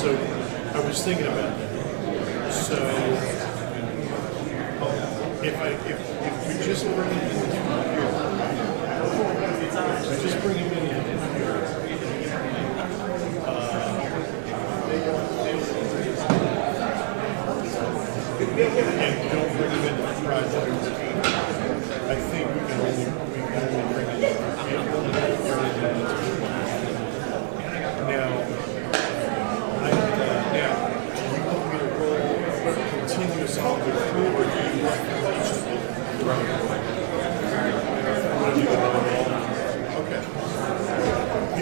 So I was thinking about that. So if we just bring it in here, so just bring him in here. And don't bring him into the project. I think we can only bring it in. Now, you want me to roll continuous on the through, or do you want to run? Okay.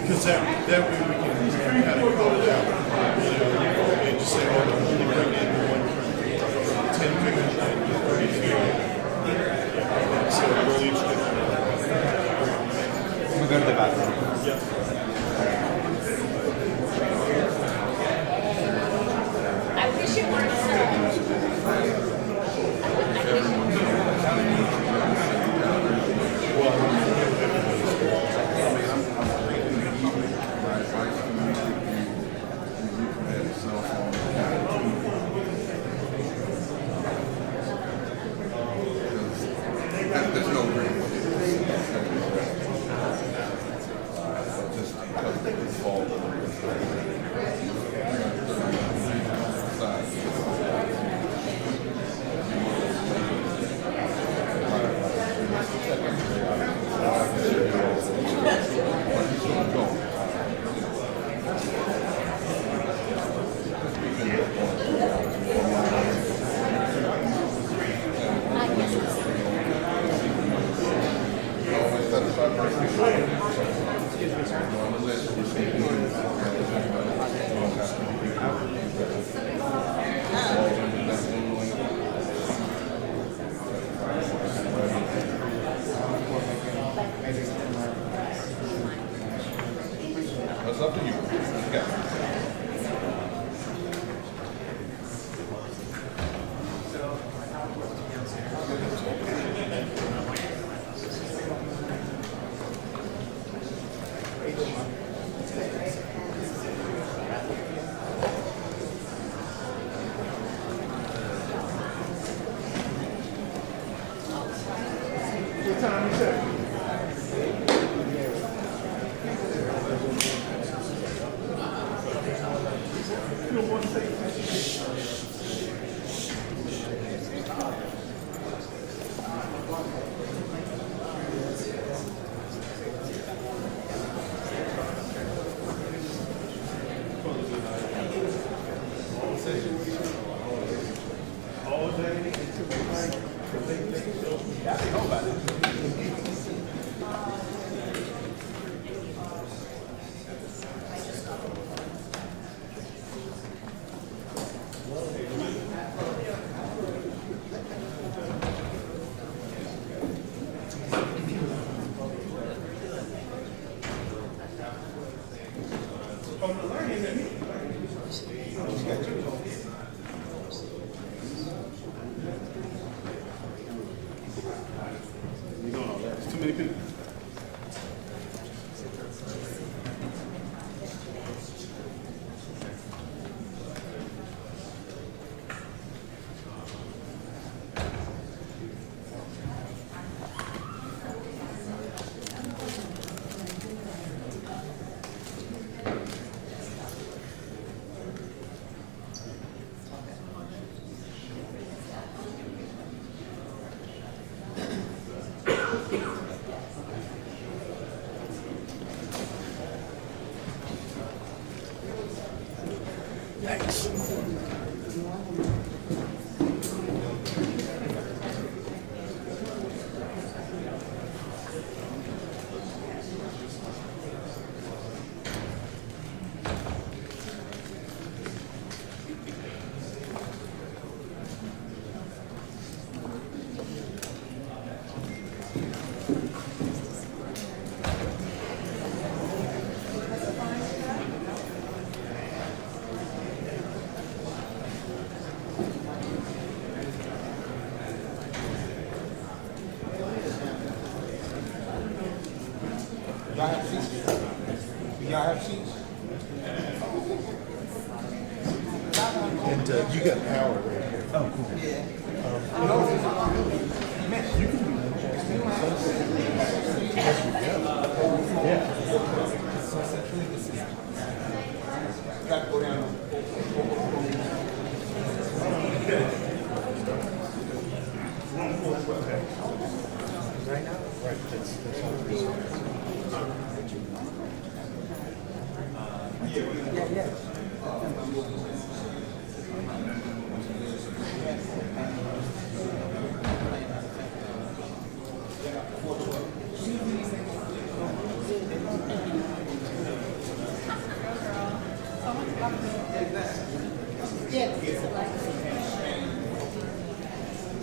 Because that way we can kind of call it out, and just say, oh, we're only bring in one from 10 figures and 32. So we'll each get We'll go to the bathroom. Yeah. I wish it weren't so. There's no agreement. Just because it's fall. That's up to you. Yeah. too many people. Y'all have seats? Do y'all have seats? you got power right here. Oh, cool. You can do as you go. Yeah. Right now? Right. That's all the reason. Yeah.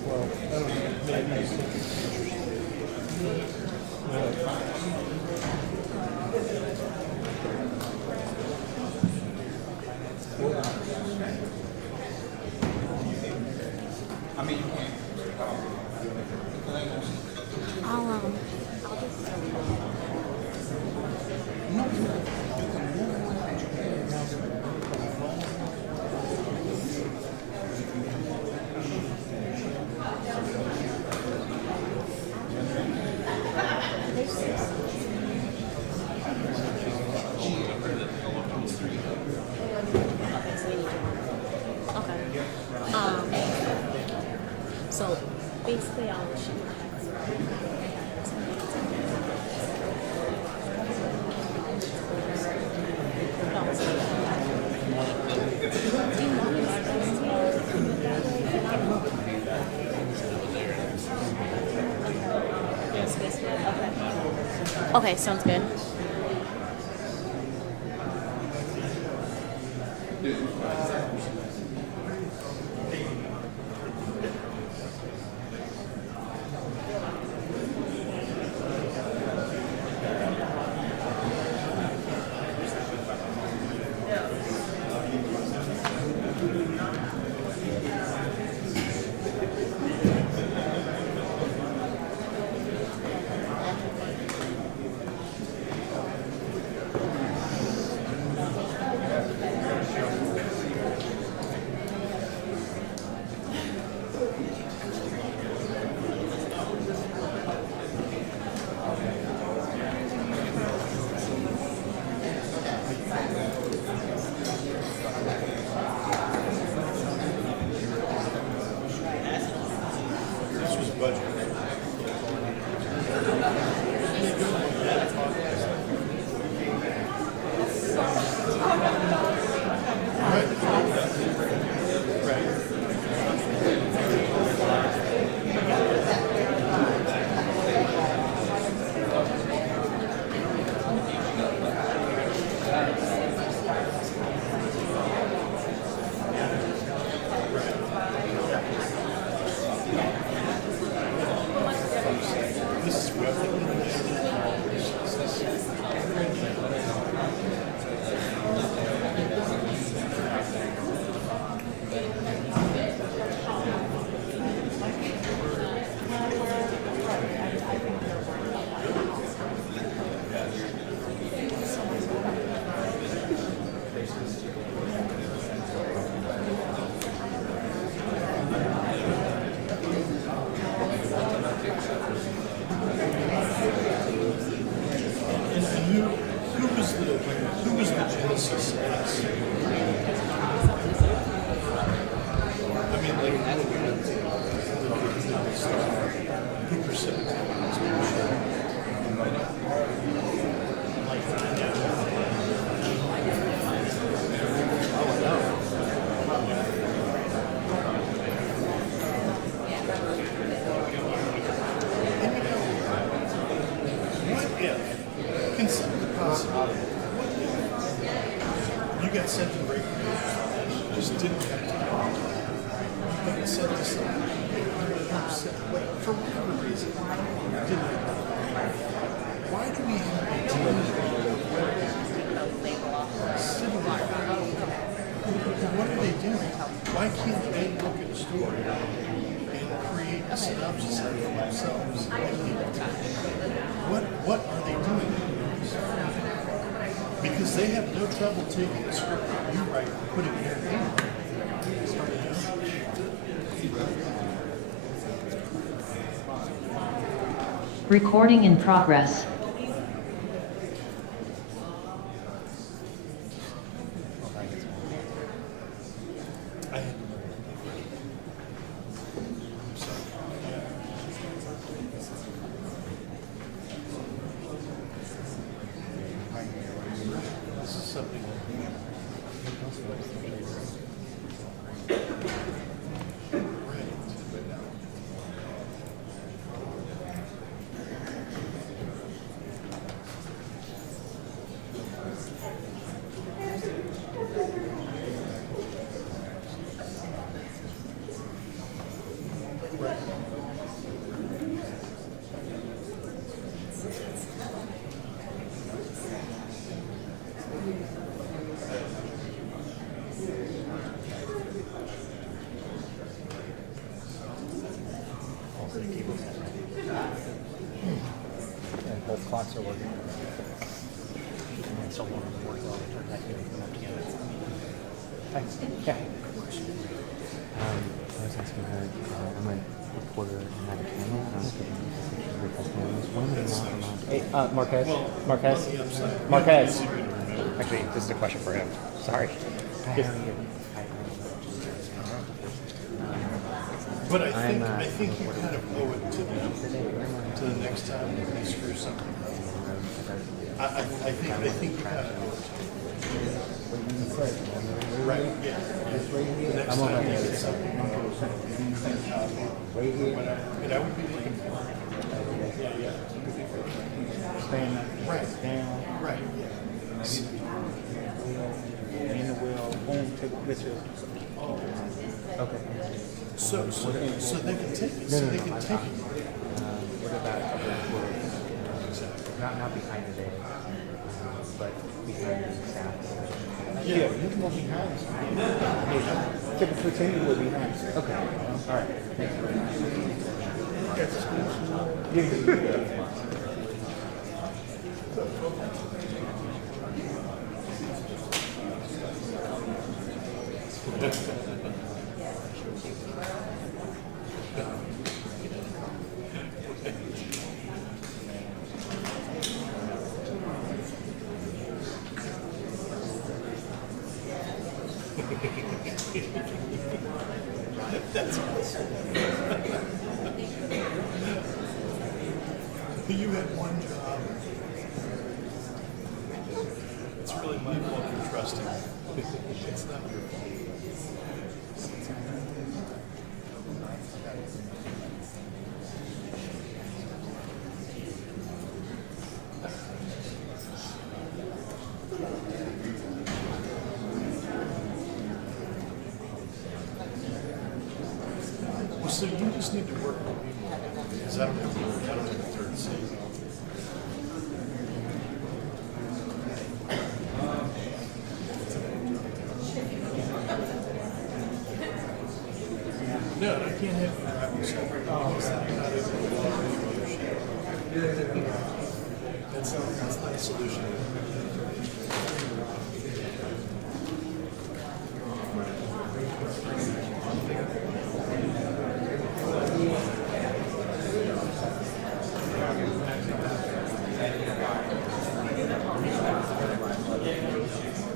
Well, I don't know. Maybe it's interesting. So basically, I'll shoot Okay, sounds good. This was budget. This is who was the genesis of this? I mean, like, who precipitated this bullshit? What if, consider the possibility, what if you got sent to break news, just didn't have to go, you got sent to something, for whatever reason, didn't have to. Why do we have a team sitting there? What are they doing? Why can't they look at a story and create a synopsis of it themselves? What are they doing? Because they have no trouble taking a script that you write and putting it in. Recording in progress. I had this is something And both clocks are working. And so one of them works well, turn that here and come up together. Thanks. Yeah. I was asking her, I'm a reporter and I have a camera. I was getting pictures of your testimonials. When am I not allowed to? Hey, Marquez. Marquez. Marquez. Actually, this is a question for him. Sorry. But I think you kind of owe it to them to the next time they screw something up. I think you kind of owe it to them. Right, yeah. The next time you get something, and I would be looking for it. Yeah. Right. Down. Right, yeah. In the wheel. Boom. Take a picture. Okay. So they can take it. So they can take it. What about other reporters? Not behind the day, but behind the staff. Yeah, you can go behind us. Take a pretend you were behind us. Okay. All right. Thanks very much. Yeah. That's awesome. You had one job. It's really my fault for trusting. It's not your fault. Well, so you just need to work with people because I don't have a third seat. No, I can't have you driving sober. You're not able to walk in your shit. That's not a solution.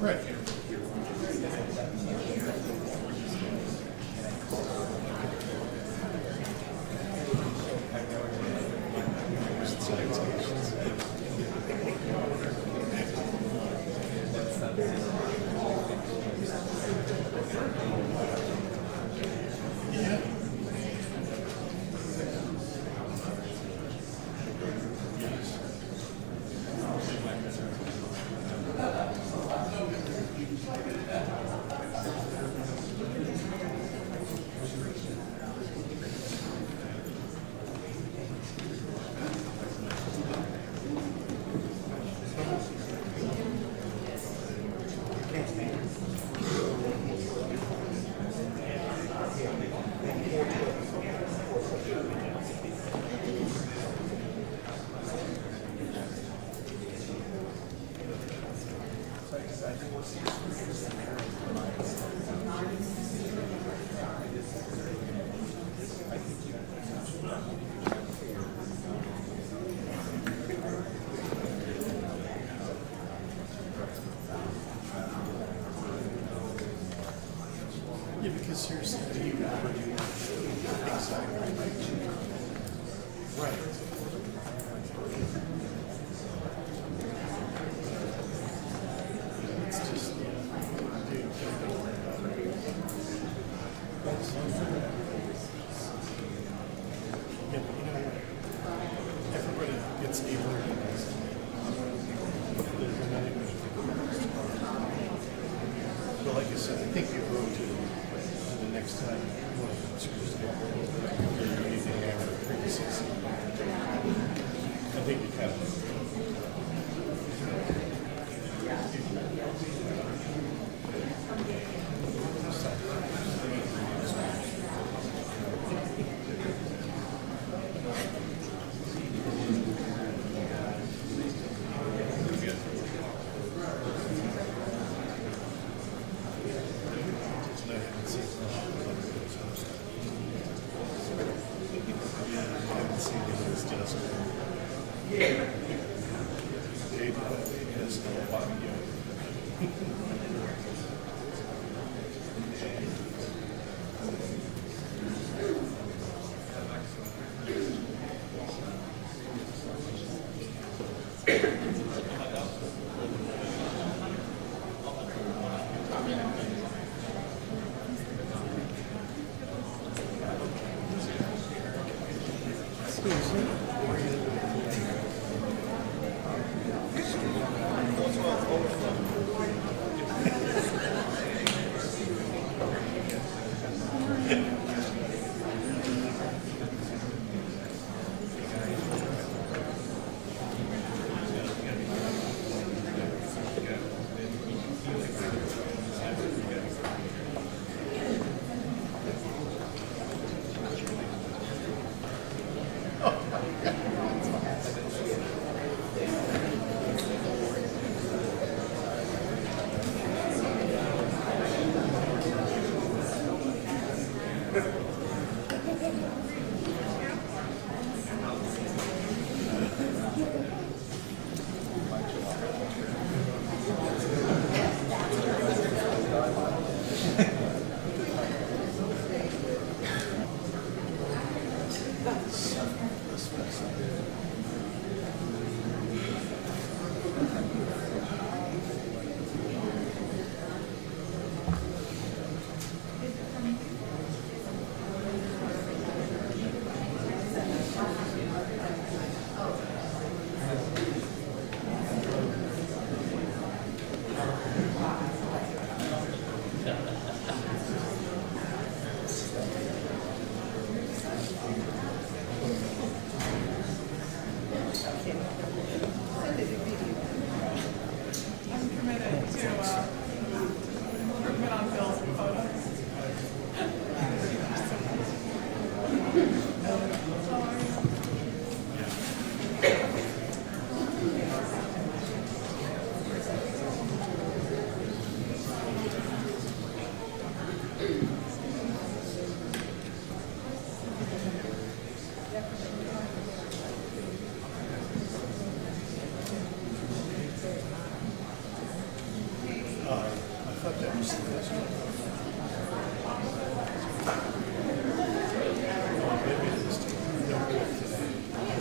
Right.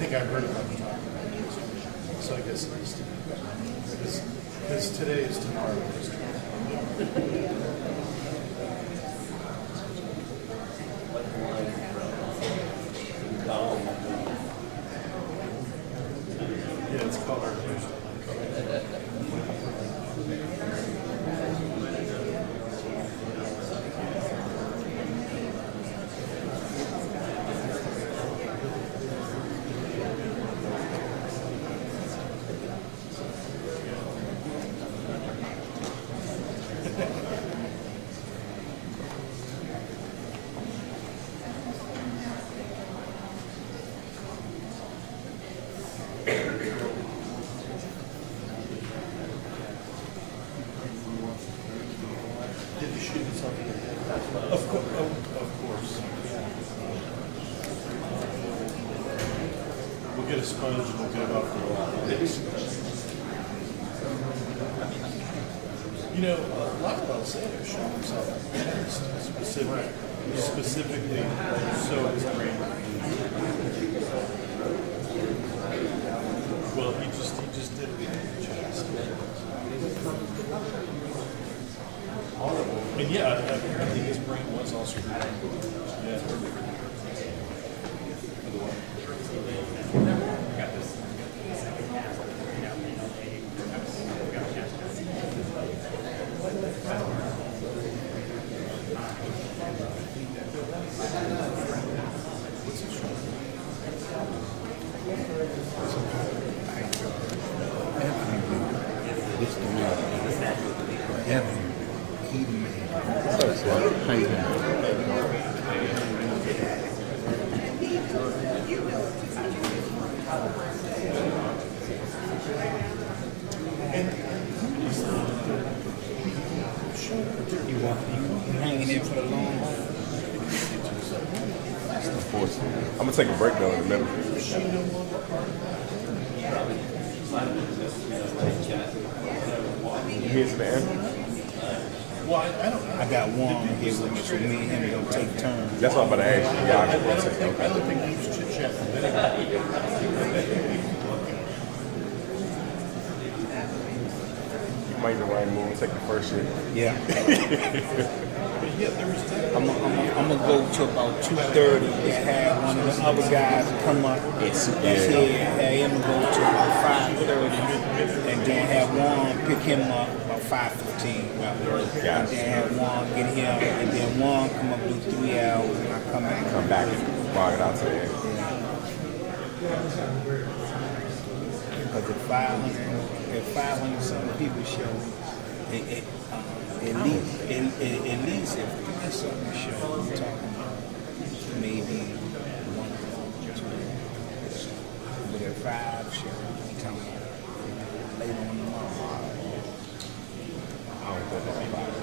think I heard about the topic. So I guess it is because today is tomorrow. Yeah, it's called artificial. Did you shoot something? Of course. We'll get a sponge and we'll get it off the wall. You know, a lot of Alexander shot himself specifically so his brain. Well, he just did it in the chest. And yeah, I think his brain was all screwed up. Yeah. I'm gonna take a break though in a minute. You mean to the end? Well, I don't know. I got one here with me, so me and him gonna take turns. That's what I'm about to ask you. Yeah, I I don't think he was chit-chatting. take the first shit. Yeah. Yeah, there was that. I'm gonna go to about 2:30 and have one of the other guys come up and have him go to about 5:30 and then have one pick him up about 5:15. And then have one get him and then one come up do 3 hours and I come back. Come back and log it out to the end. Because if 500 something people show, at least if 3 something show, we're talking about maybe 1 or 2. But if 5 show, we're talking about later on tomorrow. I don't think that's about it.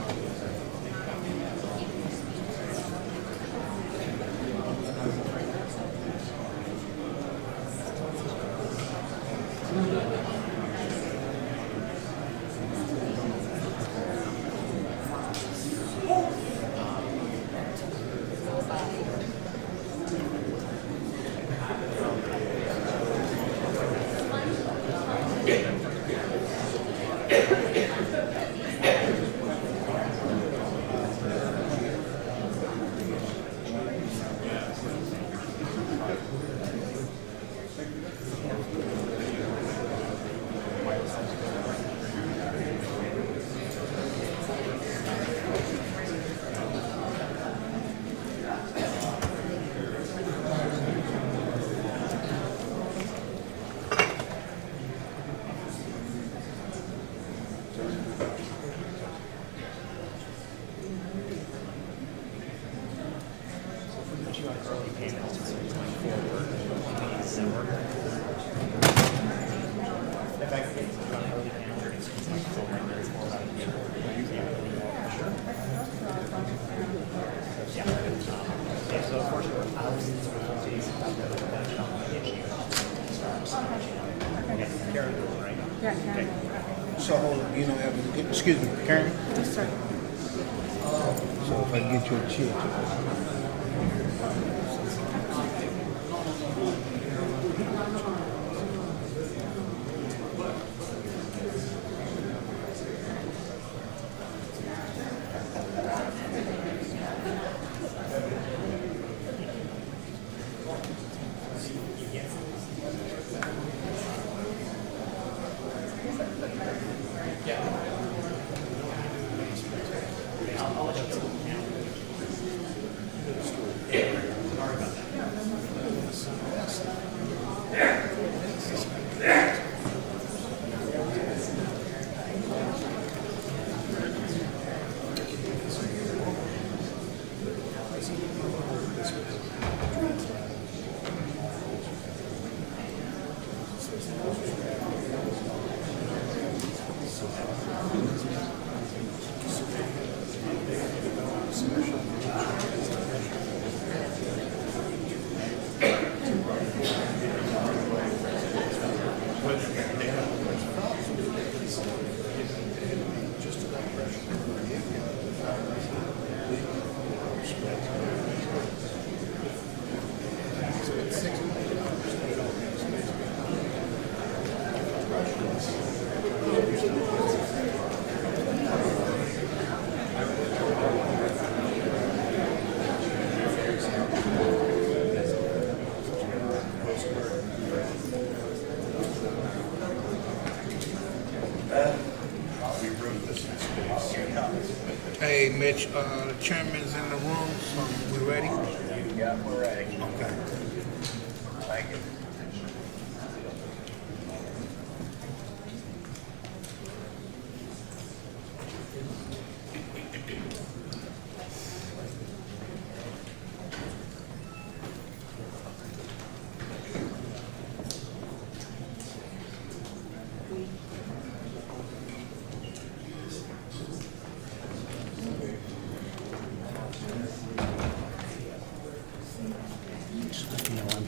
So hold on, you know, excuse me, Karen? Yes, sir. So if I get you a chair. Hey, Mitch, the chairman's in the room, so we ready? Yeah, we're ready. Okay. Thank you. I'm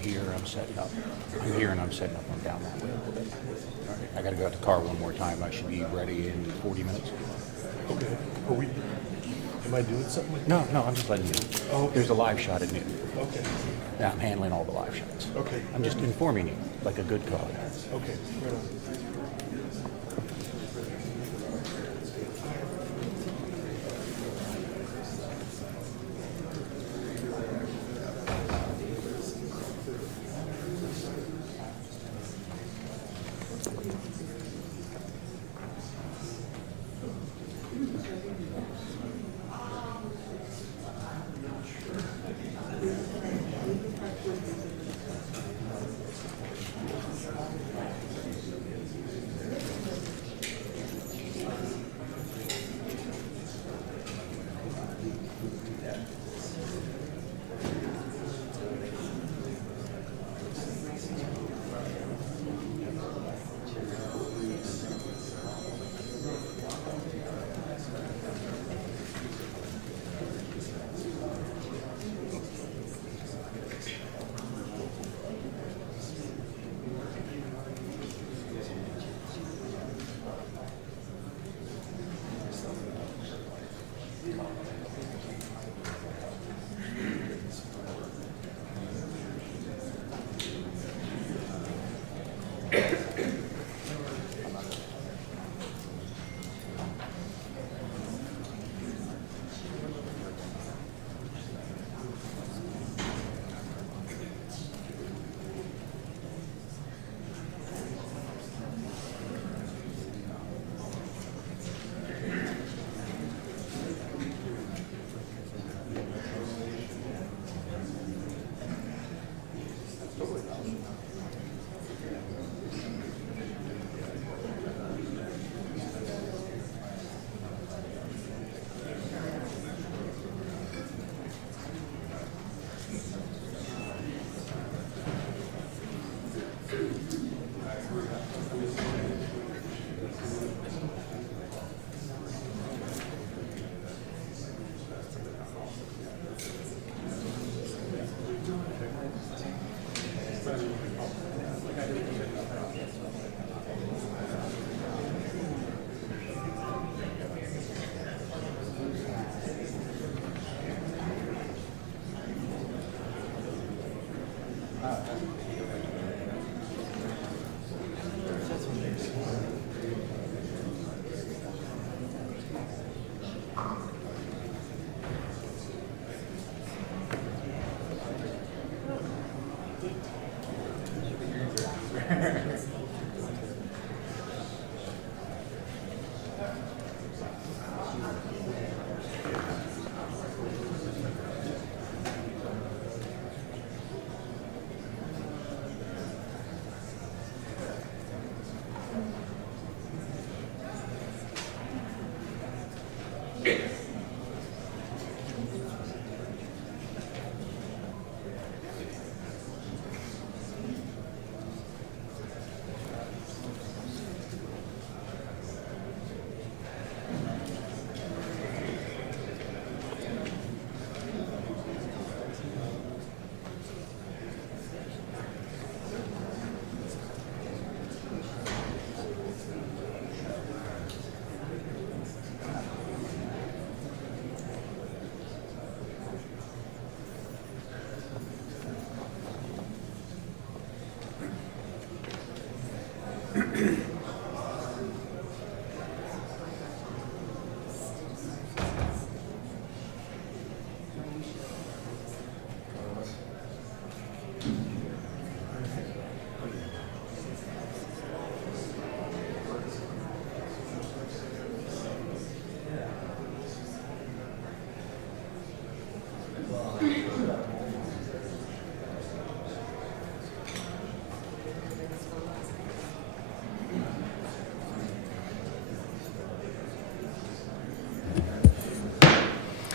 here and I'm setting up. I'm down that way a little bit. All right. I got to go out to the car one more time. I should be ready in 40 minutes. Okay. Are we? Am I doing something like No, I'm just letting you know. Oh, okay. There's a live shot at noon. Okay. Now I'm handling all the live shots. Okay. I'm just informing you, like a good colleague. Okay. Right on.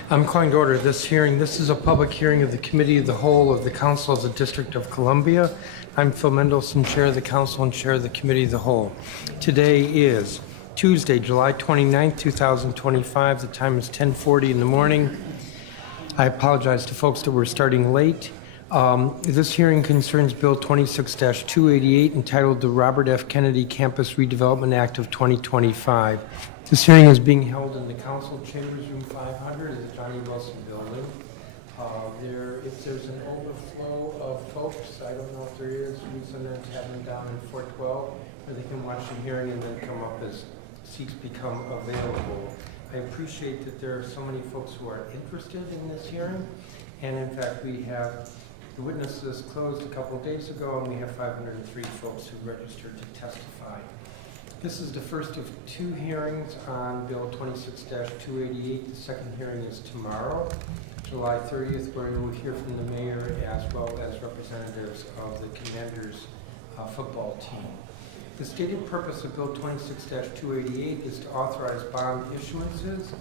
I'm calling to order this hearing. This is a public hearing of the Committee of the Whole of the Council of the District of Columbia. I'm Phil Mendelson, Chair of the Council and Chair of the Committee of the Whole. Today is Tuesday, July 29th, 2025. The time is 10:40 in the morning. I apologize to folks that were starting late. This hearing concerns Bill 26-288 entitled the Robert F. Kennedy Campus Redevelopment Act of 2025. This hearing is being held in the Council Chambers, Room 500 of the Johnny Wilson Building. If there's an overflow of folks, I don't know if there is, we sometimes have them down in 412 where they can watch the hearing and then come up as seats become available. I appreciate that there are so many folks who are interested in this hearing, and in fact we have the witnesses closed a couple of days ago and we have 503 folks who registered to testify. This is the first of two hearings on Bill 26-288. The second hearing is tomorrow, July 30th, where you will hear from the mayor as well as representatives of the Commanders football team. The stated purpose of Bill 26-288 is to authorize bond issuances,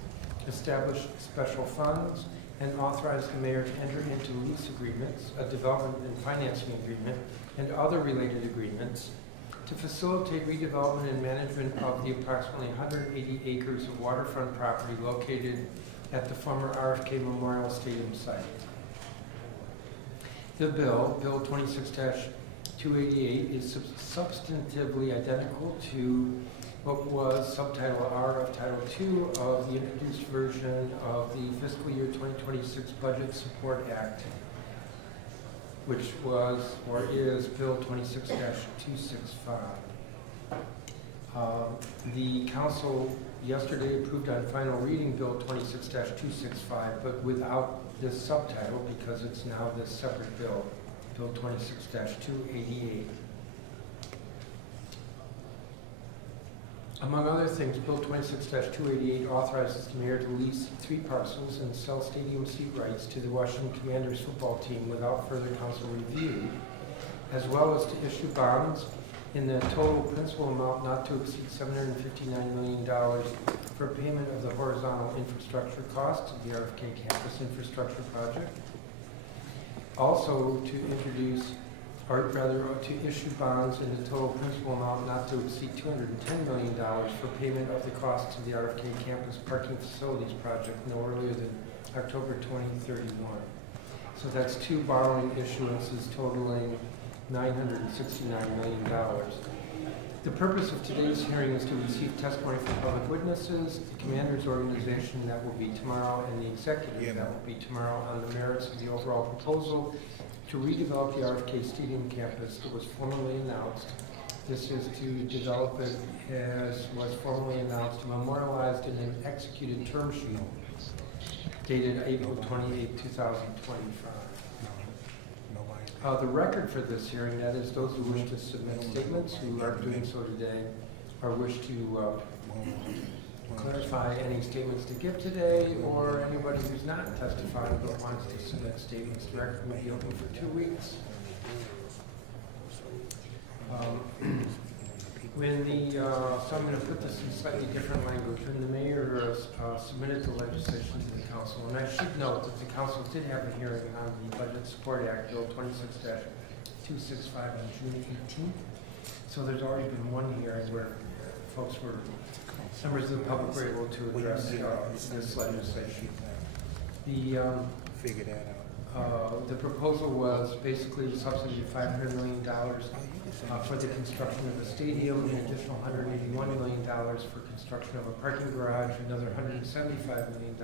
establish special funds, and authorize the mayor to enter into lease agreements, a development and financing agreement, and other related agreements to facilitate redevelopment and management of the approximately 180 acres of waterfront property located at the former RFK Memorial Stadium site. The bill, Bill 26-288, is substantively identical to what was Subtitle R of Title II of the introduced version of the fiscal year 2026 Budget Support Act, which was or is Bill 26-265. The council yesterday approved on final reading Bill 26-265, but without this subtitle because it's now this separate bill, Bill 26-288. Among other things, Bill 26-288 authorizes the mayor to lease 3 parcels and sell stadium seat rights to the Washington Commanders football team without further council review, as well as to issue bonds in the total principal amount not to exceed $759 million for payment of the horizontal infrastructure costs of the RFK campus infrastructure project. Also to introduce, or rather to issue bonds in the total principal amount not to exceed $210 million for payment of the costs of the RFK campus parking facilities project no earlier than October 2031. So that's 2 borrowing issuances totaling $969 million. The purpose of today's hearing is to receive testimony from public witnesses, the commander's organization that will be tomorrow, and the executive that will be tomorrow on the merits of the overall proposal to redevelop the RFK Stadium campus that was formally announced. This is to develop it as was formally announced, memorialized in an executed term sheet dated April 28, 2025. The record for this hearing, that is those who wish to submit statements who are doing so today, or wish to clarify any statements to give today, or anybody who's not testifying but wants to submit statements, the record will be open for 2 weeks. So I'm going to put this in slightly different language. When the mayor submitted the legislation to the council, and I should note that the council did have a hearing on the Budget Support Act, Bill 26-265 on June 18th. So there's already been one hearing where members of the public were able to address this legislation. Figure that out. The proposal was basically subsidy of $500 million for the construction of a stadium, an additional $181 million for construction of a parking garage, another $175 million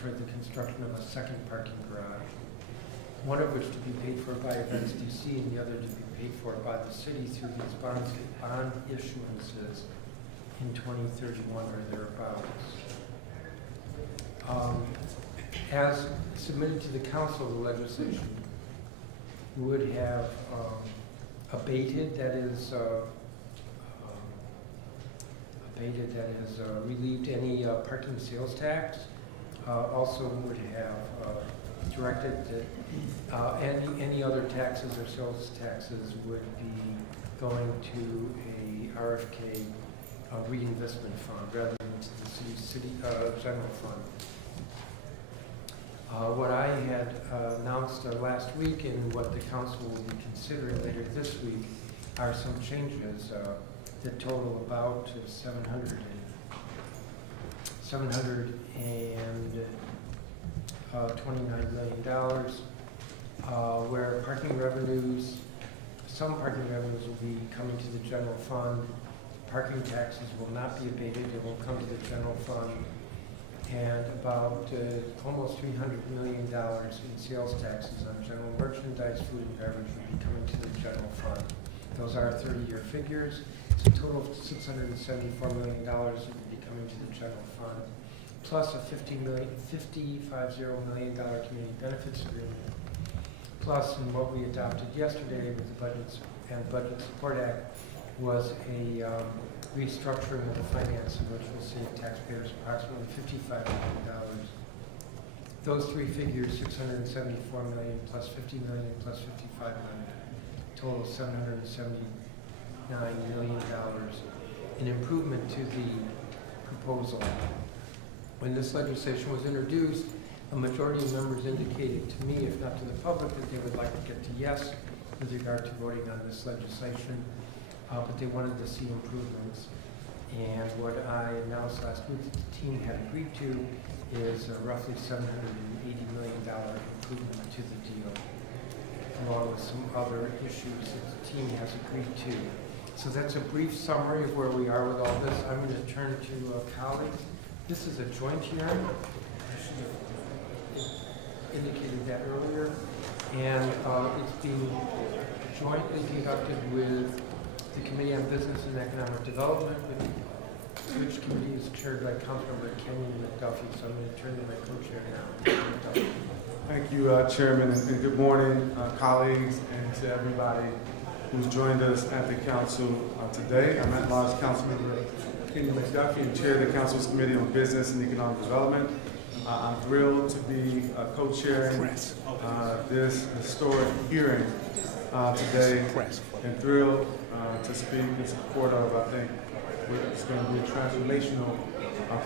for the construction of a second parking garage, one of which to be paid for by Events DC and the other to be paid for by the city through these bond issuances in 2031 or thereabouts. As submitted to the council, the legislation would have abated, that is, relieved any parking sales tax. Also would have directed that any other taxes or sales taxes would be going to a RFK reinvestment fund rather than to the city general fund. What I had announced last week and what the council will be considering later this week are some changes that total about $729 million, where some parking revenues will be coming to the general fund. Parking taxes will not be abated, it will come to the general fund. And about almost $300 million in sales taxes on general merchandise, food and beverage will be coming to the general fund. Those are 30-year figures. It's a total of $674 million that will be coming to the general fund, plus a $50 million community benefits agreement, plus in what we adopted yesterday with the Budget Support Act was a restructuring of the financing, which will save taxpayers approximately $55 million. Those three figures, $674 million plus $50 million plus $55 million, total $779 million in improvement to the proposal. When this legislation was introduced, a majority of members indicated to me, if not to the public, that they would like to get to yes with regard to voting on this legislation. But they wanted to see improvements. And what I announced last week that the team had agreed to is a roughly $780 million improvement to the deal, along with some other issues that the team has agreed to. So that's a brief summary of where we are with all this. I'm going to turn to colleagues. This is a joint hearing. I should have indicated that earlier. And it's being jointly conducted with the Committee on Business and Economic Development, which committee is chaired by Councilmember Kenyon McDuffie. So I'm going to turn to my co-chair now. Thank you, Chairman, and good morning, colleagues, and to everybody who's joined us at the council today. I'm at-large Councilmember Kenyon McDuffie and chair of the council's Committee on Business and Economic Development. I'm thrilled to be co-chairing this historic hearing today, and thrilled to speak in support of, I think, it's going to be a transformational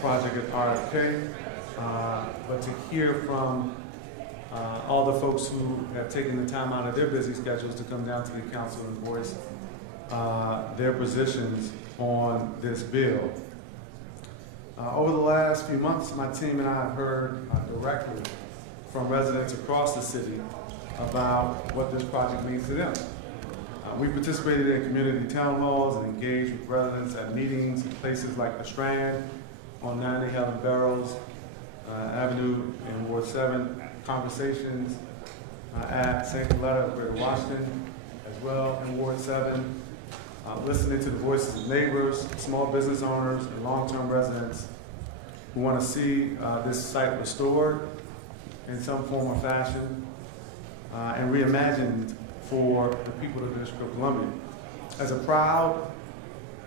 project at RFK, but to hear from all the folks who have taken the time out of their busy schedules to come down to the council and voice their positions on this bill. Over the last few months, my team and I have heard directly from residents across the city about what this project means to them. We participated in community town halls and engaged with residents at meetings in places like the Strand, on 90 Helen Barrows Avenue in Ward 7, conversations at St. Coletta of Greater Washington, as well in Ward 7, listening to the voices of neighbors, small business owners, and long-term residents who want to see this site restored in some form or fashion and reimagined for the people of the District of Columbia. As a proud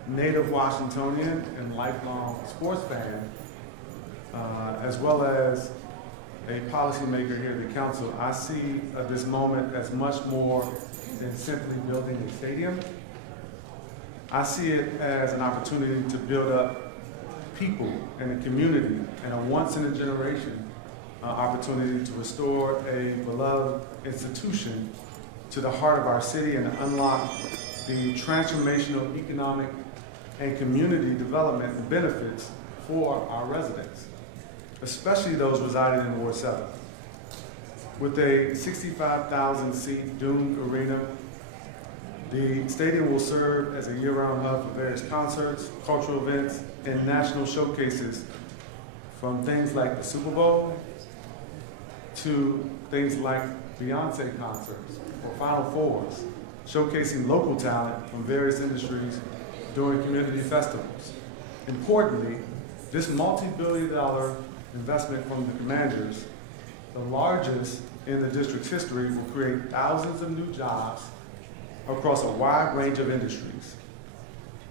native Washingtonian and lifelong sports fan, as well as a policymaker here at the council, I see this moment as much more than simply building a stadium. I see it as an opportunity to build up people in a community and a once-in-a-generation opportunity to restore a beloved institution to the heart of our city and to unlock the transformational economic and community development and benefits for our residents, especially those residing in Ward 7. With a 65,000-seat Dune Arena, the stadium will serve as a year-round hub for various concerts, cultural events, and national showcases, from things like the Super Bowl to things like Beyonce concerts or Final Fours, showcasing local talent from various industries during community festivals. Importantly, this multi-billion-dollar investment from the Commanders, the largest in the district's history, will create thousands of new jobs across a wide range of industries.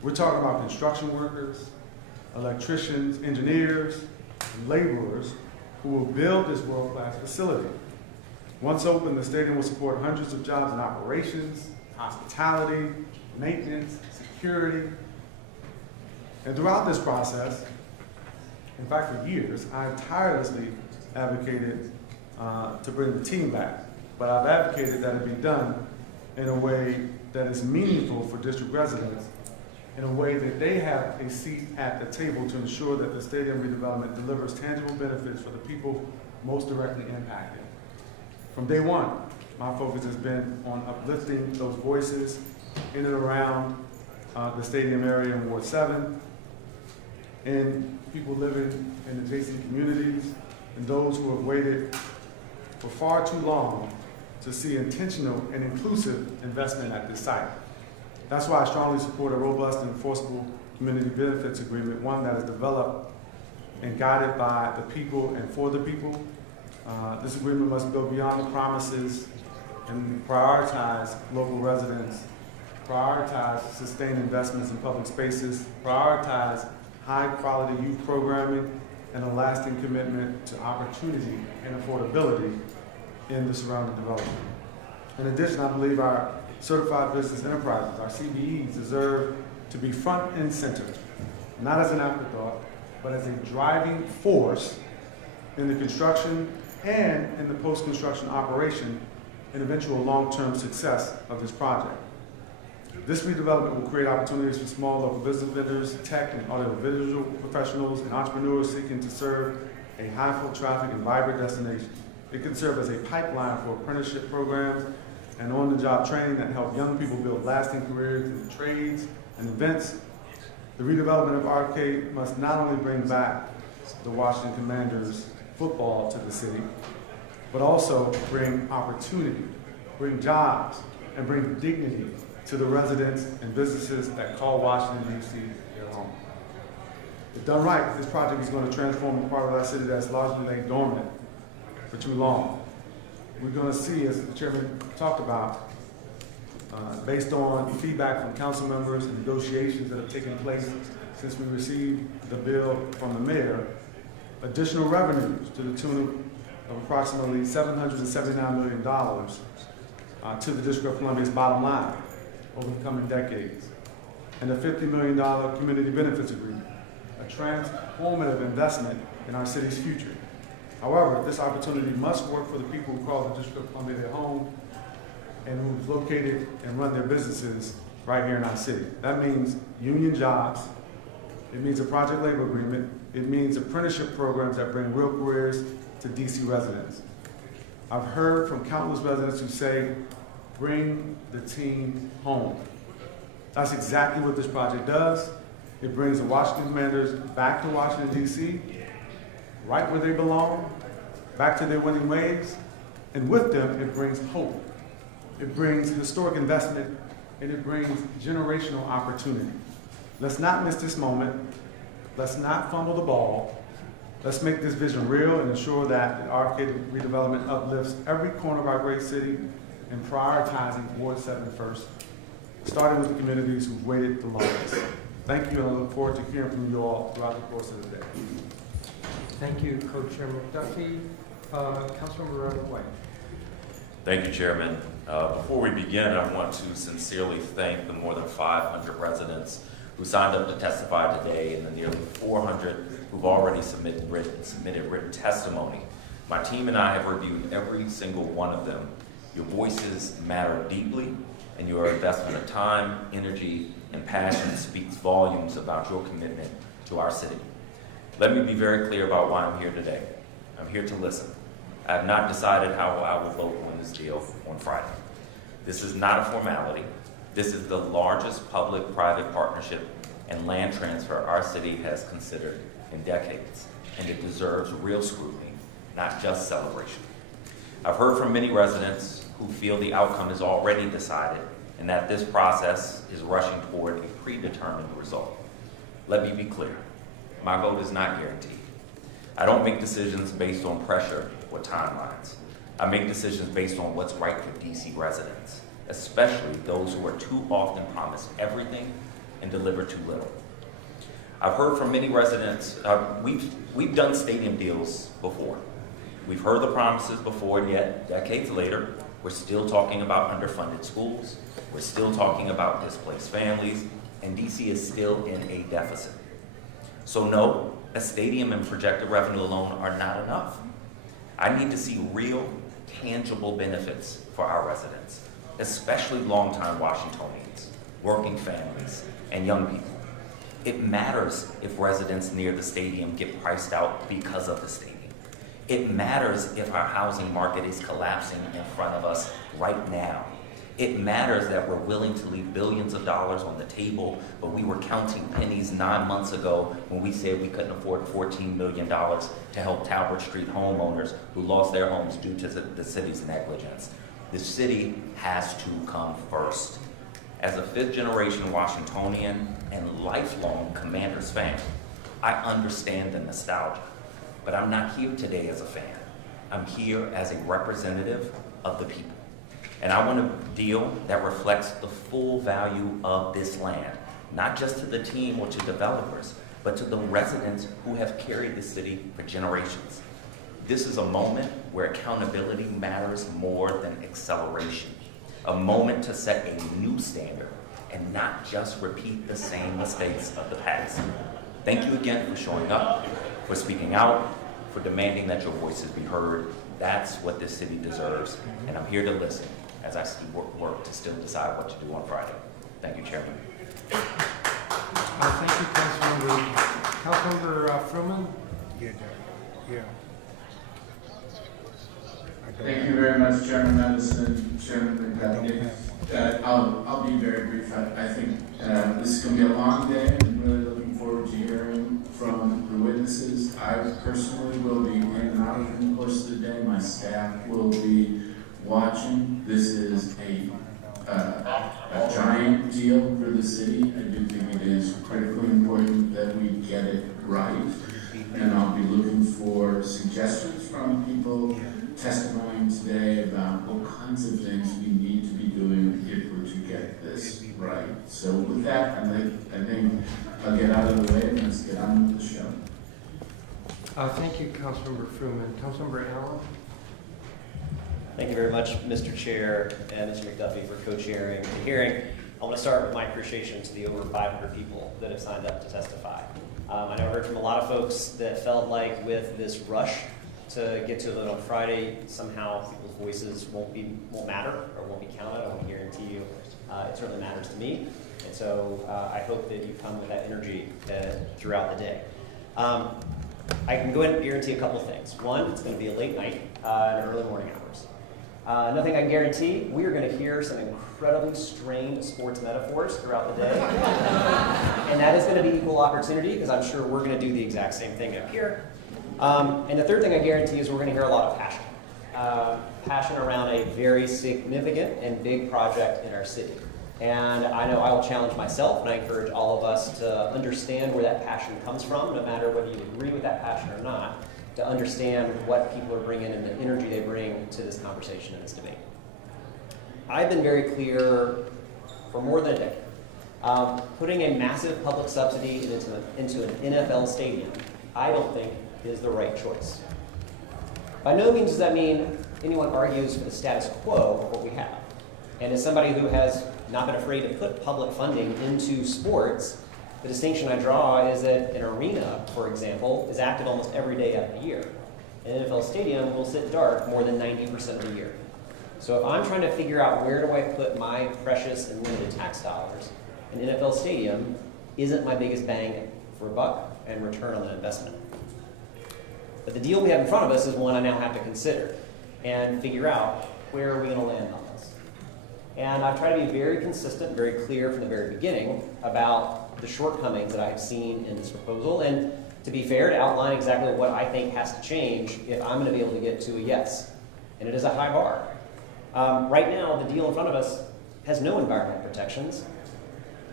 We're talking about construction workers, electricians, engineers, and laborers who will build this world-class facility. Once open, the stadium will support hundreds of jobs in operations, hospitality, maintenance, security. And throughout this process, in fact for years, I've tirelessly advocated to bring the team back, but I've advocated that it be done in a way that is meaningful for district residents, in a way that they have a seat at the table to ensure that the stadium redevelopment delivers tangible benefits for the people most directly impacted. From day one, my focus has been on uplifting those voices in and around the stadium area in Ward 7, and people living in adjacent communities, and those who have waited for far too long to see intentional and inclusive investment at this site. That's why I strongly support a robust and enforceable community benefits agreement, one that is developed and guided by the people and for the people. This agreement must go beyond the promises and prioritize local residents, prioritize sustained investments in public spaces, prioritize high-quality youth programming, and a lasting commitment to opportunity and affordability in the surrounding development. In addition, I believe our certified business enterprises, our CBEs, deserve to be front and center, not as an afterthought, but as a driving force in the construction and in the post-construction operation and eventual long-term success of this project. This redevelopment will create opportunities for small local business vendors, tech and audiovisual professionals, and entrepreneurs seeking to serve a high-flow traffic and vibrant destination. It can serve as a pipeline for apprenticeship programs and on-the-job training that help young people build lasting careers in trades and events. The redevelopment of RFK must not only bring back the Washington Commanders football to the city, but also bring opportunity, bring jobs, and bring dignity to the residents and businesses that call Washington, D.C. their home. If done right, this project is going to transform a part of our city that's largely laid dormant for too long. We're going to see, as the chairman talked about, based on feedback from council members and negotiations that have taken place since we received the bill from the mayor, additional revenues to the tune of approximately $779 million to the District of Columbia's bottom line over the coming decades, and a $50 million community benefits agreement, a transformative investment in our city's future. However, this opportunity must work for the people who call the District of Columbia their home and who've located and run their businesses right here in our city. That means union jobs, it means a project labor agreement, it means apprenticeship programs that bring real careers to DC residents. I've heard from countless residents who say, bring the team home. That's exactly what this project does. It brings the Washington Commanders back to Washington, D.C., right where they belong, back to their winning ways, and with them, it brings hope. It brings historic investment, and it brings generational opportunity. Let's not miss this moment. Let's not fumble the ball. Let's make this vision real and ensure that the RFK redevelopment uplifts every corner of our great city and prioritizing Ward 7 first, starting with the communities who've waited the longest. Thank you, and I look forward to hearing from you all throughout the course of the day. Thank you, Co-Chair McDuffie. Councilmember White. Thank you, Chairman. Before we begin, I want to sincerely thank the more than 500 residents who signed up to testify today and the nearly 400 who've already submitted written testimony. My team and I have reviewed every single one of them. Your voices matter deeply, and your investment of time, energy, and passion speaks volumes about your commitment to our city. Let me be very clear about why I'm here today. I'm here to listen. I have not decided how I will vote on this deal on Friday. This is not a formality. This is the largest public-private partnership and land transfer our city has considered in decades, and it deserves real scrutiny, not just celebration. I've heard from many residents who feel the outcome is already decided and that this process is rushing toward a predetermined result. Let me be clear. My vote is not guaranteed. I don't make decisions based on pressure or timelines. I make decisions based on what's right for DC residents, especially those who are too often promised everything and deliver too little. I've heard from many residents, we've done stadium deals before. We've heard the promises before, and yet decades later, we're still talking about underfunded schools, we're still talking about displaced families, and DC is still in a deficit. So no, a stadium and projected revenue alone are not enough. I need to see real, tangible benefits for our residents, especially longtime Washingtonians, working families, and young people. It matters if residents near the stadium get priced out because of the stadium. It matters if our housing market is collapsing in front of us right now. It matters that we're willing to leave billions of dollars on the table, but we were counting pennies 9 months ago when we said we couldn't afford $14 million to help Talbot Street homeowners who lost their homes due to the city's negligence. The city has to come first. As a fifth-generation Washingtonian and lifelong Commanders fan, I understand the nostalgia, but I'm not here today as a fan. I'm here as a representative of the people. And I want a deal that reflects the full value of this land, not just to the team or to developers, but to the residents who have carried the city for generations. This is a moment where accountability matters more than acceleration, a moment to set a new standard and not just repeat the same mistakes of the past. Thank you again for showing up, for speaking out, for demanding that your voices be heard. That's what this city deserves, and I'm here to listen as I see work to still decide what to do on Friday. Thank you, Chairman. Thank you, Councilmember. Councilmember Fruman. Yeah. Thank you very much, Chairman Madison, Chairman McDuffie. I'll be very brief. I think this is going to be a long day. I'm really looking forward to hearing from the witnesses. I personally will be in and out in the course of the day. My staff will be watching. This is a giant deal for the city. I do think it is critically important that we get it right. And I'll be looking for suggestions from people testifying today about what kinds of things we need to be doing if we're to get this right. So with that, I think I'll get out of the way and let's get on with the show. Thank you, Councilmember Fruman. Councilmember Allen. Thank you very much, Mr. Chair and Mr. McDuffie, for co-chairing the hearing. I want to start with my appreciation to the over 500 people that have signed up to testify. I know I heard from a lot of folks that felt like with this rush to get to a vote on Friday, somehow people's voices won't matter or won't be counted. I want to guarantee you it certainly matters to me. And so I hope that you come with that energy throughout the day. I can go ahead and guarantee a couple things. One, it's going to be a late night and early morning hours. Another thing I can guarantee, we are going to hear some incredibly strained sports metaphors throughout the day. And that is going to be equal opportunity, because I'm sure we're going to do the exact same thing up here. And the third thing I guarantee is we're going to hear a lot of passion. Passion around a very significant and big project in our city. And I know I will challenge myself, and I encourage all of us to understand where that passion comes from, no matter whether you agree with that passion or not, to understand what people are bringing and the energy they bring to this conversation and this debate. I've been very clear for more than a decade. Putting a massive public subsidy into an NFL stadium, I don't think is the right choice. By no means does that mean anyone argues for the status quo of what we have. And as somebody who has not been afraid to put public funding into sports, the distinction I draw is that an arena, for example, is active almost every day of the year. An NFL stadium will sit dark more than 90% of the year. So if I'm trying to figure out where do I put my precious and limited tax dollars, an NFL stadium isn't my biggest bang for a buck and return on the investment. But the deal we have in front of us is one I now have to consider and figure out where are we going to land on this. And I've tried to be very consistent, very clear from the very beginning about the shortcomings that I have seen in this proposal, and to be fair, to outline exactly what I think has to change if I'm going to be able to get to a yes. And it is a high bar. Right now, the deal in front of us has no environmental protections.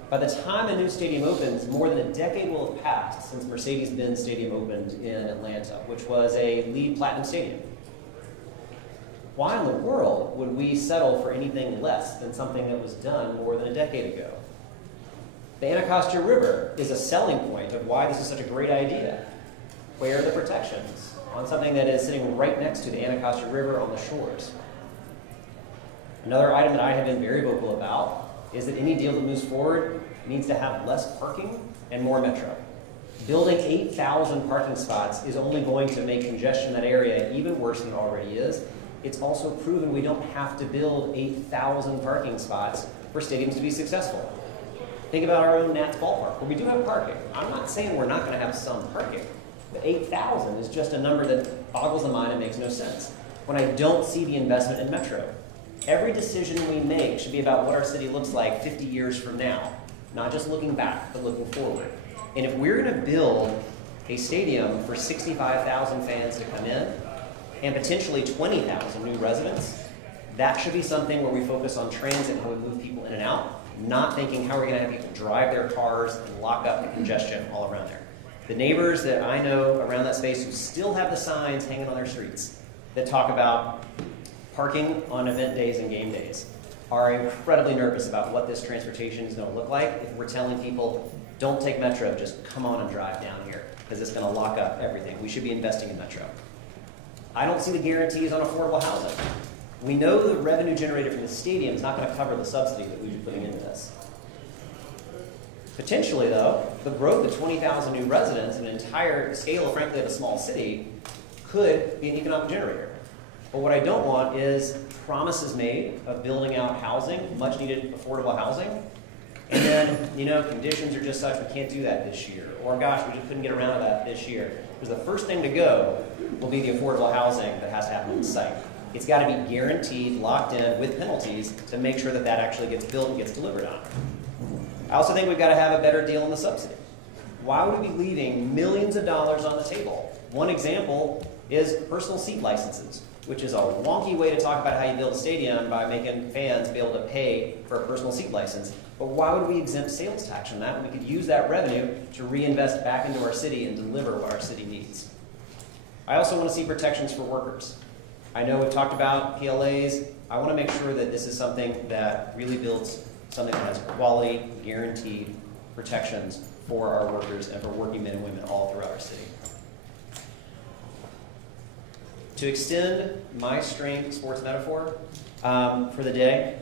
By the time a new stadium opens, more than a decade will have passed since Mercedes-Benz Stadium opened in Atlanta, which was a LEED Platinum stadium. Why in the world would we settle for anything less than something that was done more than a decade ago? The Anacostia River is a selling point of why this is such a great idea. Where are the protections on something that is sitting right next to the Anacostia River on the shores? Another item that I have been very vocal about is that any deal that moves forward needs to have less parking and more metro. Building 8,000 parking spots is only going to make congestion in that area even worse than it already is. It's also proven we don't have to build 8,000 parking spots for stadiums to be successful. Think about our own Nats ballpark, where we do have parking. I'm not saying we're not going to have some parking, but 8,000 is just a number that boggles the mind and makes no sense when I don't see the investment in metro. Every decision we make should be about what our city looks like 50 years from now, not just looking back, but looking forward. And if we're going to build a stadium for 65,000 fans to come in and potentially 20,000 new residents, that should be something where we focus on transit and how we move people in and out, not thinking how we're going to have people drive their cars and lock up the congestion all around there. The neighbors that I know around that space who still have the signs hanging on their streets that talk about parking on event days and game days are incredibly nervous about what this transportation is going to look like if we're telling people, don't take metro, just come on and drive down here, because it's going to lock up everything. We should be investing in metro. I don't see the guarantees on affordable housing. We know the revenue generated from the stadium is not going to cover the subsidy that we've been putting into this. Potentially, though, the growth of 20,000 new residents in an entire scale, frankly, of a small city could be an economic generator. But what I don't want is promises made of building out housing, much needed affordable housing, and then, conditions are just such we can't do that this year. Or gosh, we just couldn't get around to that this year. Because the first thing to go will be the affordable housing that has to happen on the site. It's got to be guaranteed, locked in, with penalties to make sure that that actually gets built and gets delivered on. I also think we've got to have a better deal on the subsidy. Why would we be leaving millions of dollars on the table? One example is personal seat licenses, which is a wonky way to talk about how you build a stadium by making fans be able to pay for a personal seat license. But why would we exempt sales tax from that when we could use that revenue to reinvest back into our city and deliver what our city needs? I also want to see protections for workers. I know we've talked about PLAs. I want to make sure that this is something that really builds something that has quality, guaranteed protections for our workers and for working men and women all throughout our city. To extend my strained sports metaphor for the day,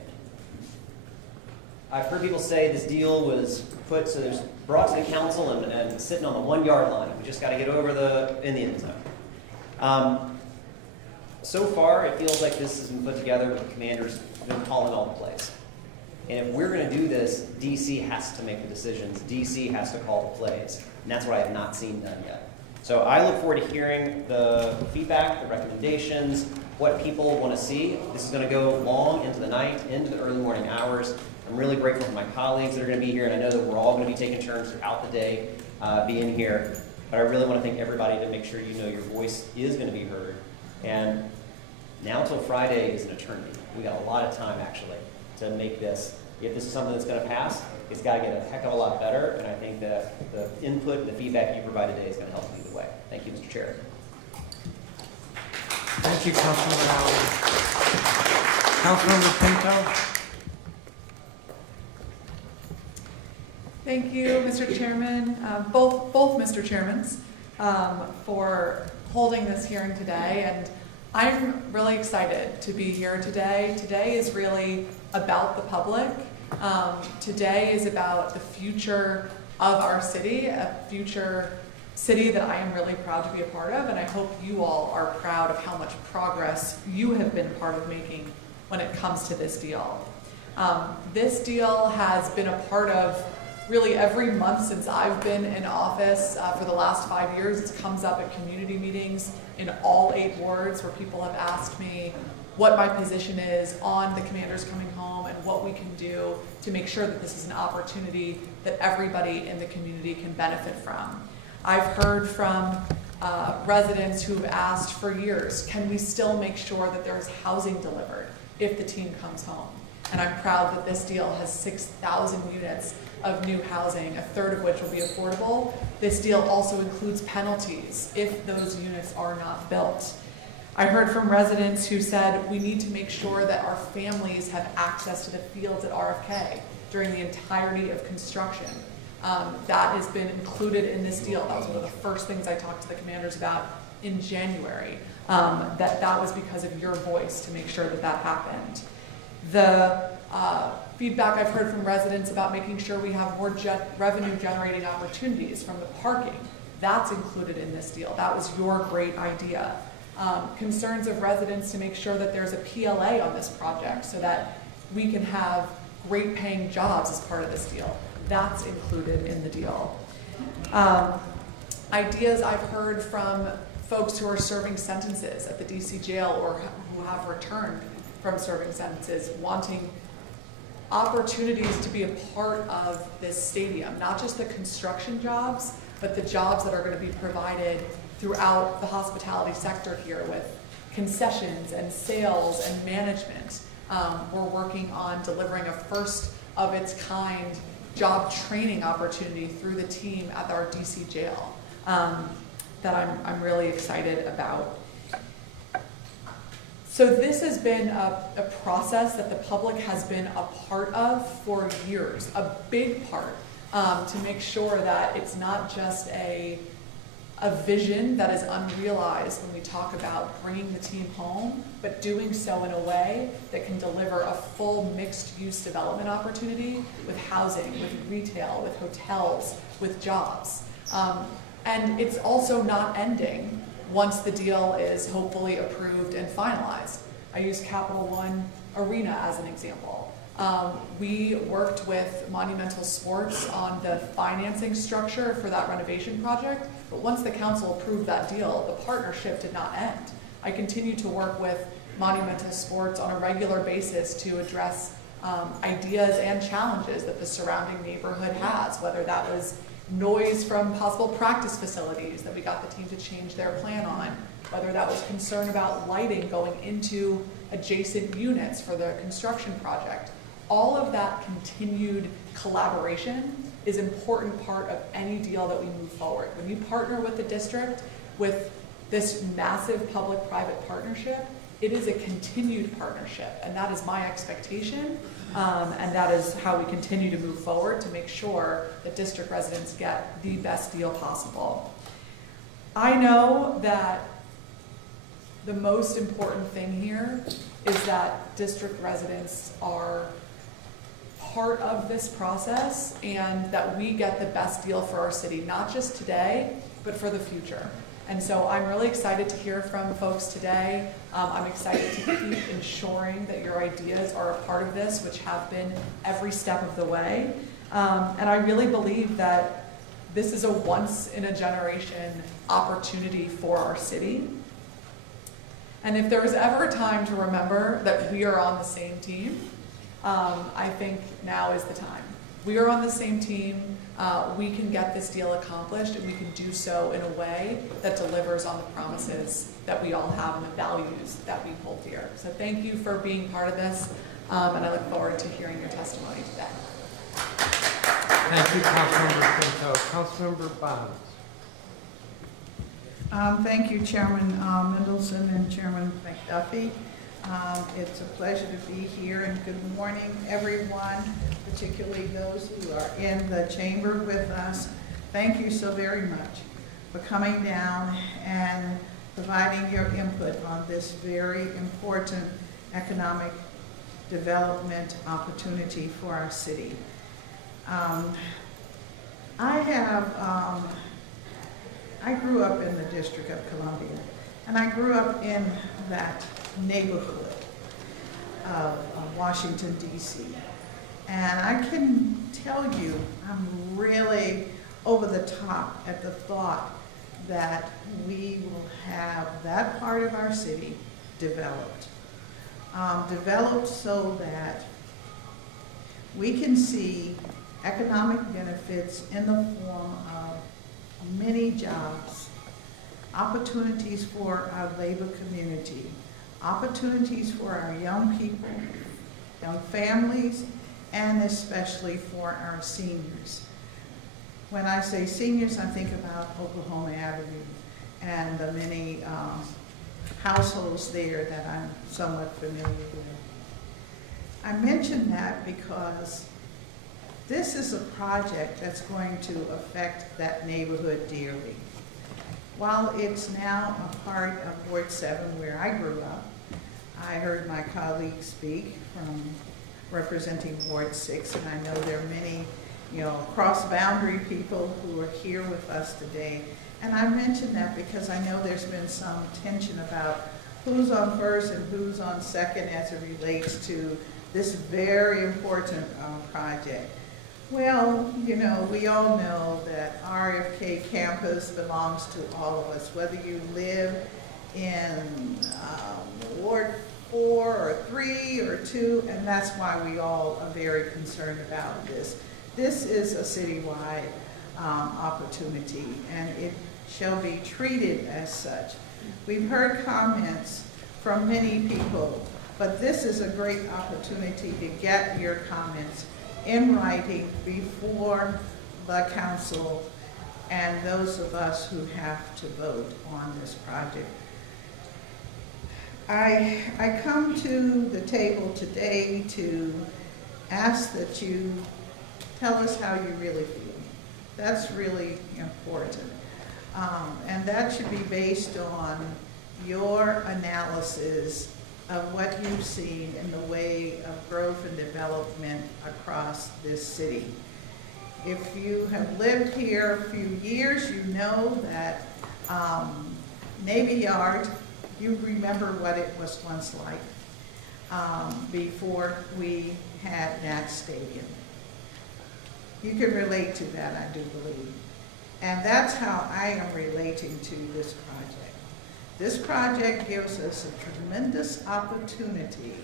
I've heard people say this deal was brought to the council and sitting on the 1 yard line. We just got to get over in the end zone. So far, it feels like this has been put together with the commanders who've been calling all the plays. And if we're going to do this, DC has to make the decisions. DC has to call the plays. And that's what I have not seen done yet. So I look forward to hearing the feedback, the recommendations, what people want to see. This is going to go long into the night, into the early morning hours. I'm really grateful for my colleagues that are going to be here, and I know that we're all going to be taking turns throughout the day being here. But I really want to thank everybody to make sure you know your voice is going to be heard. And now till Friday is an eternity. We got a lot of time, actually, to make this. If this is something that's going to pass, it's got to get a heck of a lot better, and I think that the input and the feedback you provide today is going to help lead the way. Thank you, Mr. Chair. Thank you, Councilman Howard. Councilmember Pinto. Thank you, Mr. Chairman, both Mr. Chairmans, for holding this hearing today. And I'm really excited to be here today. Today is really about the public. Today is about the future of our city, a future city that I am really proud to be a part of, and I hope you all are proud of how much progress you have been part of making when it comes to this deal. This deal has been a part of really every month since I've been in office for the last 5 years. It comes up at community meetings in all 8 wards where people have asked me what my position is on the Commanders Coming Home and what we can do to make sure that this is an opportunity that everybody in the community can benefit from. I've heard from residents who've asked for years, can we still make sure that there's housing delivered if the team comes home? And I'm proud that this deal has 6,000 units of new housing, a third of which will be affordable. This deal also includes penalties if those units are not built. I heard from residents who said we need to make sure that our families have access to the fields at RFK during the entirety of construction. That has been included in this deal. That was one of the first things I talked to the commanders about in January. That was because of your voice to make sure that that happened. The feedback I've heard from residents about making sure we have more revenue generating opportunities from the parking, that's included in this deal. That was your great idea. Concerns of residents to make sure that there's a PLA on this project so that we can have great paying jobs as part of this deal. That's included in the deal. Ideas I've heard from folks who are serving sentences at the DC jail or who have returned from serving sentences, wanting opportunities to be a part of this stadium, not just the construction jobs, but the jobs that are going to be provided throughout the hospitality sector here with concessions and sales and management. We're working on delivering a first of its kind job training opportunity through the team at our DC jail that I'm really excited about. So this has been a process that the public has been a part of for years, a big part, to make sure that it's not just a vision that is unrealized when we talk about bringing the team home, but doing so in a way that can deliver a full mixed-use development opportunity with housing, with retail, with hotels, with jobs. And it's also not ending once the deal is hopefully approved and finalized. I use Capital One Arena as an example. We worked with Monumental Sports on the financing structure for that renovation project, but once the council approved that deal, the partnership did not end. I continue to work with Monumental Sports on a regular basis to address ideas and challenges that the surrounding neighborhood has, whether that was noise from possible practice facilities that we got the team to change their plan on, whether that was concern about lighting going into adjacent units for the construction project. All of that continued collaboration is an important part of any deal that we move forward. When you partner with the district with this massive public-private partnership, it is a continued partnership, and that is my expectation, and that is how we continue to move forward to make sure that district residents get the best deal possible. I know that the most important thing here is that district residents are part of this process and that we get the best deal for our city, not just today, but for the future. And so I'm really excited to hear from folks today. I'm excited to keep ensuring that your ideas are a part of this, which have been every step of the way. And I really believe that This is a once in a generation opportunity for our city. And if there was ever a time to remember that we are on the same team, I think now is the time. We are on the same team. We can get this deal accomplished, and we can do so in a way that delivers on the promises that we all have and the values that we hold dear. So thank you for being part of this, and I look forward to hearing your testimony today. Thank you, Councilmember Pinto. Councilmember Bonds. Thank you, Chairman Mendelson and Chairman McDuffie. It's a pleasure to be here, and good morning, everyone, particularly those who are in the chamber with us. Thank you so very much for coming down and providing your input on this very important economic development opportunity for our city. I grew up in the District of Columbia, and I grew up in that neighborhood of Washington, D.C. And I can tell you, I'm really over the top at the thought that we will have that part of our city developed. Developed so that we can see economic benefits in the form of many jobs, opportunities for our labor community, opportunities for our young people, young families, and especially for our seniors. When I say seniors, I think about Oklahoma Avenue and the many households there that I'm somewhat familiar with. I mention that because this is a project that's going to affect that neighborhood dearly. While it's now a part of Ward 7 where I grew up, I heard my colleagues speak from representing Ward 6, and I know there are many, cross-boundary people who are here with us today. And I mention that because I know there's been some tension about who's on first and who's on second as it relates to this very important project. Well, we all know that RFK campus belongs to all of us, whether you live in Ward 4 or 3 or 2, and that's why we all are very concerned about this. This is a citywide opportunity, and it shall be treated as such. We've heard comments from many people, but this is a great opportunity to get your comments in writing before the council and those of us who have to vote on this project. I come to the table today to ask that you tell us how you really feel. That's really important. And that should be based on your analysis of what you've seen in the way of growth and development across this city. If you have lived here a few years, you know that Navy Yard, you remember what it was once like before we had that stadium. You can relate to that, I do believe. And that's how I am relating to this project. This project gives us a tremendous opportunity,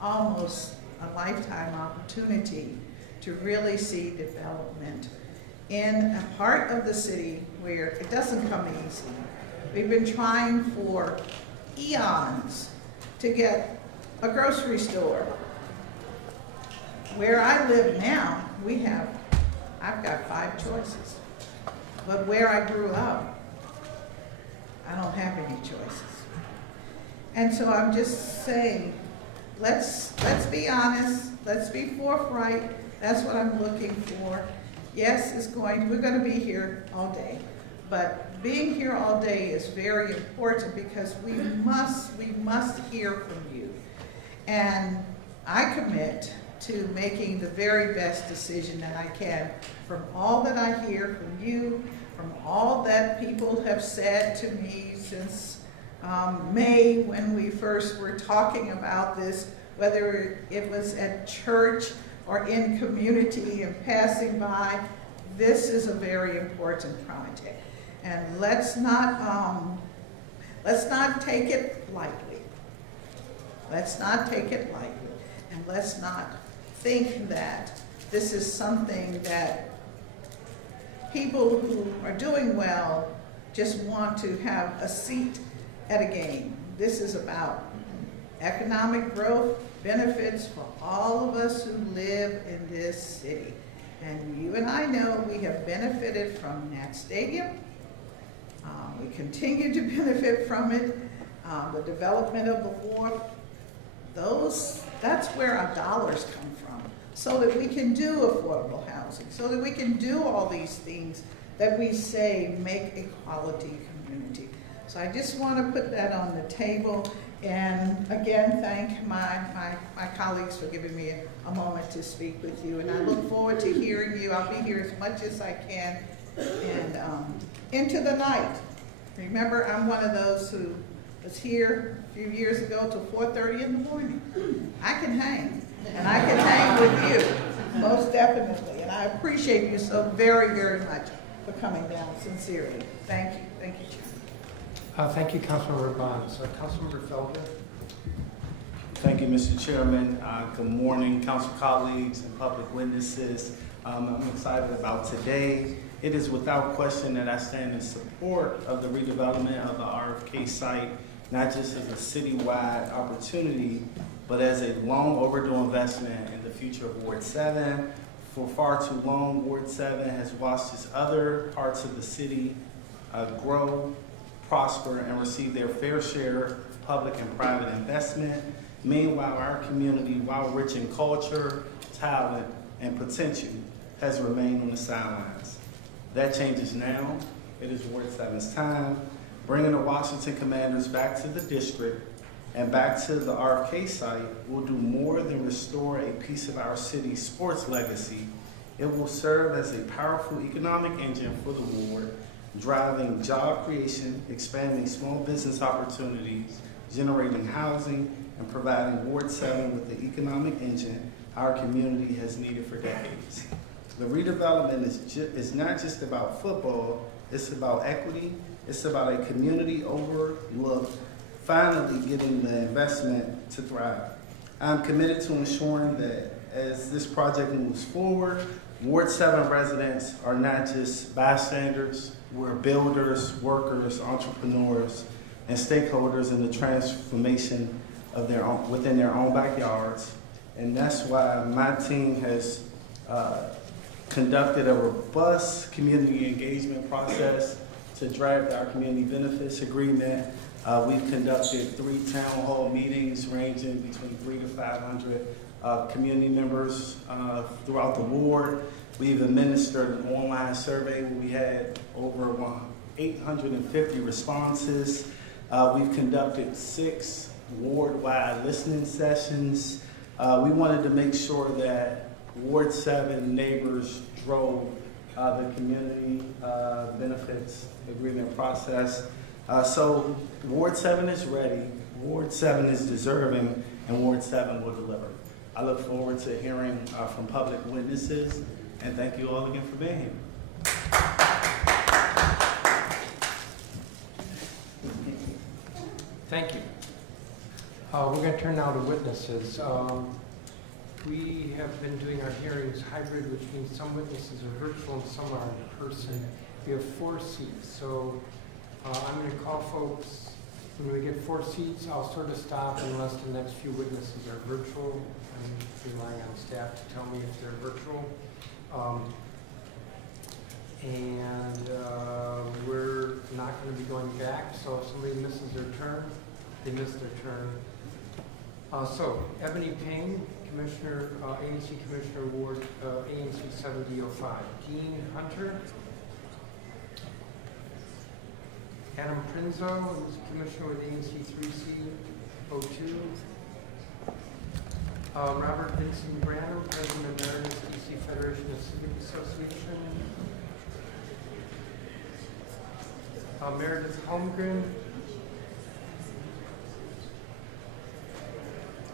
almost a lifetime opportunity, to really see development in a part of the city where it doesn't come easy. We've been trying for eons to get a grocery store. Where I live now, I've got 5 choices. But where I grew up, I don't have any choices. And so I'm just saying, let's be honest, let's be forthright. That's what I'm looking for. Yes, we're going to be here all day, but being here all day is very important because we must hear from you. And I commit to making the very best decision that I can from all that I hear from you, from all that people have said to me since May when we first were talking about this, whether it was at church or in community and passing by. this is a very important project. And let's not take it lightly. Let's not take it lightly. And let's not think that this is something that people who are doing well just want to have a seat at a game. This is about economic growth, benefits for all of us who live in this city. And you and I know we have benefited from that stadium. We continue to benefit from it. The development of the wharf, that's where our dollars come from, so that we can do affordable housing, so that we can do all these things that we say make a quality community. So I just want to put that on the table, and again, thank my colleagues for giving me a moment to speak with you, and I look forward to hearing you. I'll be here as much as I can, and into the night. Remember, I'm one of those who was here a few years ago till 4:30 in the morning. I can hang, and I can hang with you, most definitely, and I appreciate you so very, very much for coming down, sincerely. Thank you. Thank you, Chair. Thank you, Councilmember Bonds. Councilmember Felder. Thank you, Mr. Chairman. Good morning, council colleagues and public witnesses. I'm excited about today. It is without question that I stand in support of the redevelopment of the RFK site, not just as a citywide opportunity, but as a long overdue investment in the future of Ward 7. For far too long, Ward 7 has watched its other parts of the city grow, prosper, and receive their fair share of public and private investment. Meanwhile, our community, while rich in culture, talent, and potential, has remained on the sidelines. That changes now. It is Ward 7's time. Bringing the Washington Commanders back to the district and back to the RFK site will do more than restore a piece of our city's sports legacy. It will serve as a powerful economic engine for the ward, driving job creation, expanding small business opportunities, generating housing, and providing Ward 7 with the economic engine our community has needed for decades. The redevelopment is not just about football, it's about equity, it's about a community overlooked, finally getting the investment to thrive. I'm committed to ensuring that as this project moves forward, Ward 7 residents are not just bystanders, we're builders, workers, entrepreneurs, and stakeholders in the transformation of within their own backyards. And that's why my team has conducted a robust community engagement process to draft our community benefits agreement. We've conducted 3 town hall meetings ranging between 300 to 500 community members throughout the ward. We've administered an online survey where we had over 850 responses. We've conducted 6 ward-wide listening sessions. We wanted to make sure that Ward 7 neighbors drove the community benefits agreement process. So Ward 7 is ready, Ward 7 is deserving, and Ward 7 will deliver. I look forward to hearing from public witnesses, and thank you all again for being here. Thank you. We're going to turn now to witnesses. We have been doing our hearings hybrid, which means some witnesses are virtual and some are in person. We have 4 seats, so I'm going to call folks. When we get 4 seats, I'll sort of stop unless the next few witnesses are virtual. I'm relying on staff to tell me if they're virtual. We're not going to be going back, so if somebody misses their turn, they miss their turn. So, Ebony Payne, Commissioner, ANC Commissioner Ward, ANC 7005. Dean Hunter. Adam Prinzo, who's Commissioner with ANC 3C02. Robert Vincent Branham, President Emeritus, DC Federation of Civic Association. Meredith Holmgren.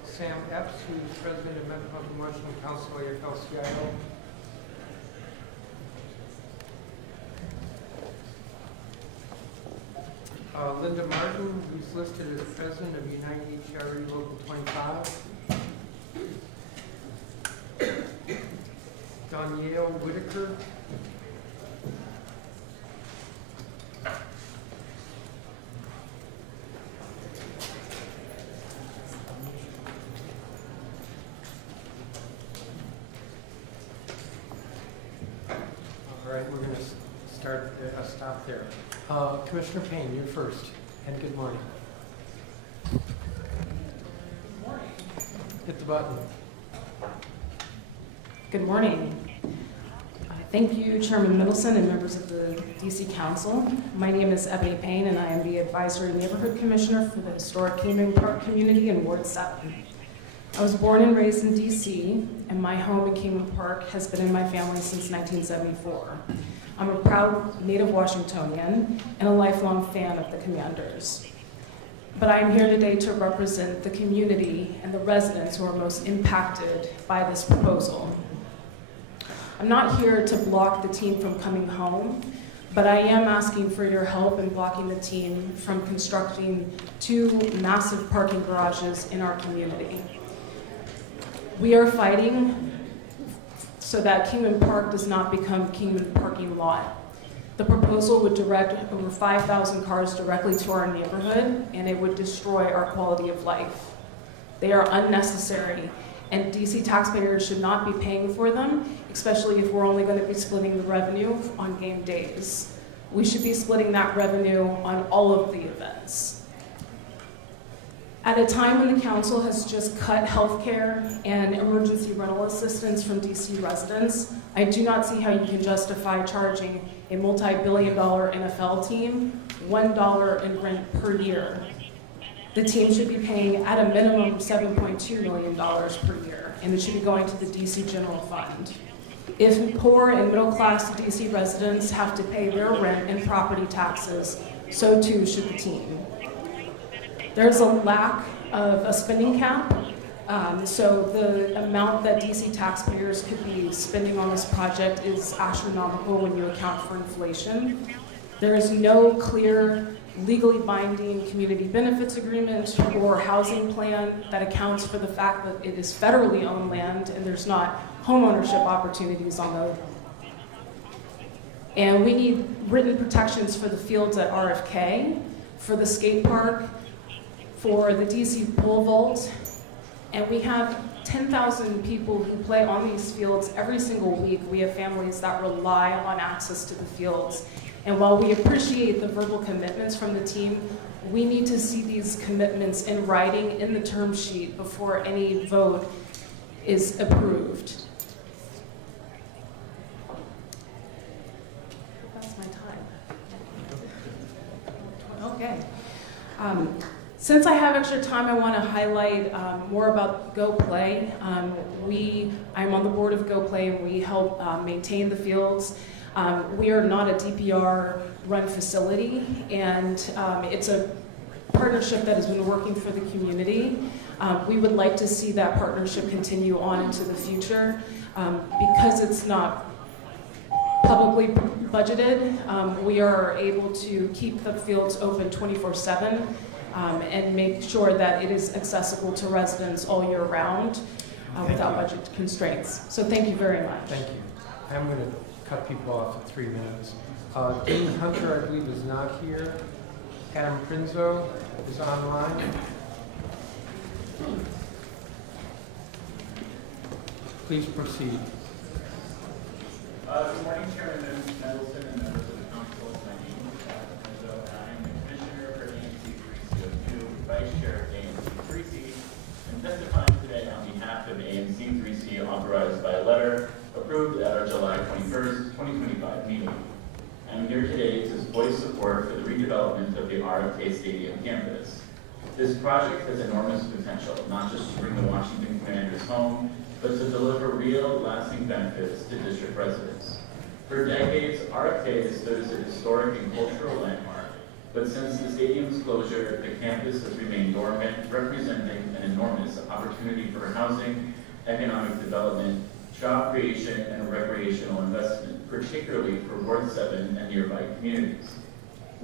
Sam Epps, who's President of Metropolitan Washington Council, AFL-CIO. Linda Martin, who's listed as president of United Charity Local 25. Danielle Whitaker. All right, we're going to stop there. Commissioner Payne, you're first, and good morning. Good morning. Hit the button. Good morning. Thank you, Chairman Middleton and members of the DC Council. My name is Ebony Payne, and I am the Advisory Neighborhood Commissioner for the Historic Kingman Park Community in Ward 7. I was born and raised in DC, and my home in Kingman Park has been in my family since 1974. I'm a proud native Washingtonian and a lifelong fan of the Commanders. But I am here today to represent the community and the residents who are most impacted by this proposal. I'm not here to block the team from coming home, but I am asking for your help in blocking the team from constructing 2 massive parking garages in our community. We are fighting so that Kingman Park does not become Kingman Parking Lot. The proposal would direct over 5,000 cars directly to our neighborhood, and it would destroy our quality of life. They are unnecessary, and DC taxpayers should not be paying for them, especially if we're only going to be splitting the revenue on game days. We should be splitting that revenue on all of the events. At a time when the council has just cut healthcare and emergency rental assistance from DC residents, I do not see how you can justify charging a multi-billion-dollar NFL team $1 in rent per year. The team should be paying at a minimum $7.2 million per year, and it should be going to the DC General Fund. If poor and middle-class DC residents have to pay their rent and property taxes, so too should the team. There's a lack of a spending cap, so the amount that DC taxpayers could be spending on this project is astronomical when you account for inflation. There is no clear, legally binding community benefits agreement or housing plan that accounts for the fact that it is federally owned land and there's not homeownership opportunities on the. And we need written protections for the fields at RFK, for the skate park, for the DC pole vault, and we have 10,000 people who play on these fields every single week. We have families that rely on access to the fields. And while we appreciate the verbal commitments from the team, we need to see these commitments in writing in the term sheet before any vote is approved. That's my time. Okay. Since I have extra time, I want to highlight more about Go Play. I'm on the board of Go Play, and we help maintain the fields. We are not a DPR-run facility, and it's a partnership that has been working for the community. We would like to see that partnership continue on into the future. Because it's not publicly budgeted, we are able to keep the fields open 24/7. And make sure that it is accessible to residents all year round without budget constraints. So thank you very much. Thank you. I'm going to cut people off at 3 minutes. Dean Hunter, I believe, is not here. Adam Prinzo is online. Please proceed. Good morning, Chairman Middleton and members of the council. My name is Adam Prinzo, and I am the Commissioner for ANC 3CO2, Vice Chair of ANC 3C, and testifying today on behalf of ANC 3C authorized by a letter approved at our July 21st, 2025 meeting. I'm here today to voice support for the redevelopment of the RFK Stadium campus. This project has enormous potential, not just to bring the Washington Commanders home, but to deliver real, lasting benefits to district residents. For decades, RFK has stood as a historic and cultural landmark, but since the stadium's closure, the campus has remained dormant, representing an enormous opportunity for housing, economic development, job creation, and recreational investment, particularly for Ward 7 and nearby communities.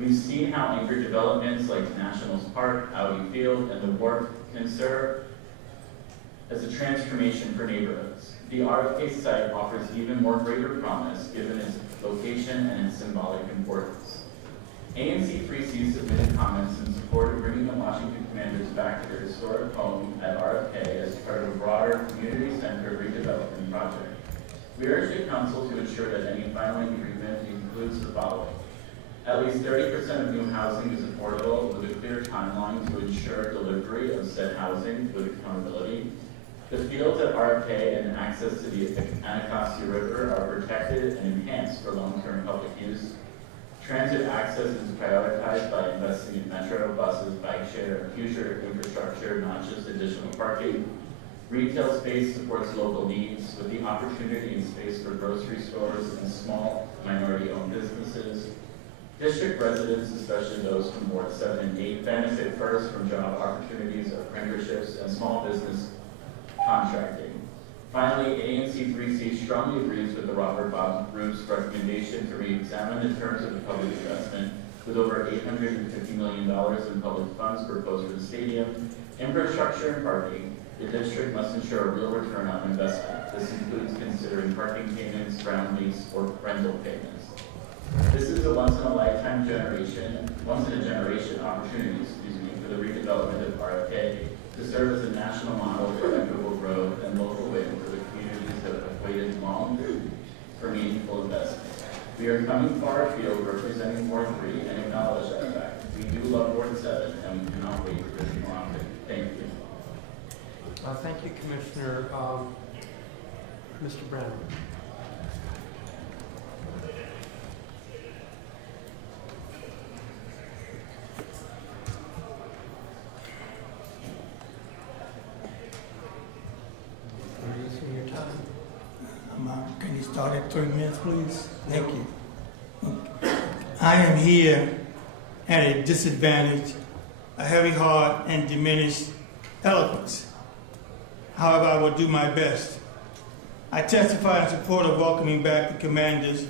We've seen how anchor developments like Nationals Park, Audi Field, and the Wharf can serve as a transformation for neighborhoods. The RFK site offers even more greater promise given its location and its symbolic importance. ANC 3C submitted comments in support of bringing the Washington Commanders back to their historic home at RFK as part of a broader community-centered redevelopment project. We urge the council to ensure that any final agreement includes the following. At least 30% of new housing is affordable with a clear timeline to ensure delivery of said housing with accountability. The fields at RFK and access to the Anacostia River are protected and enhanced for long-term public use. Transit access is prioritized by investing in metro, buses, bike share, and future infrastructure, not just additional parking. Retail space supports local needs with the opportunity and space for grocery stores and small minority-owned businesses. District residents, especially those from Ward 7 and 8, benefit first from job opportunities, apprenticeships, and small business contracting. Finally, ANC 3C strongly agrees with the Robert Bob Group's recommendation to re-examine the terms of the public investment with over $850 million in public funds proposed for the stadium, infrastructure, and parking. The district must ensure a real return on investment. This includes considering parking payments, ground lease, or rental payments. This is a once in a generation opportunity, for the redevelopment of RFK to serve as a national model for equitable growth and local win for the communities that have waited long for meaningful investment. We are coming far afield representing Ward 3 and acknowledge that fact. We do love Ward 7 and we cannot wait for this more often. Thank you. Thank you, Commissioner. Mr. Brown. Can you start at 3 minutes, please? Thank you. I am here at a disadvantage, a heavy heart, and diminished eloquence. However, I will do my best. I testify in support of welcoming back the Commanders,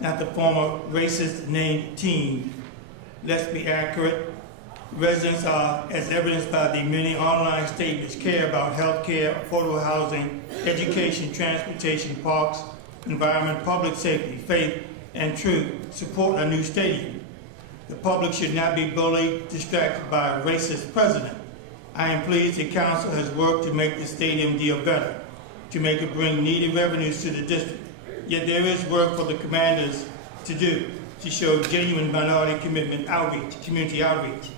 not the former racist named team. Let's be accurate. Residents are, as evidenced by the many online statements, care about health care, affordable housing, education, transportation, parks, environment, public safety, faith, and truth. Support a new stadium. The public should not be bullied, distracted by a racist president. I am pleased the council has worked to make the stadium deal better, to make it bring needed revenues to the district. Yet there is work for the Commanders to do to show genuine minority commitment outreach, community outreach.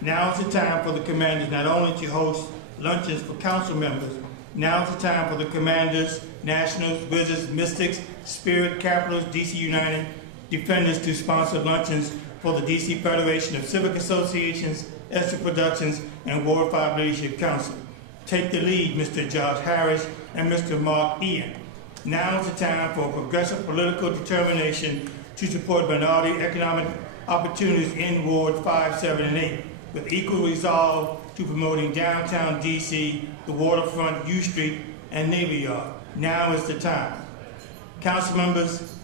Now is the time for the Commanders not only to host luncheons for council members, now is the time for the Commanders, Nationals, Wizards, Mystics, Spirit, Capitals, DC United, Defenders to sponsor luncheons for the DC Federation of Civic Associations, Esther Productions, and Ward 5 Leadership Council. Take the lead, Mr. Josh Harris and Mr. Mark Ian. Now is the time for progressive political determination to support minority economic opportunities in Ward 5, 7, and 8, with equal resolve to promoting downtown DC, the waterfront, U Street, and Navy Yard. Now is the time. Council members,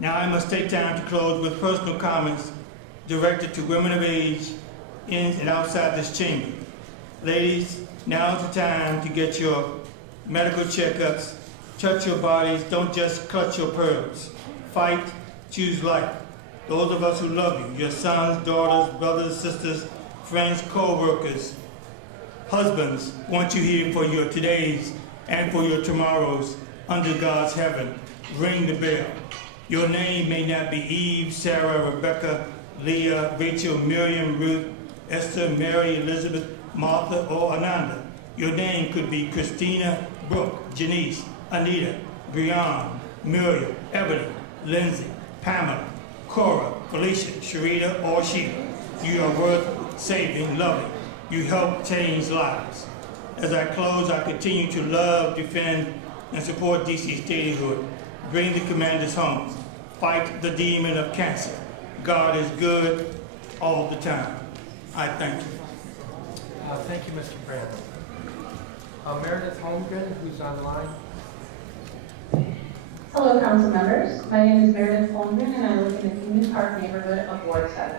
now I must take time to close with personal comments directed to women of age in and outside this chamber. Ladies, now is the time to get your medical checkups, touch your bodies, don't just clutch your pearls. Fight, choose life. Those of us who love you, your sons, daughters, brothers, sisters, friends, co-workers, husbands, want you here for your todays and for your tomorrows under God's heaven. Ring the bell. Your name may not be Eve, Sarah, Rebecca, Leah, Rachel, Miriam, Ruth, Esther, Mary, Elizabeth, Martha, or Ananda. Your name could be Christina, Brooke, Janice, Anita, Brianne, Muriel, Ebony, Lindsay, Pamela, Cora, Felicia, Sharita, or Sheila. You are worth saving, loving. You help change lives. As I close, I continue to love, defend, and support DC statehood. Bring the Commanders home. Fight the demon of cancer. God is good all the time. I thank you. Thank you, Mr. Brown. Meredith Holmgren, who's online. Hello, council members. My name is Meredith Holmgren, and I live in the Kingman Park neighborhood of Ward 7.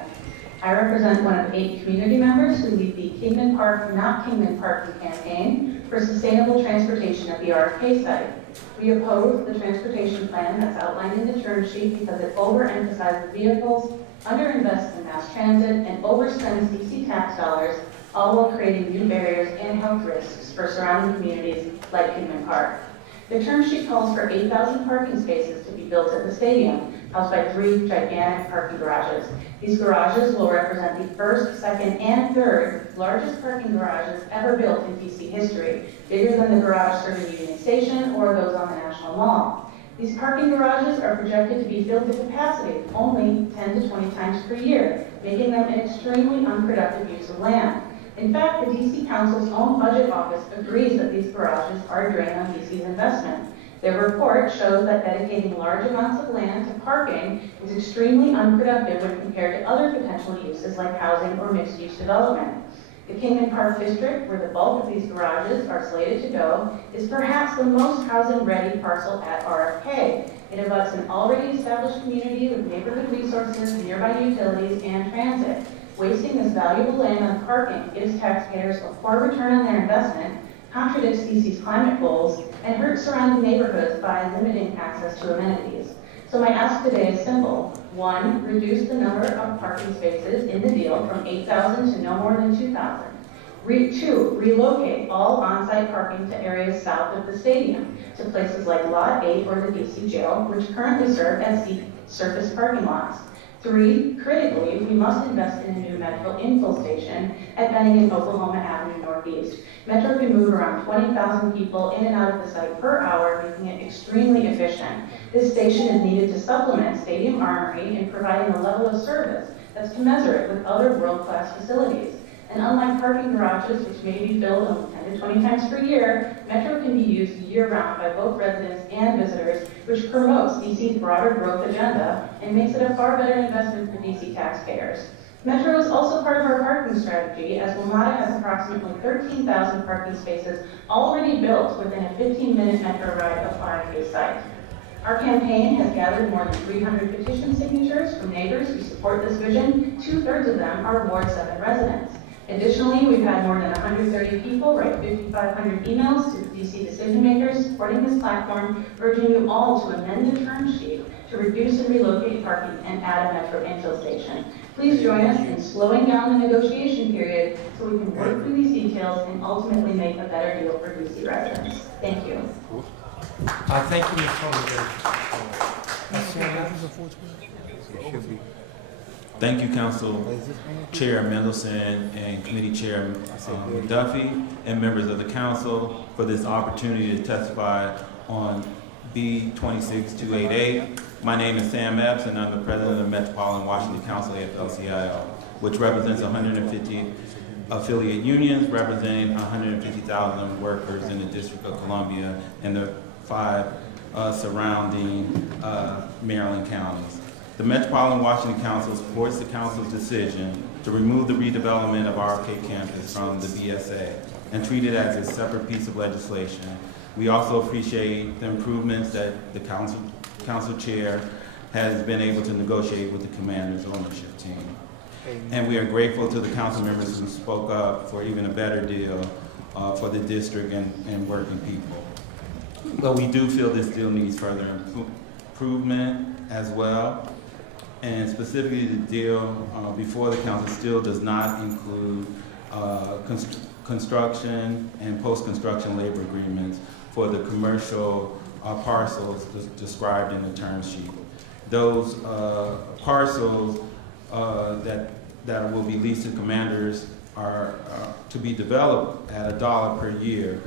I represent one of 8 community members who lead the Kingman Park, Not Kingman Parking campaign for sustainable transportation at the RFK site. We oppose the transportation plan that's outlined in the term sheet because it overemphasizes vehicles, underinvests in mass transit, and overspends DC tax dollars, all while creating new barriers and health risks for surrounding communities like Kingman Park. The term sheet calls for 8,000 parking spaces to be built at the stadium, housed by 3 gigantic parking garages. These garages will represent the first, second, and third largest parking garages ever built in DC history, bigger than the garage serving Union Station or those on the National Mall. These parking garages are projected to be filled to capacity only 10 to 20 times per year, making them an extremely unproductive use of land. In fact, the DC Council's own budget office agrees that these garages are a drain on DC's investment. Their report shows that dedicating large amounts of land to parking is extremely unproductive when compared to other potential uses like housing or mixed-use development. The Kingman Park district, where the bulk of these garages are slated to go, is perhaps the most housing-ready parcel at RFK. It abuts an already established community with neighborhood resources, nearby utilities, and transit. Wasting this valuable land on parking gives taxpayers a poor return on their investment, contradicts DC's climate goals, and hurts surrounding neighborhoods by limiting access to amenities. So my ask today is simple. 1, reduce the number of parking spaces in the deal from 8,000 to no more than 2,000. 2, relocate all on-site parking to areas south of the stadium, to places like Lot 8 or the DC Jail, which currently serve as surface parking lots. 3, critically, we must invest in a new Metro infill station at Benning Oklahoma Avenue Northeast. Metro can move around 20,000 people in and out of the site per hour, making it extremely efficient. This station is needed to supplement Stadium Armory in providing a level of service that's commensurate with other world-class facilities. And unlike parking garages, which may be filled only 10 to 20 times per year, Metro can be used year-round by both residents and visitors, which promotes DC's broader growth agenda and makes it a far better investment for DC taxpayers. Metro is also part of our parking strategy, as WMATA has approximately 13,000 parking spaces already built within a 15-minute Metro ride of RFK site. Our campaign has gathered more than 300 petition signatures from neighbors who support this vision. 2/3 of them are Ward 7 residents. Additionally, we've had more than 130 people write 5,500 emails to DC decision makers supporting this platform, urging you all to amend the term sheet to reduce and relocate parking and add a Metro infill station. Please join us in slowing down the negotiation period so we can work through these details and ultimately make a better deal for DC residents. Thank you. Thank you, Ms. Holmgren. Thank you, Council Chair Mendelson and Committee Chair Duffy and members of the Council for this opportunity to testify on B 26288. My name is Sam Epps and I'm the President of the Metropolitan Washington Council AFL-CIO, which represents 150 affiliate unions representing 150,000 workers in the District of Columbia and the 5 surrounding Maryland counties. The Metropolitan Washington Council supports the Council's decision to remove the redevelopment of RFK campus from the BSA and treat it as a separate piece of legislation. We also appreciate the improvements that the Council Chair has been able to negotiate with the Commander's ownership team. And we are grateful to the council members who spoke up for even a better deal for the district and working people. But we do feel this deal needs further improvement as well. And specifically, the deal before the council still does not include construction and post-construction labor agreements for the commercial parcels described in the term sheet. Those parcels that will be leased to commanders are to be developed at $1 per year.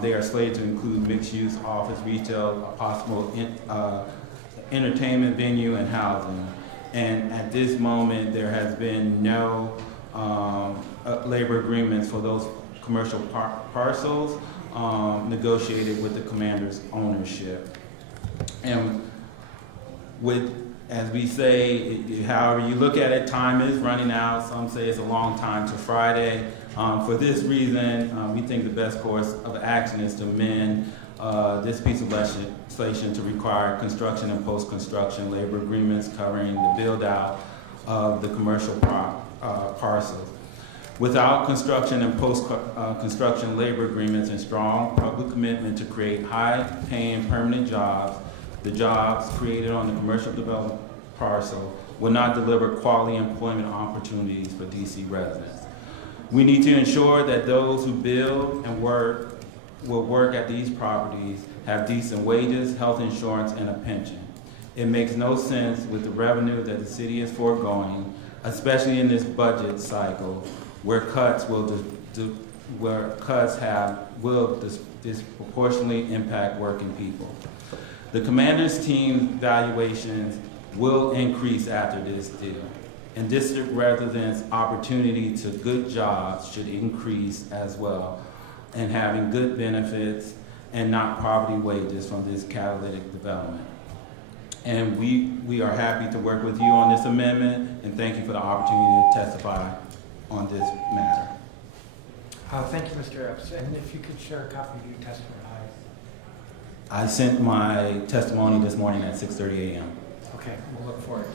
They are slated to include mixed-use, office, retail, a possible entertainment venue, and housing. And at this moment, there has been no labor agreements for those commercial parcels negotiated with the commander's ownership. And as we say, however you look at it, time is running out. Some say it's a long time to Friday. For this reason, we think the best course of action is to amend this piece of legislation to require construction and post-construction labor agreements covering the build-out of the commercial parcels. Without construction and post-construction labor agreements and strong public commitment to create high-paying permanent jobs, the jobs created on the commercial development parcel will not deliver quality employment opportunities for DC residents. We need to ensure that those who build and will work at these properties have decent wages, health insurance, and a pension. It makes no sense with the revenue that the city is foregoing, especially in this budget cycle, where cuts will disproportionately impact working people. The commander's team valuations will increase after this deal, and district residents' opportunity to good jobs should increase as well, and having good benefits and not poverty wages from this catalytic development. And we are happy to work with you on this amendment, and thank you for the opportunity to testify on this matter. Thank you, Mr. Epps. And if you could share a copy of your testimony. I sent my testimony this morning at 6:30 a.m. Okay, we'll look forward to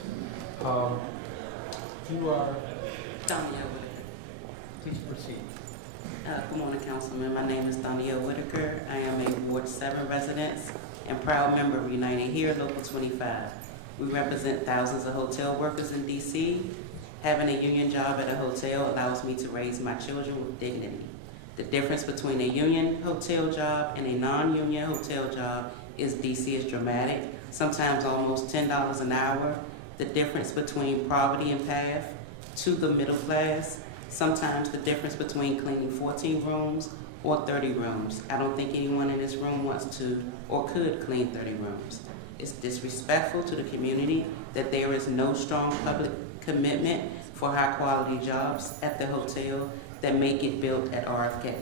it. You are... Danielle Whitaker. Please proceed. Good morning, Councilman. My name is Danielle Whitaker. I am a Ward 7 resident and proud member of United Here, Local 25. We represent thousands of hotel workers in DC. Having a union job at a hotel allows me to raise my children with dignity. The difference between a union hotel job and a non-union hotel job is DC is dramatic, sometimes almost $10 an hour. The difference between poverty and path to the middle class, sometimes the difference between cleaning 14 rooms or 30 rooms. I don't think anyone in this room wants to or could clean 30 rooms. It's disrespectful to the community that there is no strong public commitment for high quality jobs at the hotel that make it built at RFK.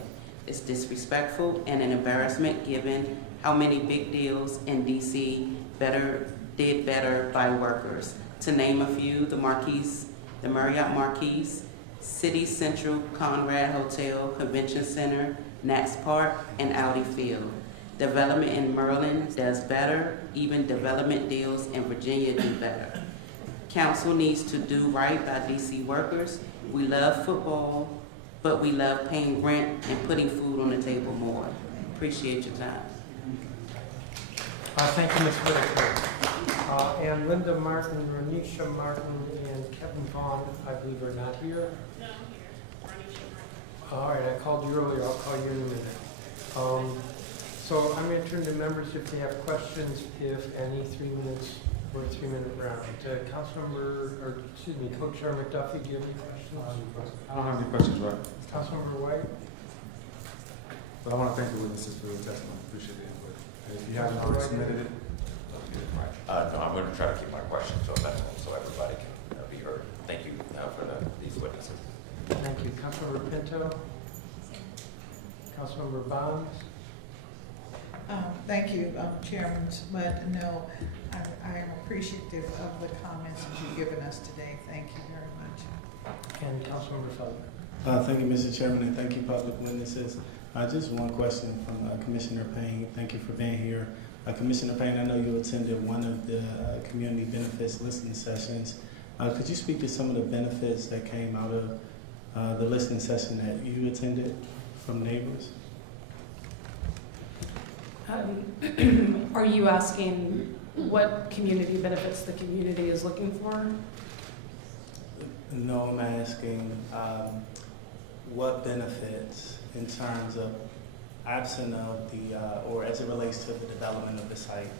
It's disrespectful and an embarrassment given how many big deals in DC did better by workers. To name a few, the Marriott Marquis, City Central Conrad Hotel, Convention Center, Nats Park, and Audi Field. Development in Maryland does better, even development deals in Virginia do better. Council needs to do right by DC workers. We love football, but we love paying rent and putting food on the table more. Appreciate your time. Thank you, Ms. Whitaker. And Linda Martin, Renisha Martin, and Kevin Vaughn, I believe, are not here. No, I'm here. All right, I called you earlier. I'll call you in a minute. So I'm going to turn to members if they have questions, if any, 3 minutes or a 3-minute round. Co-Chair McDuffie, do you have any questions? I don't have any questions, right? Councilmember White? But I want to thank the witnesses for their testimony. Appreciate the input. And if you haven't already submitted it, let's get it right. No, I'm going to try to keep my questions to a minimum so everybody can be heard. Thank you for these witnesses. Thank you. Councilmember Pinto? Councilmember Bonds? Thank you, Chairman, but no, I am appreciative of the comments that you've given us today. Thank you very much. And Councilmember Sullivan. Thank you, Mr. Chairman, and thank you, public witnesses. Just one question from Commissioner Payne. Thank you for being here. Commissioner Payne, I know you attended one of the community benefits listening sessions. Could you speak to some of the benefits that came out of the listening session that you attended from neighbors? Are you asking what community benefits the community is looking for? No, I'm asking what benefits in terms of absent of the, or as it relates to the development of the site,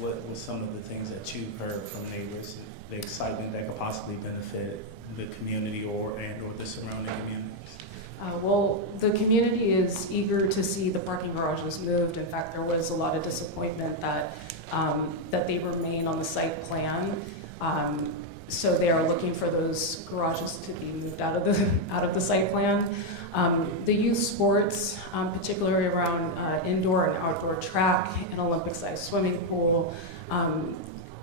what were some of the things that you've heard from neighbors, the excitement that could possibly benefit the community or the surrounding communities? Well, the community is eager to see the parking garages moved. In fact, there was a lot of disappointment that they remain on the site plan. So they are looking for those garages to be moved out of the site plan. The youth sports, particularly around indoor and outdoor track, an Olympic-sized swimming pool,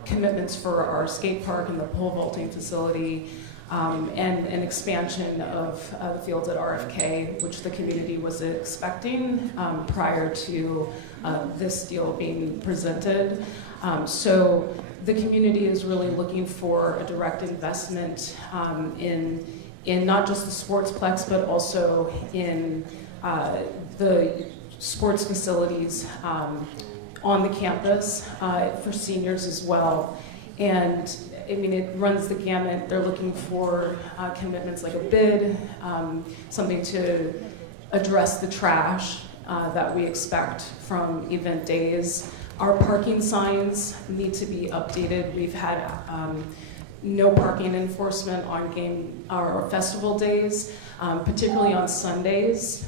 commitments for our skate park and the pole vaulting facility, and an expansion of the fields at RFK, which the community was expecting prior to this deal being presented. So the community is really looking for a direct investment in not just the sportsplex, but also in the sports facilities on the campus for seniors as well. And I mean, it runs the gamut. They're looking for commitments like a bid, something to address the trash that we expect from event days. Our parking signs need to be updated. We've had no parking enforcement on game or festival days, particularly on Sundays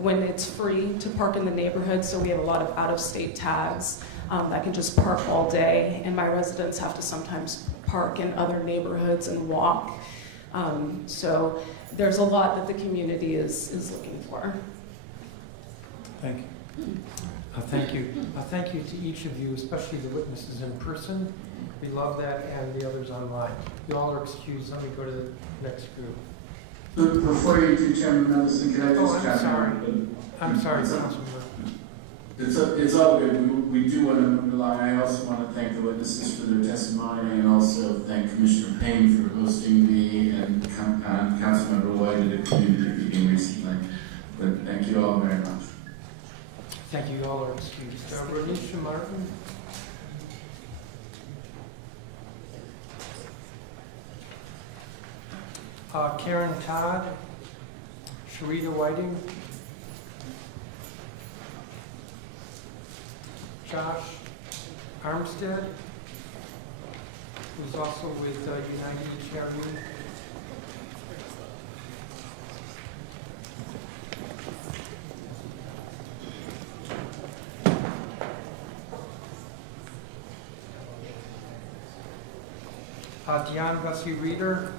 when it's free to park in the neighborhood. So we have a lot of out-of-state tags that can just park all day, and my residents have to sometimes park in other neighborhoods and walk. So there's a lot that the community is looking for. Thank you. Thank you. Thank you to each of you, especially the witnesses in person. We love that, and the others online. You all are excused. Let me go to the next group. Before you do, Chairman Mendelson, can I just I'm sorry. I'm sorry, Councilman. It's all good. We do want to rely. I also want to thank the witnesses for their testimony, and also thank Commissioner Payne for hosting me and Councilmember White at a community meeting recently. But thank you all very much. Thank you. You all are excused. Renisha Martin. Karen Todd. Sharita Whiting. Josh Armstead, who's also with United HRU. Dion Gussie Reeder.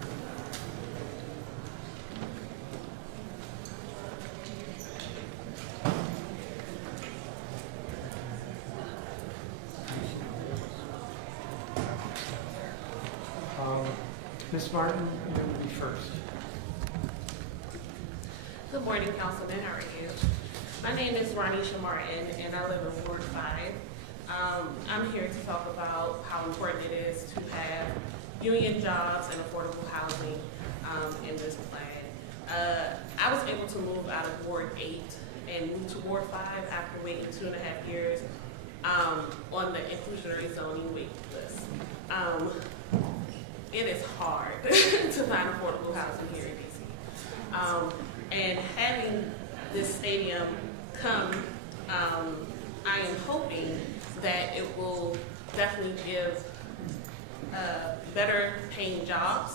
Ms. Martin, you will be first. Good morning, Councilman. How are you? My name is Ronisha Martin, and I live in Ward 5. I'm here to talk about how important it is to have union jobs and affordable housing in this plan. I was able to move out of Ward 8 and move to Ward 5 after waiting 2.5 years on the inclusionary zoning wait list. It is hard to find affordable housing here in DC. And having this stadium come, I am hoping that it will definitely give better paying jobs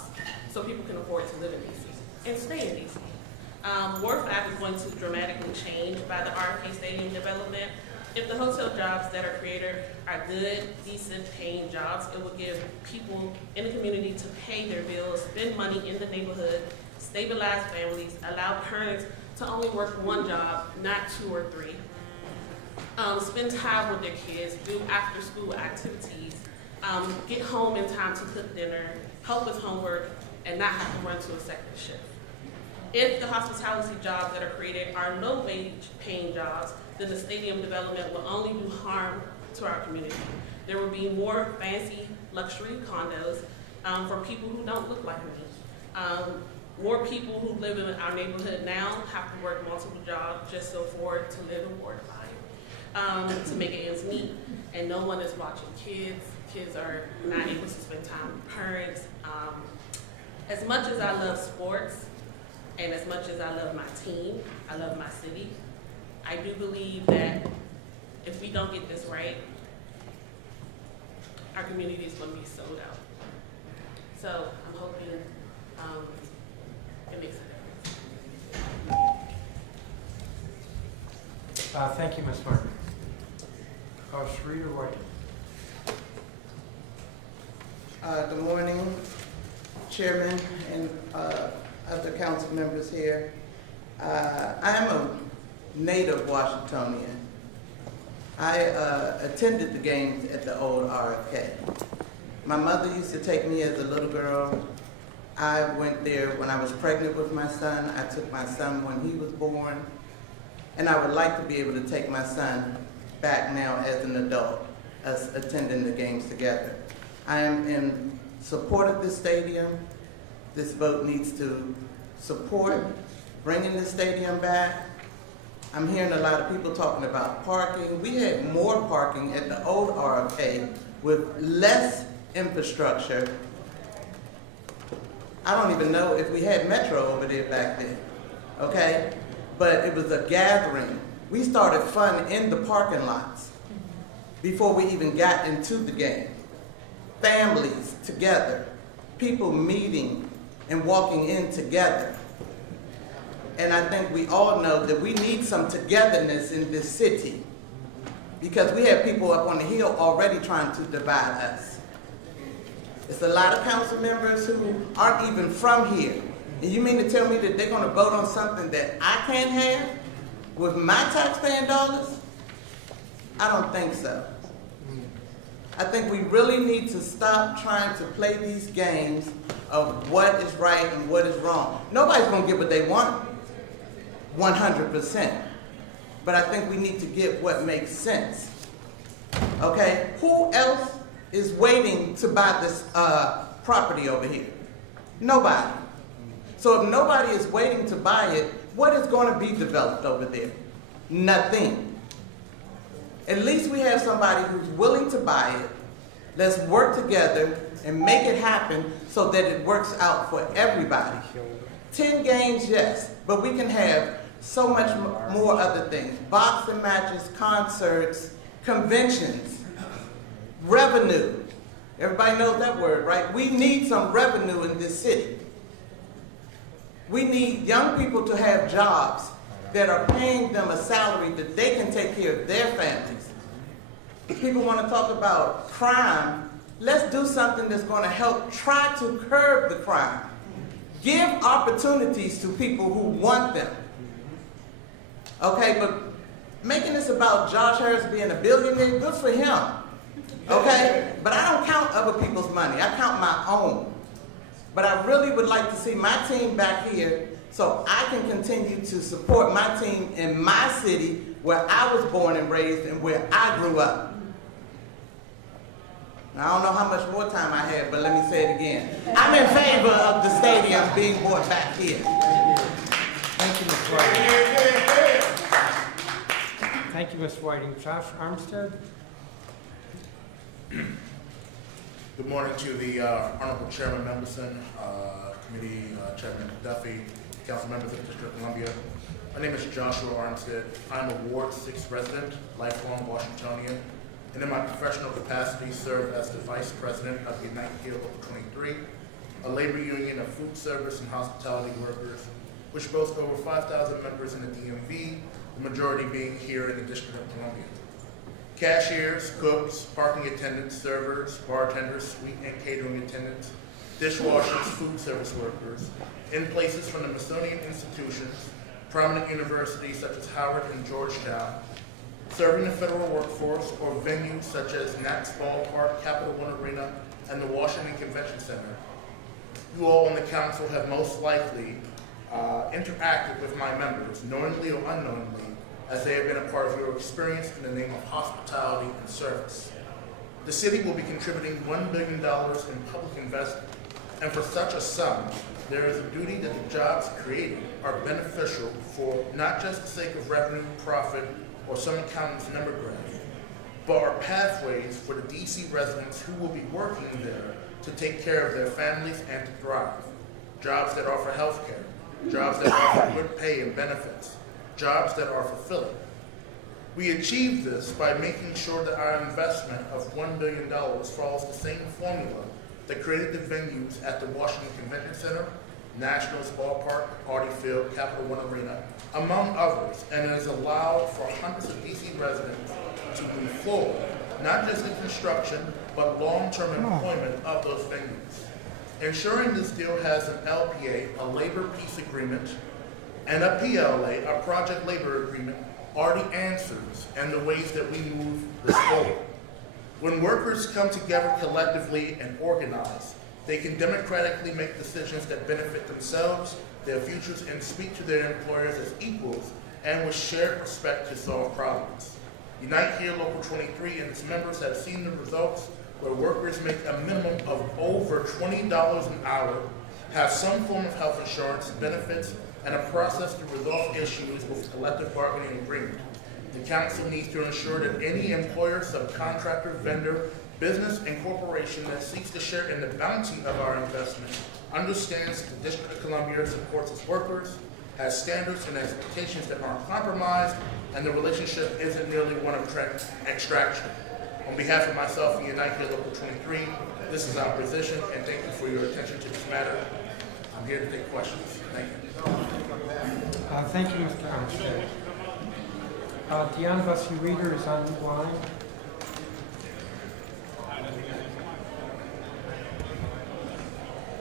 so people can afford to live in DC and stay in DC. Ward 5 is going to dramatically change by the RFK Stadium development. If the hotel jobs that are created are good, decent paying jobs, it will give people in the community to pay their bills, spend money in the neighborhood, stabilize families, allow parents to only work one job, not 2 or 3. Spend time with their kids, do after school activities, get home in time to cook dinner, help with homework, and not have to run to a second shift. If the hospitality jobs that are created are no wage paying jobs, then the stadium development will only do harm to our community. There will be more fancy luxury condos for people who don't look like me. More people who live in our neighborhood now have to work multiple jobs just to afford to live in Ward 5 to make it ends meet. And no one is watching kids. Kids are not able to spend time with parents. As much as I love sports, and as much as I love my team, I love my city, I do believe that if we don't get this right, our community is going to be sold out. So I'm hoping it makes a difference. Thank you, Ms. Martin. Sharita White. Good morning, Chairman and other council members here. I am a native Washingtonian. I attended the games at the old RFK. My mother used to take me as a little girl I went there when I was pregnant with my son. I took my son when he was born. And I would like to be able to take my son back now as an adult, us attending the games together. I am in support of this stadium. This vote needs to support bringing the stadium back. I'm hearing a lot of people talking about parking. We had more parking at the old RFK with less infrastructure. I don't even know if we had Metro over there back then, okay? But it was a gathering. We started fun in the parking lots before we even got into the game. Families together, people meeting and walking in together. And I think we all know that we need some togetherness in this city because we have people up on the hill already trying to divide us. It's a lot of council members who aren't even from here. And you mean to tell me that they're gonna vote on something that I can't have with my taxpaying dollars? I don't think so. I think we really need to stop trying to play these games of what is right and what is wrong. Nobody's gonna get what they want, 100%. But I think we need to get what makes sense. Okay, who else is waiting to buy this property over here? Nobody. So if nobody is waiting to buy it, what is going to be developed over there? Nothing. At least we have somebody who's willing to buy it. Let's work together and make it happen so that it works out for everybody. 10 games, yes, but we can have so much more other things. Boxing matches, concerts, conventions, revenue. Everybody knows that word, right? We need some revenue in this city. We need young people to have jobs that are paying them a salary that they can take care of their families. If people want to talk about crime, let's do something that's going to help try to curb the crime. Give opportunities to people who want them. Okay, but making this about Josh Harris being a billionaire, good for him. Okay, but I don't count other people's money. I count my own. But I really would like to see my team back here so I can continue to support my team in my city where I was born and raised and where I grew up. Now, I don't know how much more time I have, but let me say it again. I'm in favor of the stadium being brought back here. Thank you, Ms. Whiting. Thank you, Ms. Whiting. Josh Armstead? Good morning to the Honorable Chairman Mendelson, Committee Chairman Duffy, Council members of the District of Columbia. My name is Joshua Armstead. I'm a Ward 6 resident, lifelong Washingtonian, and in my professional capacity serve as the Vice President of the United Here Local 23, a labor union of food service and hospitality workers, which boasts over 5,000 members in the DMV, the majority being here in the District of Columbia. Cashiers, cooks, parking attendants, servers, bartenders, suite and catering attendants, dishwashers, food service workers, in places from the Smithsonian institutions, prominent universities such as Howard and Georgetown, serving the federal workforce, or venues such as Nats Ballpark, Capital One Arena, and the Washington Convention Center. You all on the council have most likely interacted with my members, knowingly or unknowingly, as they have been a part of your experience in the name of hospitality and service. The city will be contributing $1 billion in public investment, and for such a sum, there is a duty that the jobs created are beneficial for not just the sake of revenue, profit, or some accountant's number graph, but are pathways for the DC residents who will be working there to take care of their families and to thrive. Jobs that offer health care, jobs that offer good pay and benefits, jobs that are fulfilling. We achieve this by making sure that our investment of $1 billion follows the same formula that created the venues at the Washington Convention Center, Nationals Ballpark, Audi Field, Capital One Arena, among others, and it has allowed for hundreds of DC residents to move forward, not just in construction, but long-term employment of those venues. Ensuring this deal has an LPA, a labor peace agreement, and a PLA, a project labor agreement, are the answers and the ways that we move this forward. When workers come together collectively and organize, They can democratically make decisions that benefit themselves, their futures, and speak to their employers as equals and with shared respect to solve problems. Unite Here Local 23 and its members have seen the results where workers make a minimum of over $20 an hour, have some form of health insurance, benefits, and a process to resolve issues with collective bargaining agreement. The council needs to ensure that any employer, subcontractor, vendor, business, and corporation that seeks to share in the bounty of our investment understands the District of Columbia supports its workers, has standards and expectations that aren't compromised, and the relationship isn't merely one of extraction. On behalf of myself and Unite Here Local 23, this is our position, and thank you for your attention to this matter. I'm here to take questions. Thank you. Thank you, Mr. Armstead. Dion Bussey-Reeder is on the line.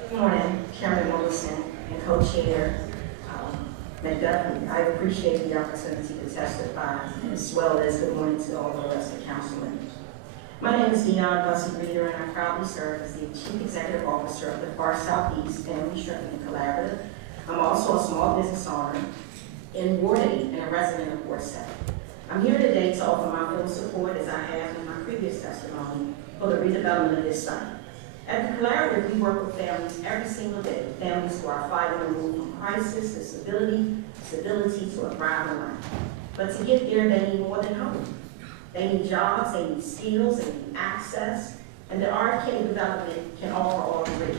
Good morning, Chairman Wilson and Co-Chair McDuffie. I appreciate the opportunity to testify, as well as good morning to all the rest of the councilmen. My name is Dion Bussey-Reeder, and I proudly serve as the Chief Executive Officer of the Far Southeast Family Strengthening Collaborative. I'm also a small business owner in Ward 8 and a resident of Ward 7. I'm here today to offer my full support, as I have in my previous testimony, for the redevelopment of this site. At the Collaborative, we work with families every single day, families who are fighting to move from crisis to stability to a thriving life. But to get there, they need more than hope. They need jobs, they need skills, they need access, and the RFK development can offer all three.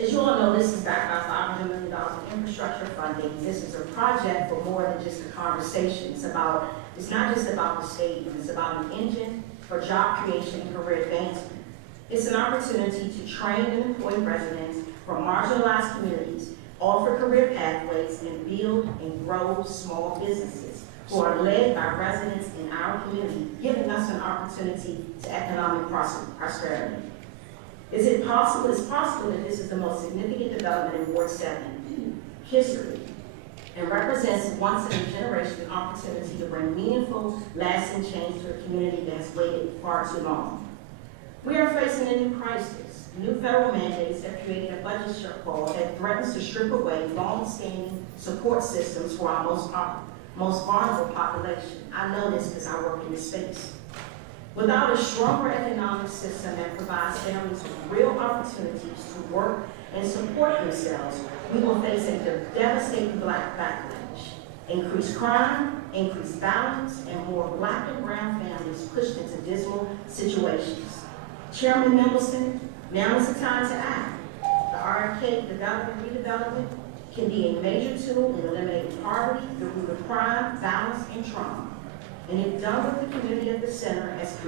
As you all know, this is backed by $500 million in infrastructure funding. This is a project for more than just a conversation. It's not just about the stadium, it's about an engine for job creation and career advancement. It's an opportunity to train and employ residents from marginalized communities, offer career pathways, and build and grow small businesses who are led by residents in our community, giving us an opportunity to economic prosperity. It's possible that this is the most significant development in Ward 7 history and represents once in a generation opportunity to bring meaningful, lasting change to a community that has waited far too long. We are facing a new crisis. New federal mandates have created a budget shortfall that threatens to strip away long-standing support systems for our most vulnerable population. I know this because I work in this space. Without a stronger economic system that provides families with real opportunities to work and support themselves, we will face a devastating Black backlash, increased crime, increased violence, and more Black and brown families pushed into dismal situations. Chairman Mendelson, now is the time to act. The RFK redevelopment can be a major tool in eliminating poverty, the root of crime, violence, and trauma. And if done with the community at the center, as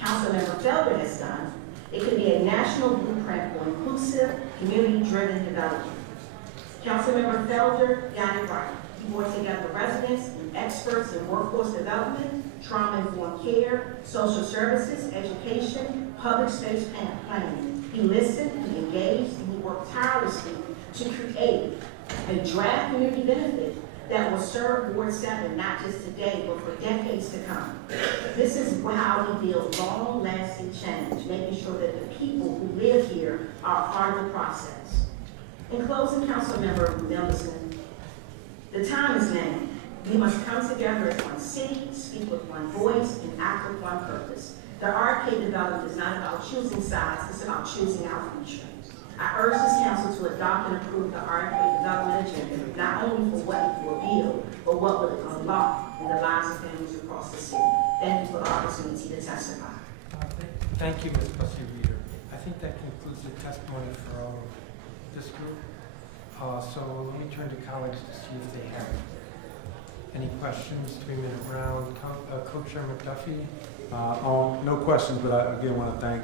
Councilmember Felder has done, it can be a national blueprint for inclusive, community-driven development. Councilmember Felder got it right. He brought together residents and experts in workforce development, trauma-informed care, social services, education, public space planning. He listened, he engaged, and he worked tirelessly to create a draft community benefit that will serve Ward 7 not just today, but for decades to come. This is how we build long-lasting change, making sure that the people who live here are part of the process. In closing, Councilmember Mendelson, the time is now. We must come together as one city, speak with one voice, and act with one purpose. The RFK development is not about choosing sides, it's about choosing our future. I urge this council to adopt and approve the RFK development agenda, not only for what it will build, but what will it unlock in the lives of families across the city. Thank you for the opportunity to testify. Thank you, Ms. Bussey-Reeder. I think that concludes the testimony for all of this group. So let me turn to colleagues to see if they have any questions. 3-minute round. Co-Chair McDuffie. No questions, but I again want to thank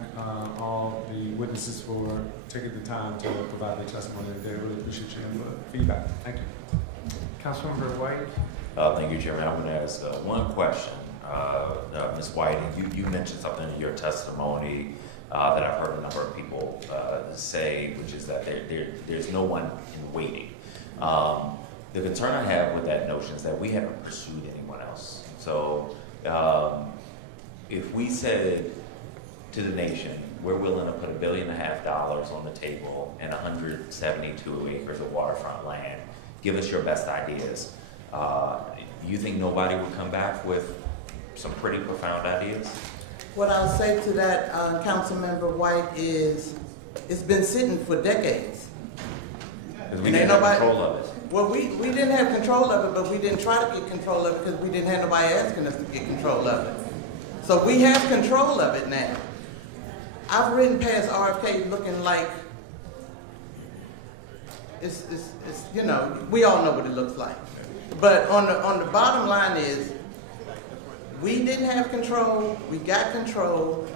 all the witnesses for taking the time to provide their testimony today. I really appreciate your feedback. Thank you. Councilmember White. Thank you, Chairman. I'm going to ask one question. Ms. White, you mentioned something in your testimony that I've heard a number of people say, which is that there's no one in waiting. The concern I have with that notion is that we haven't pursued anyone else. So if we said to the nation, we're willing to put $1.5 billion on the table and 172 acres of waterfront land. Give us your best ideas. You think nobody would come back with some pretty profound ideas? What I'll say to that, Councilmember White, is it's been sitting for decades. Because we didn't have control of it. Well, we didn't have control of it, but we didn't try to get control of it because we didn't have nobody asking us to get control of it. So we have control of it now. I've ridden past RFK looking like it's you know, we all know what it looks like. But on the bottom line is, we didn't have control, we got control,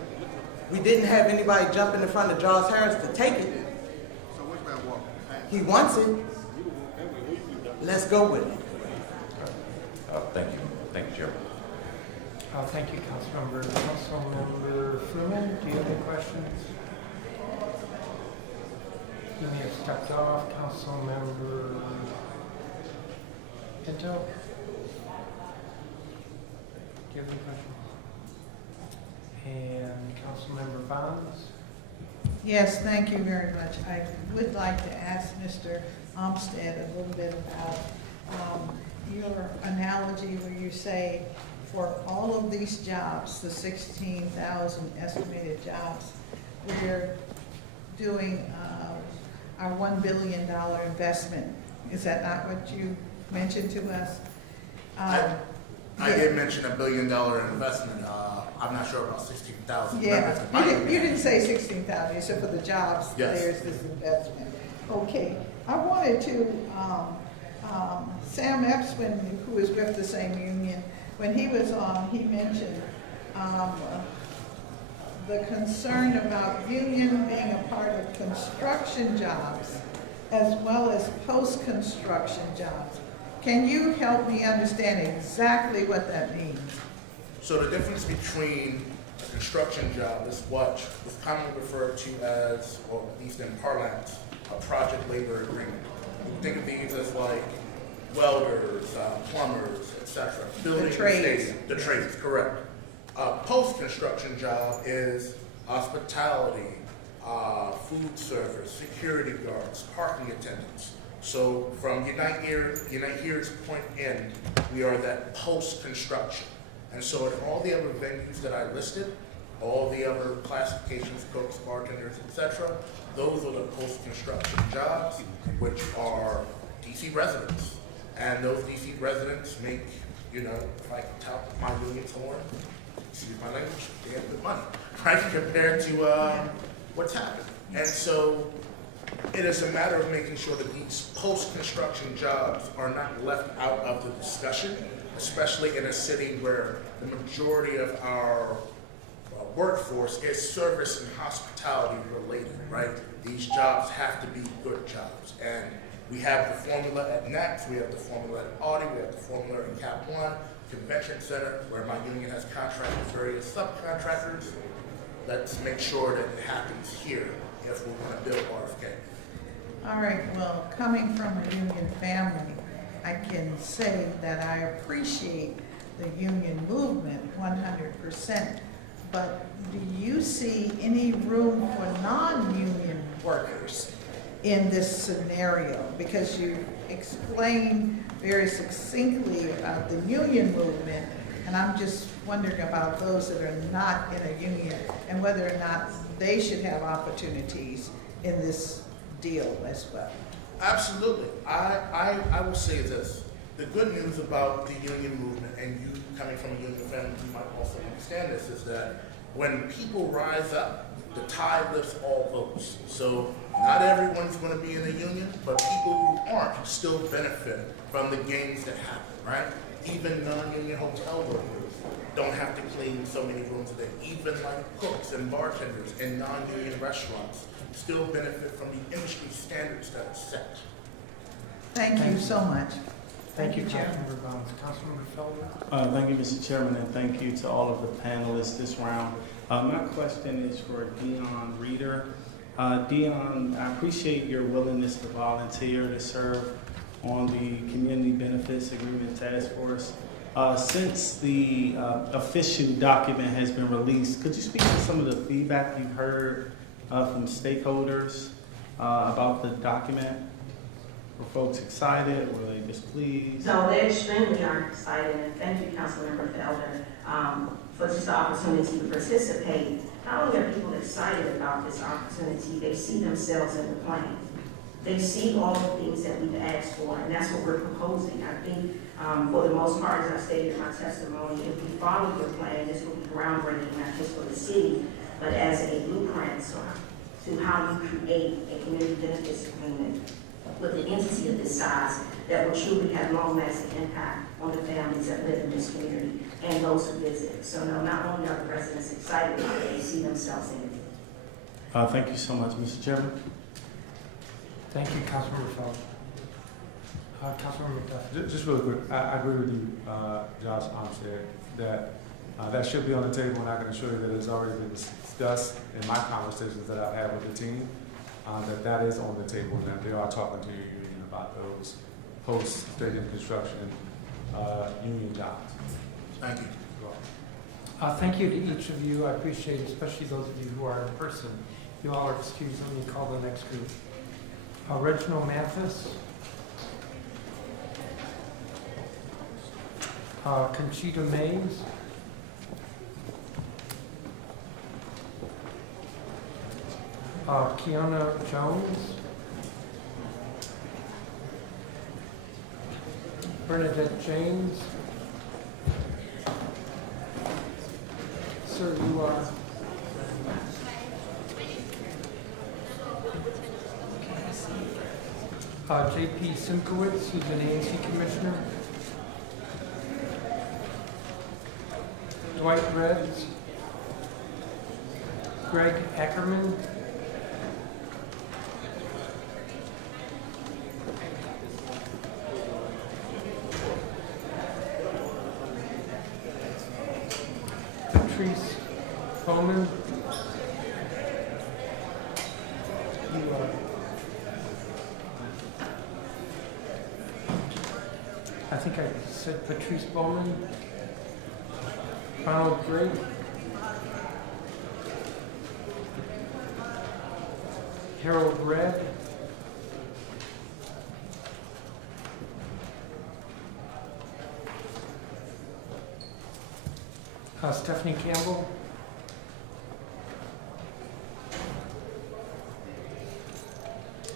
we didn't have anybody jump in the front of Charles Harris to take it. He wants it. Let's go with it. Thank you. Thank you, Chairman. Thank you, Councilmember. Councilmember Freeman, do you have any questions? You may have stepped off. Councilmember Pinto? Do you have any questions? And Councilmember Bonds? Yes, thank you very much. I would like to ask Mr. Umstead a little bit about your analogy where you say for all of these jobs, the 16,000 estimated jobs, we're doing our $1 billion investment. Is that not what you mentioned to us? I did mention $1 billion investment. I'm not sure about 16,000. Yeah, you didn't say 16,000. You said for the jobs, yes, there's this investment. Okay, I wanted to, Sam Epswin, who is with the same union, when he was on, he mentioned the concern about union being a part of construction jobs as well as post-construction jobs. Can you help me understand exactly what that means? So the difference between a construction job is what is commonly referred to as, or at least in parlance, a project labor agreement. You think of these as like welders, plumbers, etc. Building trades. The trades, correct. Post-construction job is hospitality, food service, security guards, parking attendants. So from Unite Here's point in, we are that post-construction. And so in all the other venues that I listed, all the other classifications, cooks, bartenders, etc., those are the post-construction jobs, which are DC residents. And those DC residents make, you know, if I can tout my union's horn, excuse my language, damn good money, right, compared to what's happened. And so it is a matter of making sure that these post-construction jobs are not left out of the discussion, especially in a city where the majority of our workforce is service and hospitality related, right? These jobs have to be good jobs. And we have the formula at NACS, we have the formula at Audi, we have the formula in Cap 1, Convention Center, where my union has contracts with various subcontractors. Let's make sure that it happens here if we're going to build RFK. All right, well, coming from a union family, I can say that I appreciate the union movement 100%, but do you see any room for non-union workers in this scenario? Because you explained very succinctly about the union movement, and I'm just wondering about those that are not in a union and whether or not they should have opportunities in this deal as well. Absolutely. I will say this. The good news about the union movement, and you coming from a union family, you might also understand this, is that when people rise up, the tide lifts all boats. So not everyone's going to be in the union, but people who aren't still benefit from the gains that happen, right? Even non-union hotel workers don't have to clean so many rooms a day. Even like cooks and bartenders in non-union restaurants still benefit from the industry standards that are set. Thank you so much. Thank you, Councilmember Bonds. Councilmember Felder? Thank you, Mr. Chairman, and thank you to all of the panelists this round. My question is for Dion Reeder. Dion, I appreciate your willingness to volunteer to serve on the Community Benefits Agreement Task Force. Since the official document has been released, could you speak to some of the feedback you've heard from stakeholders about the document? Were folks excited? Were they displeased? No, they're extremely excited, and thank you, Councilmember Felder, for this opportunity to participate. Not only are people excited about this opportunity, they see themselves in the plan. They see all the things that we've asked for, and that's what we're proposing. I think, for the most part, as I stated in my testimony, if we follow the plan, this will be groundbreaking, not just for the city, but as a blueprint to how we create a community benefits agreement with an entity of this size that will truly have long-lasting impact on the families that live in this community and those who visit. So no, not only are the residents excited about it, they see themselves in it. Thank you so much, Mr. Chairman. Thank you, Councilmember Felder. Councilmember Duffy. Just really quick, I agree with you, Josh Armstead, that that should be on the table, and I can assure you that it's already been discussed in my conversations that I've had with the team, that is on the table, and that they are talking to your union about those post-stadium construction union jobs. Thank you. Thank you to each of you. I appreciate it, especially those of you who are in person. You all are excused. Let me call the next group. Reginald Mathis. Conchita Mays. Kiana Jones. Bernadette James. Sir, you are. J.P. Simkowitz, who's an ANC commissioner. Dwight Reds. Greg Ackerman. Patrice Bowman. You are. I think I said Patrice Bowman. Ronald Gray. Harold Red. Stephanie Campbell.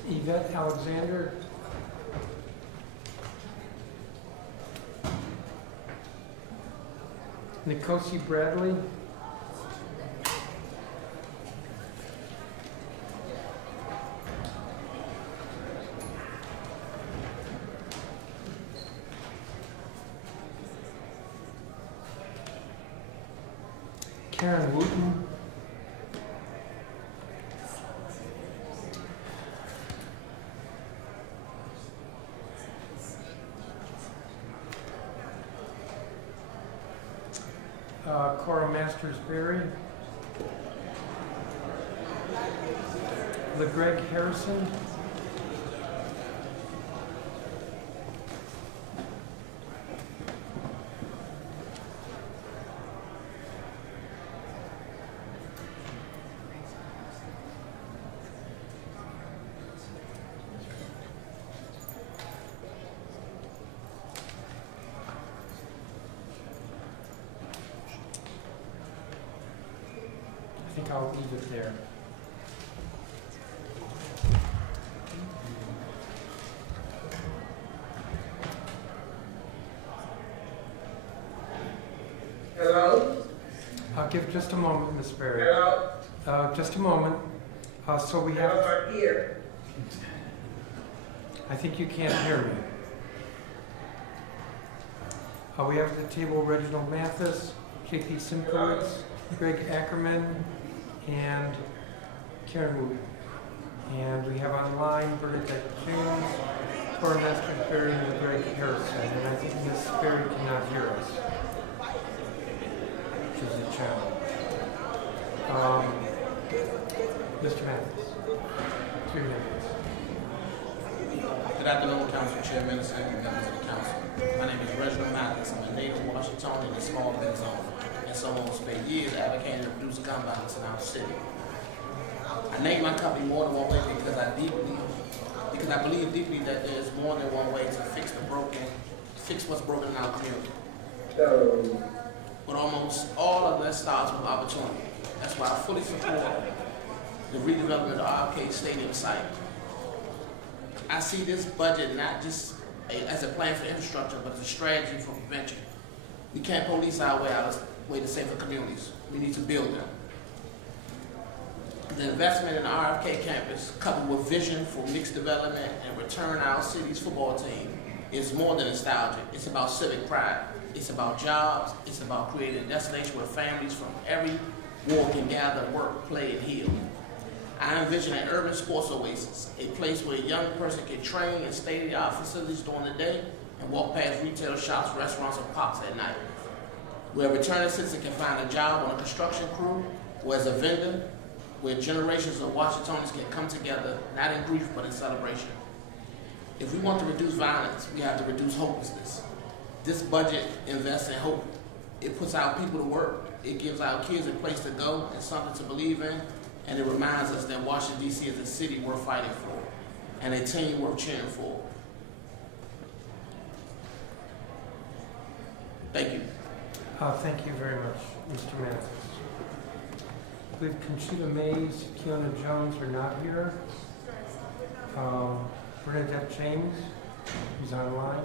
Yvette Alexander. Nikosi Bradley. Karen Wooten. Cora Masters-Berry. LeGreg Harrison. I think I'll leave it there. Hello? I'll give just a moment, Ms. Berry. Hello? Just a moment. So we have. I'm here. I think you can't hear me. We have at the table Reginald Mathis, J.P. Simkowitz, Greg Ackerman, and Karen Wood. And we have online Bernadette James, Cora Masters-Berry, and Greg Harrison. And I think Ms. Berry cannot hear us, which is a challenge. Mr. Mathis, 3 minutes. Good afternoon, Council Chair, Minister, and members of the Council. My name is Reginald Mathis. I'm a native Washingtonian and small business owner, and someone who spent years advocating to reduce gun violence in our city. I named my company More Than One Way because I believe deeply that there is more than one way to fix what's broken in our community. But almost all of that starts with opportunity. That's why I fully support the redevelopment of the RFK Stadium site. I see this budget not just as a plan for infrastructure, but as a strategy for prevention. We can't police our way to safer communities. We need to build them. The investment in the RFK campus, coupled with vision for mixed development and return our city's football team, is more than nostalgia. It's about civic pride. It's about jobs. It's about creating a destination where families from every ward can gather, work, play, and heal. I envision an urban sports oasis, a place where a young person can train in state-of-the-art facilities during the day and walk past retail shops, restaurants, and parks at night. Where a returning citizen can find a job on a construction crew or as a vendor, where generations of Washingtonians can come together, not in grief, but in celebration. If we want to reduce violence, we have to reduce hopelessness. This budget invests in hope. It puts our people to work. It gives our kids a place to go and something to believe in. And it reminds us that Washington, D.C. is a city worth fighting for and a team worth cheering for. Thank you. Thank you very much, Mr. Mathis. I believe Conchita Mays, Keona Jones are not here. Bernadette James, who's online.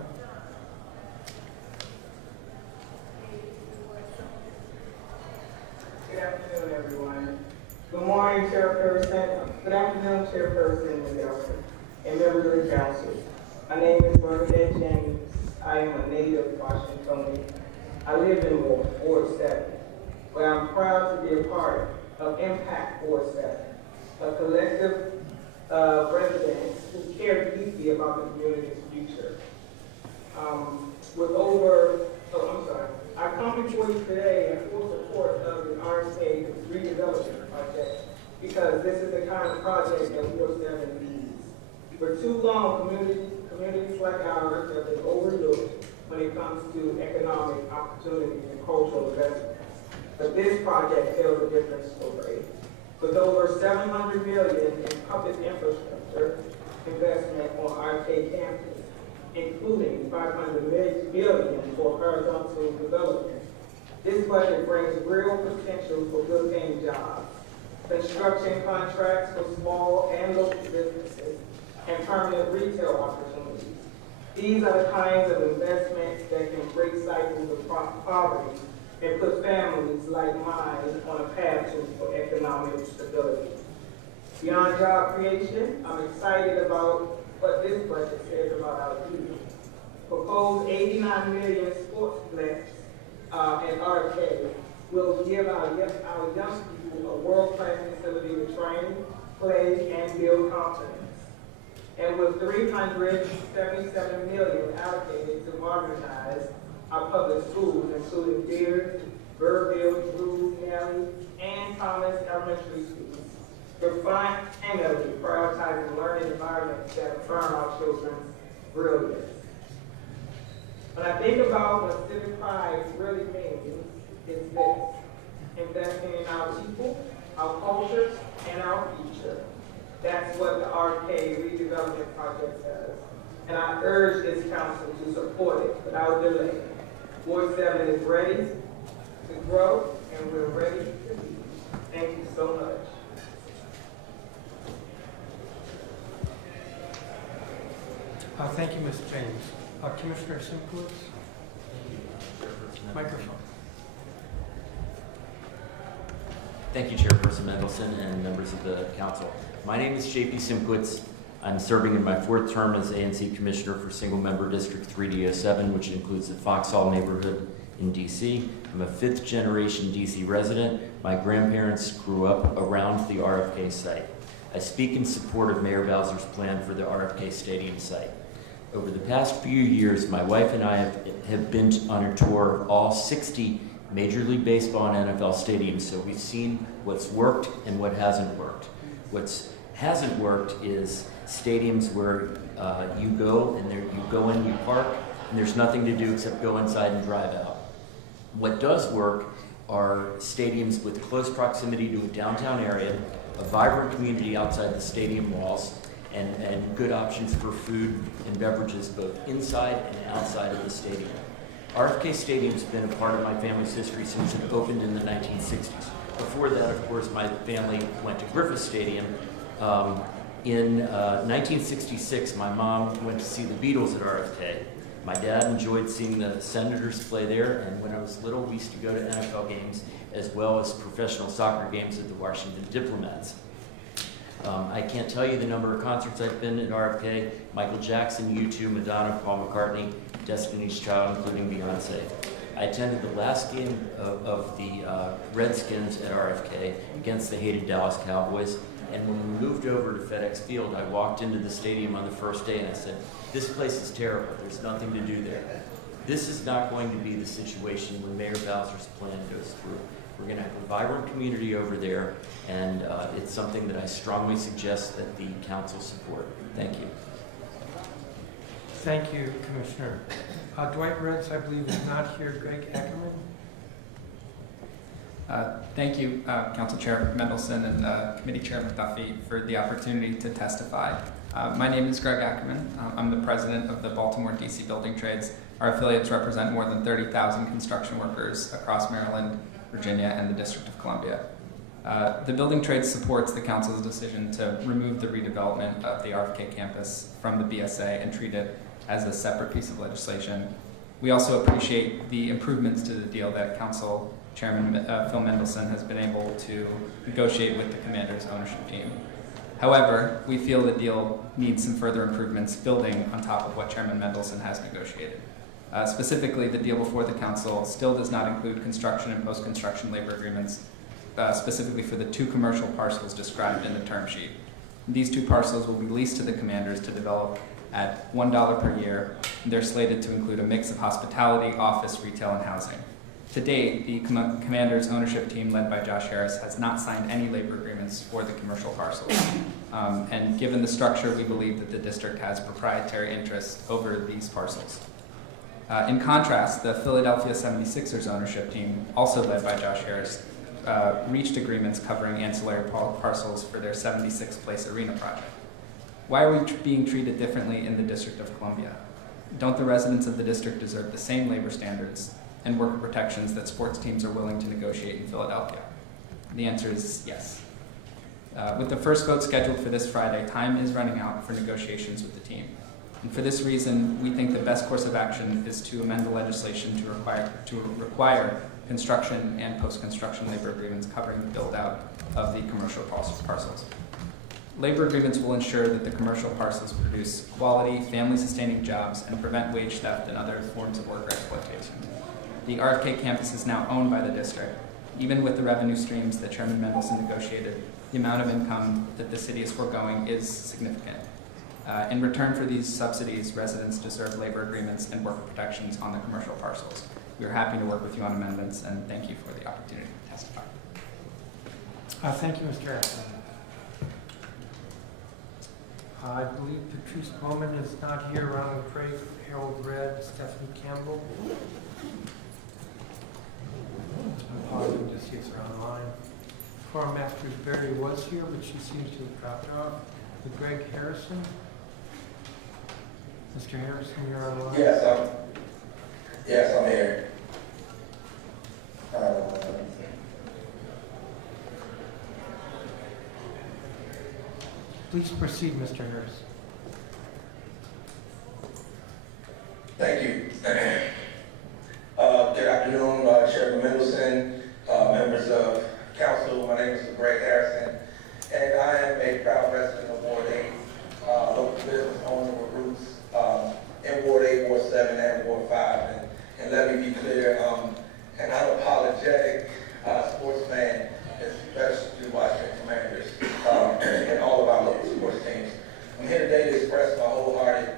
Good afternoon, everyone. Good morning, Chairperson. Good afternoon, Chairperson and members of the Council. My name is Bernadette James. I am a native Washingtonian. I live in Ward 7, where I'm proud to be a part of Impact Ward 7, a collective of residents who care deeply about the community's future. I come before you today in full support of the RFK redevelopment project because this is the kind of project that Ward 7 needs. For too long, communities like ours have been overlooked when it comes to economic opportunities and cultural investments. But this project tells a different story. With over $700 million in public infrastructure investment on RFK campus, including $500 million for horizontal development, this budget brings real potential for good-paying jobs, construction contracts for small and local businesses, and permanent retail opportunities. These are the kinds of investments that can break cycles of poverty and put families like mine on a path for economic stability. Beyond job creation, I'm excited about what this budget says about our youth. Proposed $89 million sports flex and RFK will give our young people a world-class facility to train, play, and build confidence. And with $377 million allocated to modernize our public schools, including Beard, Burville, Drew, Nelly, and Thomas Elementary Schools, we're finally prioritizing learning environments that affirm our children's brilliance. When I think about what civic pride really means, it's this: investing in our people, our culture, and our future. That's what the RFK redevelopment project does. And I urge this council to support it without delay. Ward 7 is ready to grow, and we're ready to lead. Thank you so much. Thank you, Ms. James. Commissioner Simkowitz? Microphone. Thank you, Chairperson Mendelson and members of the council. My name is JP Simkowitz. I'm serving in my 4th term as ANC Commissioner for Single Member District 3D07, which includes the Foxhall neighborhood in DC. I'm a 5th generation DC resident. My grandparents grew up around the RFK site. I speak in support of Mayor Bowser's plan for the RFK Stadium site. Over the past few years, my wife and I have been on a tour of all 60 Major League Baseball and NFL stadiums, so we've seen what's worked and what hasn't worked. What's hasn't worked is stadiums where you go and there you go in, you park, and there's nothing to do except go inside and drive out. What does work are stadiums with close proximity to a downtown area, a vibrant community outside the stadium walls, and good options for food and beverages both inside and outside of the stadium. RFK Stadium's been a part of my family's history since it opened in the 1960s. Before that, of course, my family went to Griffith Stadium. In 1966, my mom went to see the Beatles at RFK. My dad enjoyed seeing the Senators play there, and when I was little, we used to go to NFL games as well as professional soccer games at the Washington Diplomats. I can't tell you the number of concerts I've been at RFK. Michael Jackson, U2, Madonna, Paul McCartney, Destiny's Child, including Beyonce. I attended the last game of the Redskins at RFK against the hated Dallas Cowboys. And when we moved over to FedEx Field, I walked into the stadium on the first day and I said, this place is terrible. There's nothing to do there. This is not going to be the situation when Mayor Bowser's plan goes through. We're going to have a vibrant community over there, and it's something that I strongly suggest that the council support. Thank you. Thank you, Commissioner. Dwight Reds, I believe, is not here. Greg Ackerman? Thank you, Council Chair Mendelson and Committee Chair McDuffie, for the opportunity to testify. My name is Greg Ackerman. I'm the president of the Baltimore DC Building Trades. Our affiliates represent more than 30,000 construction workers across Maryland, Virginia, and the District of Columbia. The Building Trades supports the Council's decision to remove the redevelopment of the RFK campus from the BSA and treat it as a separate piece of legislation. We also appreciate the improvements to the deal that Council Chairman Phil Mendelson has been able to negotiate with the Commanders ownership team. However, we feel the deal needs some further improvements building on top of what Chairman Mendelson has negotiated. Specifically, the deal before the Council still does not include construction and post-construction labor agreements, specifically for the 2 commercial parcels described in the term sheet. These 2 parcels will be leased to the Commanders to develop at $1 per year, and they're slated to include a mix of hospitality, office, retail, and housing. To date, the Commanders ownership team led by Josh Harris has not signed any labor agreements for the commercial parcels. And given the structure, we believe that the district has proprietary interest over these parcels. In contrast, the Philadelphia 76ers ownership team, also led by Josh Harris, reached agreements covering ancillary parcels for their 76th Place Arena project. Why are we being treated differently in the District of Columbia? Don't the residents of the district deserve the same labor standards and worker protections that sports teams are willing to negotiate in Philadelphia? The answer is yes. With the first vote scheduled for this Friday, time is running out for negotiations with the team. And for this reason, we think the best course of action is to amend the legislation to require construction and post-construction labor agreements covering the build-out of the commercial parcels. Labor agreements will ensure that the commercial parcels produce quality, family-sustaining jobs and prevent wage theft and other forms of worker exploitation. The RFK campus is now owned by the district. Even with the revenue streams that Chairman Mendelson negotiated, the amount of income that the city is foregoing is significant. In return for these subsidies, residents deserve labor agreements and worker protections on the commercial parcels. We are happy to work with you on amendments, and thank you for the opportunity to testify. Thank you, Mr. Harrison. I believe Patrice Bowman is not here. Ronald Craig, Harold Red, Stephanie Campbell. I'm pausing to see if they're online. Cora Masters Berry was here, but she seems to have dropped off. Greg Harrison. Mr. Harrison, you're online. Yes, I'm here. Please proceed, Mr. Harris. Thank you. Good afternoon, Chairman Mendelson, members of council. My name is Greg Harrison, and I am a proud resident of Ward 8, local business owner with roots in Ward 8, Ward 7, and Ward 5. And let me be clear, an unapologetic sports fan, especially Washington Commanders and all of our local sports teams. I'm here today to express my wholehearted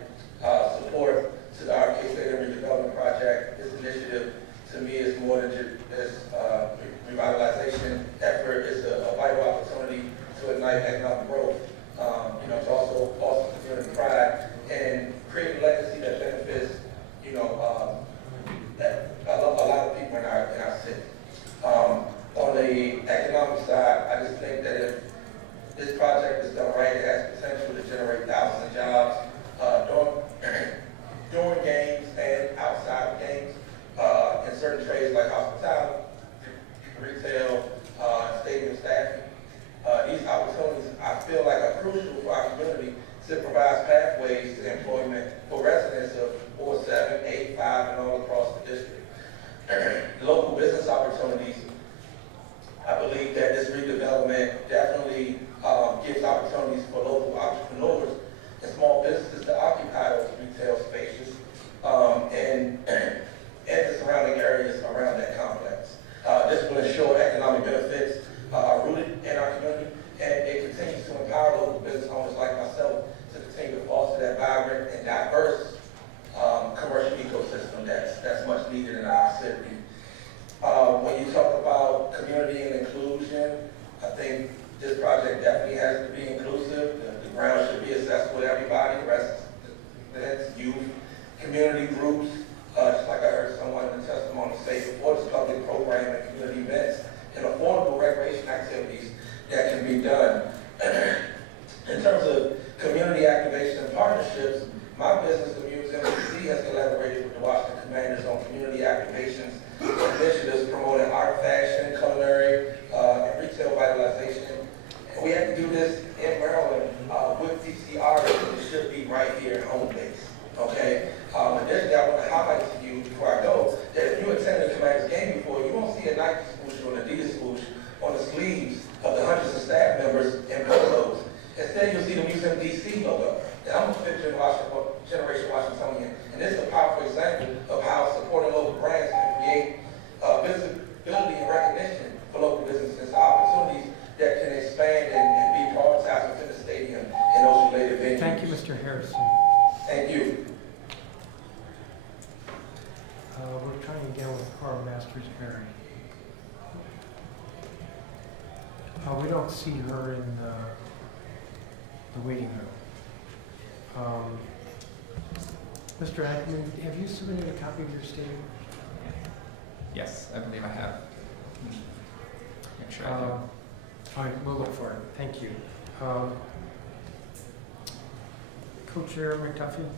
support to the RFK Stadium redevelopment project. This initiative, to me, is more than just this revitalization effort. It's a vital opportunity to ignite economic growth it's also community pride and create a legacy that benefits, that a lot of people in our city. On the economic side, I just think that if this project is done right, it has potential to generate thousands of jobs during games and outside of games in certain trades like hospitality, retail, stadium staffing. These opportunities, I feel like, are crucial for our community to provide pathways to employment for residents of Ward 7, 8, 5, and all across the district. Local business opportunities, I believe that this redevelopment definitely gives opportunities for local entrepreneurs and small businesses to occupy those retail spaces and the surrounding areas around that complex. This will ensure economic benefits are rooted in our community, and it continues to empower local business owners like myself to continue to foster that vibrant and diverse commercial ecosystem that's much needed in our city. When you talk about community and inclusion, I think this project definitely has to be inclusive. The ground should be accessible to everybody, residents, youth, community groups, just like I heard someone in the testimony say before, this public program and community events and affordable recreation activities that can be done. In terms of community activation and partnerships, my business, the Museum DC, has collaborated with the Washington Commanders on community activations and initiatives promoting art, fashion, culinary, and retail vitalization. And we had to do this in Maryland with DC artists, and it should be right here at home base. Okay? Additionally, I want to highlight to you before I go that if you attended a Commanders game before, you won't see a Nike swoosh or an Adidas swoosh on the sleeves of the hundreds of staff members and polos. Instead, you'll see the Museum DC logo. And I'm a fifth-generation Washingtonian, and this is a powerful example of how supporting local brands can create visibility and recognition for local businesses, opportunities that can expand and be prioritized within the stadium and those related venues. Thank you, Mr. Harrison. Thank you. We're trying again with Carl Masters Perry. We don't see her in the waiting room. Mr. Ackerman, have you submitted a copy of your statement? Yes, I believe I have. Make sure I do. All right, we'll look for it. Thank you. Co-Chair McDuffie.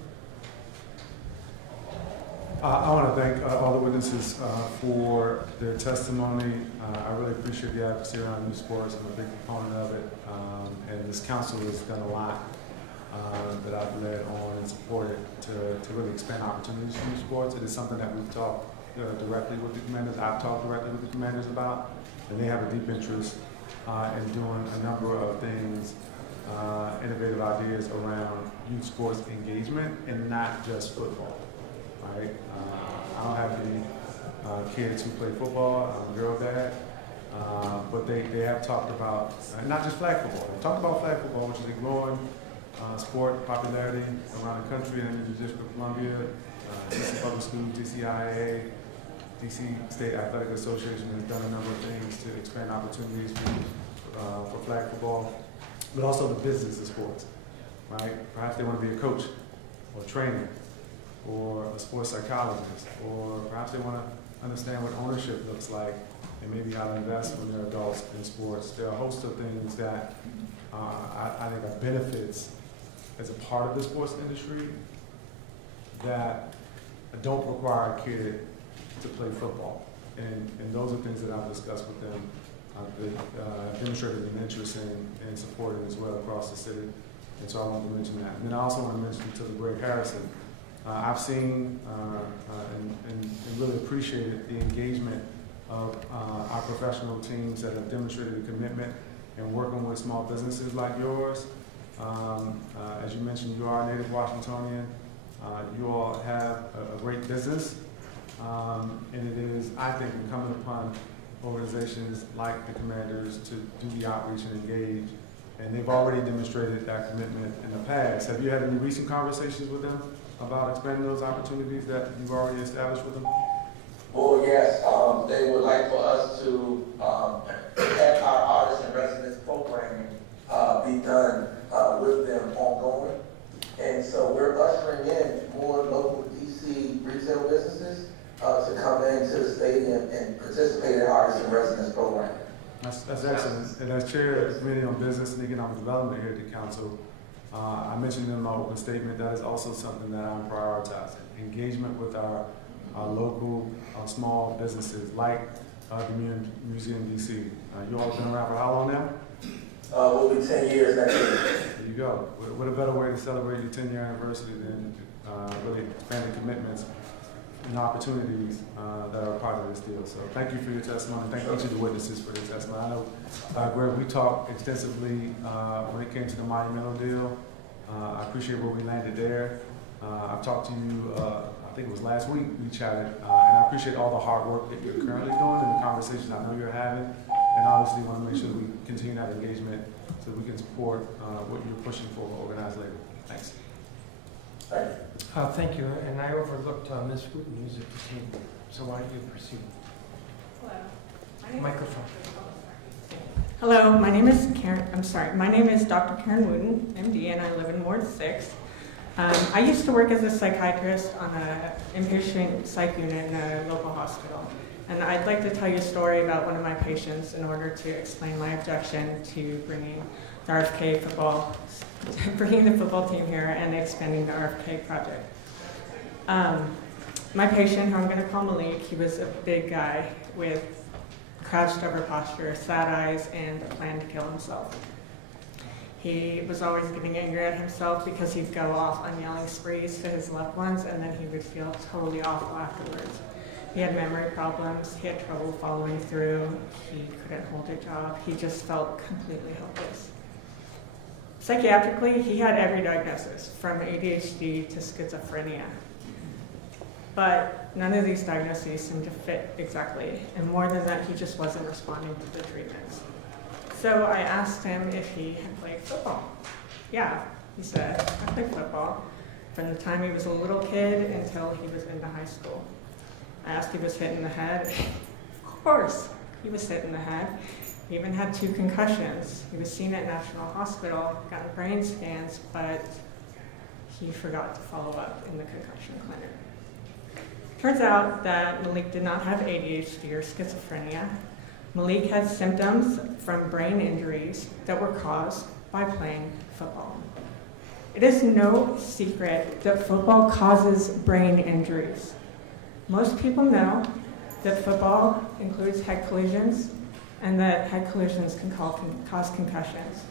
I want to thank all the witnesses for their testimony. I really appreciate the advocacy around youth sports. I'm a big proponent of it. And this council has done a lot that I've led on and supported to really expand opportunities for youth sports. It is something that we've talked directly with the Commanders. I've talked directly with the Commanders about, and they have a deep interest in doing a number of things, innovative ideas around youth sports engagement and not just football. Right? I don't have any kids who play football. I'm a girl dad. But they have talked about, not just flag football, they've talked about flag football, which is a growing sport popularity around the country and in the District of Columbia. DC Public Schools, DCIA, DC State Athletic Association has done a number of things to expand opportunities for flag football, but also the business of sports, right? Perhaps they want to be a coach or trainer, or a sports psychologist, or perhaps they want to understand what ownership looks like and maybe how to invest when they're adults in sports. There are a host of things that I think are benefits as a part of the sports industry that don't require a kid to play football. And those are things that I've discussed with them. I've demonstrated an interest in supporting as well across the city. And so I wanted to mention that. And then I also want to mention to the Greg Harrison, I've seen and really appreciated the engagement of our professional teams that have demonstrated a commitment in working with small businesses like yours. As you mentioned, you are a native Washingtonian. You all have a great business. And it is, I think, incumbent upon organizations like the Commanders to do the outreach and engage. And they've already demonstrated that commitment in the past. Have you had any recent conversations with them about expanding those opportunities that you've already established with them? Well, yes, they would like for us to have our artists and residents programming be done with them ongoing. And so we're ushering in more local DC retail businesses to come into the stadium and participate in artists and residents program. That's excellent. And as chair of the Committee on Business and Economic Development here at the council, I mentioned in my open statement that is also something that I'm prioritizing. Engagement with our local small businesses like the Museum DC. You all been around for how long now? We'll be 10 years next year. There you go. What a better way to celebrate your 10-year anniversary than really expand the commitments and opportunities that are part of this deal. So thank you for your testimony. Thank each of the witnesses for their testimony. I know, Greg, we talked extensively when it came to the monumental deal. I appreciate where we landed there. I've talked to you, I think it was last week, we chatted, and I appreciate all the hard work that you're currently doing and the conversations I know you're having. And obviously want to make sure we continue that engagement so we can support what you're pushing for organized labor. Thanks. Thank you. And I overlooked Ms. Wooten, who's at the table. So why don't you proceed? Hello. Microphone. Hello, my name is Karen. I'm sorry. My name is Dr. Karen Wooten, MD, and I live in Ward 6. I used to work as a psychiatrist on an inpatient psych unit in a local hospital. And I'd like to tell you a story about one of my patients in order to explain my objection to bringing the RFK football, bringing the football team here and expanding the RFK project. My patient, who I'm going to call Malik, he was a big guy with crouched over posture, sad eyes, and a plan to kill himself. He was always getting angry at himself because he'd go off on yelling sprees to his loved ones, and then he would feel totally awful afterwards. He had memory problems, he had trouble following through, he couldn't hold a job, he just felt completely helpless. Psychiatrically, he had every diagnosis, from ADHD to schizophrenia. But none of these diagnoses seemed to fit exactly, and more than that, he just wasn't responding to the treatments. So I asked him if he had played football. Yeah, he said, I played football from the time he was a little kid until he was into high school. I asked if he was hit in the head. Of course, he was hit in the head. He even had 2 concussions. He was seen at National Hospital, gotten brain scans, but he forgot to follow up in the concussion clinic. Turns out that Malik did not have ADHD or schizophrenia. Malik had symptoms from brain injuries that were caused by playing football. It is no secret that football causes brain injuries. Most people know that football includes head collisions and that head collisions can cause concussions.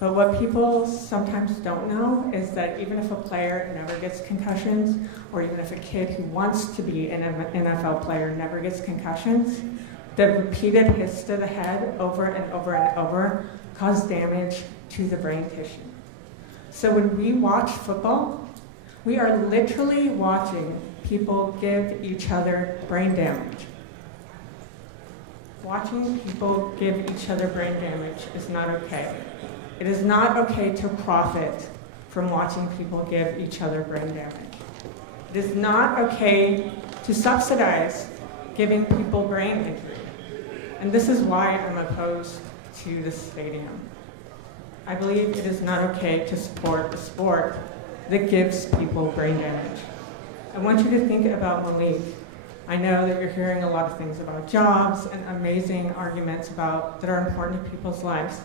But what people sometimes don't know is that even if a player never gets concussions, or even if a kid who wants to be an NFL player never gets concussions, the repeated hits to the head over and over and over cause damage to the brain tissue. So when we watch football, we are literally watching people give each other brain damage. Watching people give each other brain damage is not okay. It is not okay to profit from watching people give each other brain damage. It is not okay to subsidize giving people brain injury. And this is why I'm opposed to the stadium. I believe it is not okay to support a sport that gives people brain damage. I want you to think about Malik. I know that you're hearing a lot of things about jobs and amazing arguments that are important to people's lives,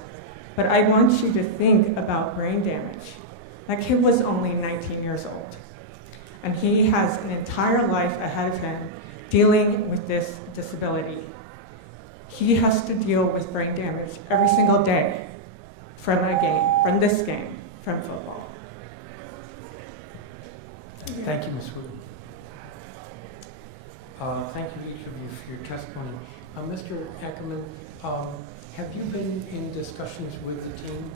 but I want you to think about brain damage. That kid was only 19 years old, and he has an entire life ahead of him dealing with this disability. He has to deal with brain damage every single day from a game, from this game, from football. Thank you, Ms. Wooten. Thank you each of you for your testimony. Mr. Ackerman, have you been in discussions with the team?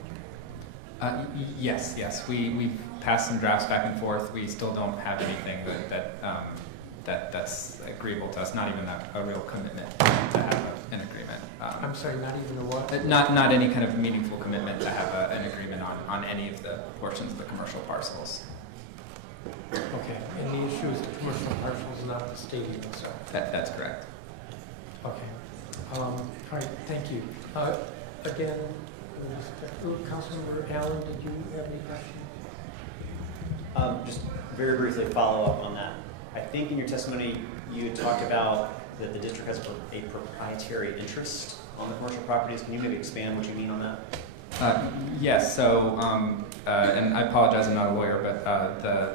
Yes. We've passed some drafts back and forth. We still don't have anything that's agreeable to us. Not even a real commitment to have an agreement. I'm sorry, not even a what? Not any kind of meaningful commitment to have an agreement on any of the portions of the commercial parcels. Okay, and the issue is the commercial parcels, not the stadium itself. That's correct. Okay. All right, thank you. Again, Councilmember Allen, did you have any questions? Just very briefly follow up on that. I think in your testimony you talked about that the district has a proprietary interest on the commercial properties. Can you maybe expand what you mean on that? Yes, so, and I apologize, I'm not a lawyer, but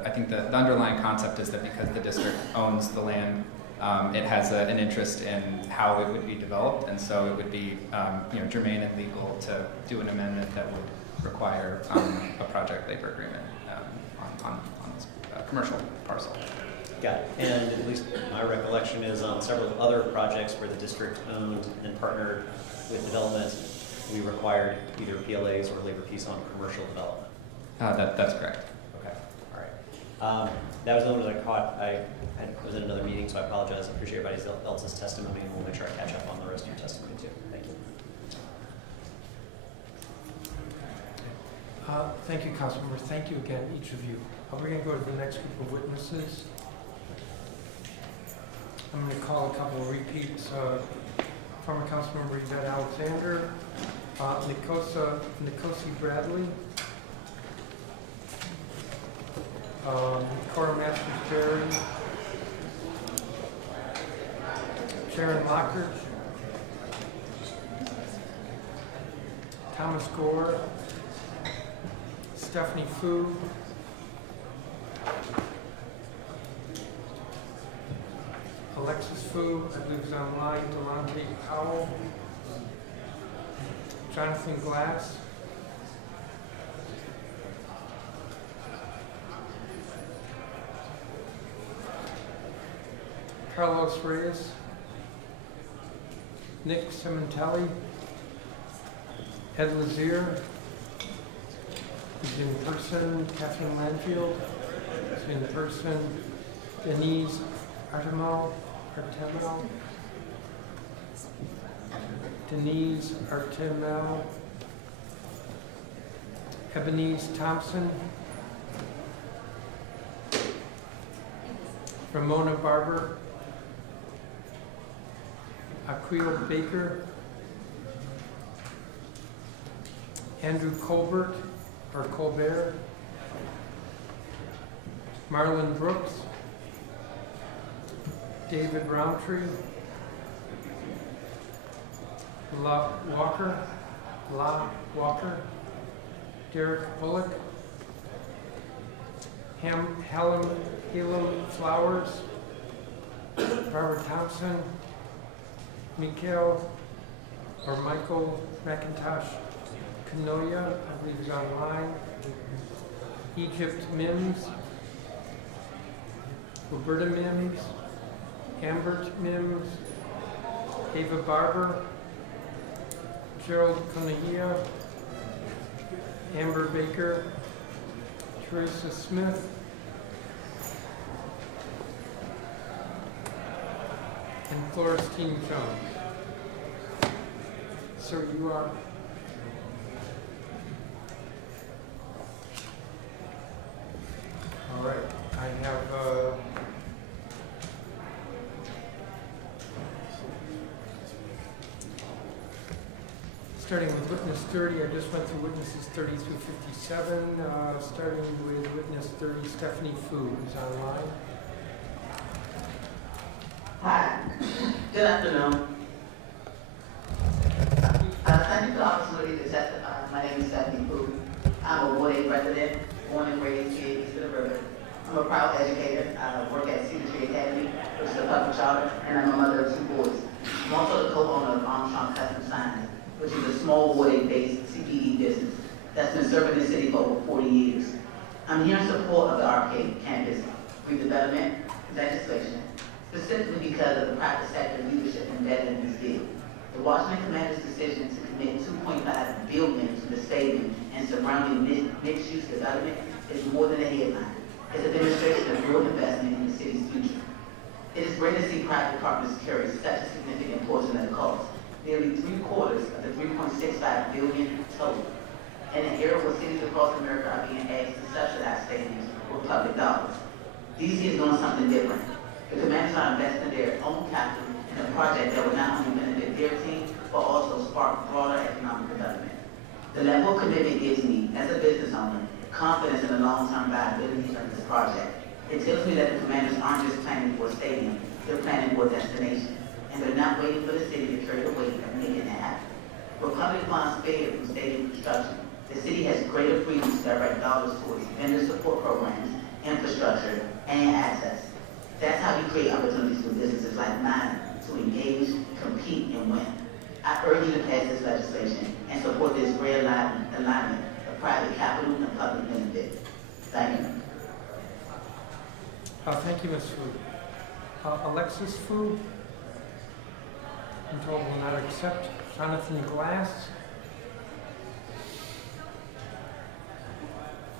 I think the underlying concept is that because the district owns the land, it has an interest in how it would be developed, and so it would be germane and legal to do an amendment that would require a project labor agreement on this commercial parcel. Got it. And at least my recollection is on several other projects where the district owned and partnered with development, we required either PLAs or labor peace on commercial development. That's correct. Okay, all right. That was the one that I caught. I was in another meeting, so I apologize. I appreciate everybody else's testimony, and we'll make sure I catch up on the rest of your testimony too. Thank you. Thank you, Councilmember. Thank you again, each of you. We're going to go to the next group of witnesses. I'm going to call a couple of repeats. Former Councilmember Yvette Alexander, Nikosi Bradley, Cora Masters Jerry, Sharon Lockhart, Thomas Gore, Stephanie Fu, Alexis Fu, I believe is online, Delonte Powell, Jonathan Glass, Carlos Reyes, Nick Cementelli, Ed Lazier, is in person, Kathleen Lanfield, is in person, Denise Artemel, Denise Artemel, Ebenezer Thompson, Ramona Barber, Aquil Baker, Andrew Colbert, Marlon Brooks, David Roundtree, La Walker, Derek Bullock, Hallam Flowers, Barbara Thompson, Michael McIntosh Kanoya, I believe is online, Egypt Mims, Roberta Mims, Ambert Mims, Ava Barber, Gerald Conahia, Amber Baker, Teresa Smith, and Florestine Jones. Sir, you are. All right, I have starting with witness 30, I just went through witnesses 30 through 57, starting with witness 30, Stephanie Fu is online. Hi, good afternoon. Thank you for the opportunity to testify. My name is Stephanie Fu. I'm a Ward 8 resident, born and raised here east of the river. I'm a proud educator. I work at Cedar Tree Academy, which is a public charter, and I'm a mother of 2 boys. I'm also the co-owner of Armstrong Custom Signs, which is a small Ward 8-based CPE business that's been serving the city for over 40 years. I'm here in support of the RFK campus redevelopment legislation, specifically because of the private sector leadership embedded in this deal. The Washington Commanders' decision to commit $2.5 billion to the stadium and surrounding mixed-use development is more than a headline. It's a demonstration of real investment in the city's future. It is great to see private partners carry such a significant portion of the cost, nearly 3/4 of the $3.65 billion total. In an era where cities across America are being asked to subsidize stadiums with public dollars, DC is doing something different. The Commanders are investing their own capital in a project that will not only benefit their team, but also spark broader economic development. The level of commitment gives me, as a business owner, confidence in the long-term viability of this project. It tells me that the commanders aren't just planning for a stadium, they're planning for a destination. And they're not waiting for the city to carry the weight of making it happen. With public funds fed from stadium construction, the city has greater freedom to direct dollars towards vendor support programs, infrastructure, and access. That's how you create opportunities for businesses like mine to engage, compete, and win. I urge you to pass this legislation and support this great alignment of private capital and public benefit. Thank you. Thank you, Ms. Fu. Alexis Fu, I'm told will not accept. Jonathan Glass.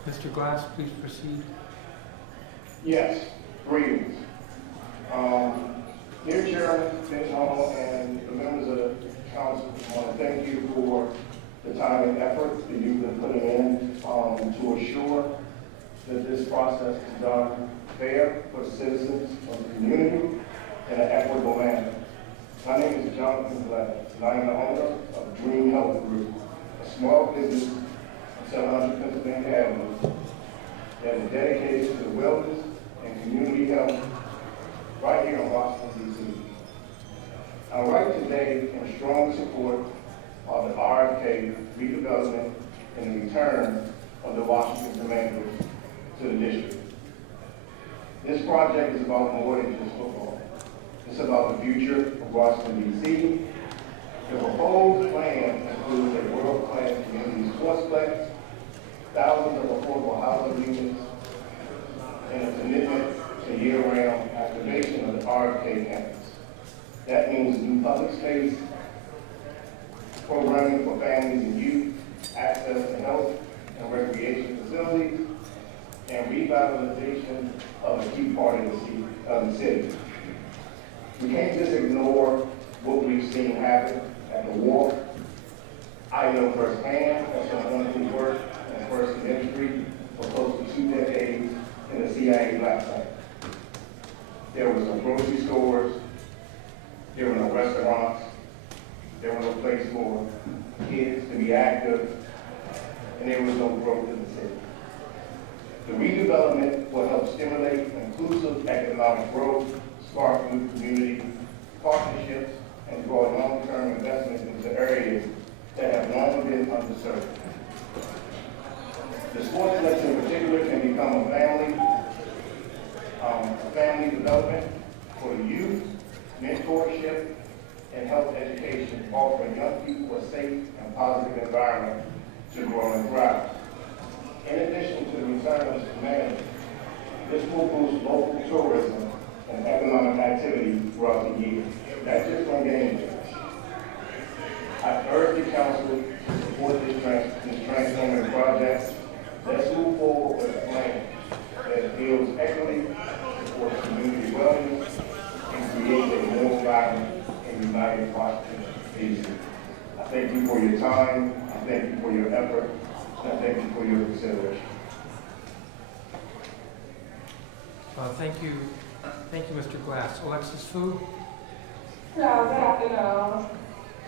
Mr. Glass, please proceed. Yes, greetings. Dear Chairman, Ms. Hall, and the members of the council, I want to thank you for the time and effort that you've been putting in to assure that this process is done fair for the citizens of the community in an equitable manner. My name is Jonathan Glass, and I am the owner of Dream Health Group, a small business on 700 Pennsylvania Avenue that is dedicated to the wellness and community health right here in Washington, D.C. I write today in strong support of the RFK redevelopment and the return of the Washington Commanders to the district. This project is about more than just football. It's about the future of Washington, D.C. The proposed plan includes a world-class community sportsplex, thousands of affordable housing units, and a commitment to year-round activation of the RFK campus. That means new public space, programming for families and youth, access to health and recreation facilities, and revitalization of a key part of the city. We can't just ignore what we've seen happen at the wharf. I know firsthand as someone who worked in the first industry for close to 2 decades in the CIA black site. There were no grocery stores, there were no restaurants, there was no place for kids to be active, and there was no growth in the city. The redevelopment will help stimulate inclusive economic growth, spark new community partnerships, and draw long-term investments into areas that have long been underserved. The sports complex in particular can become a family development for the youth, mentorship, and health education, offering young people a safe and positive environment to grow and thrive. In addition to the return of the commanders, this will boost local tourism and economic activity throughout the year. That's just on game day. I urge the council to support this transformative project. Let's move forward with a plan that builds equity, supports community wellness, and creates a more vibrant and united Washington, D.C. I thank you for your time. I thank you for your effort. And I thank you for your consideration. Thank you, Mr. Glass. Alexis Fu. Hello, good afternoon.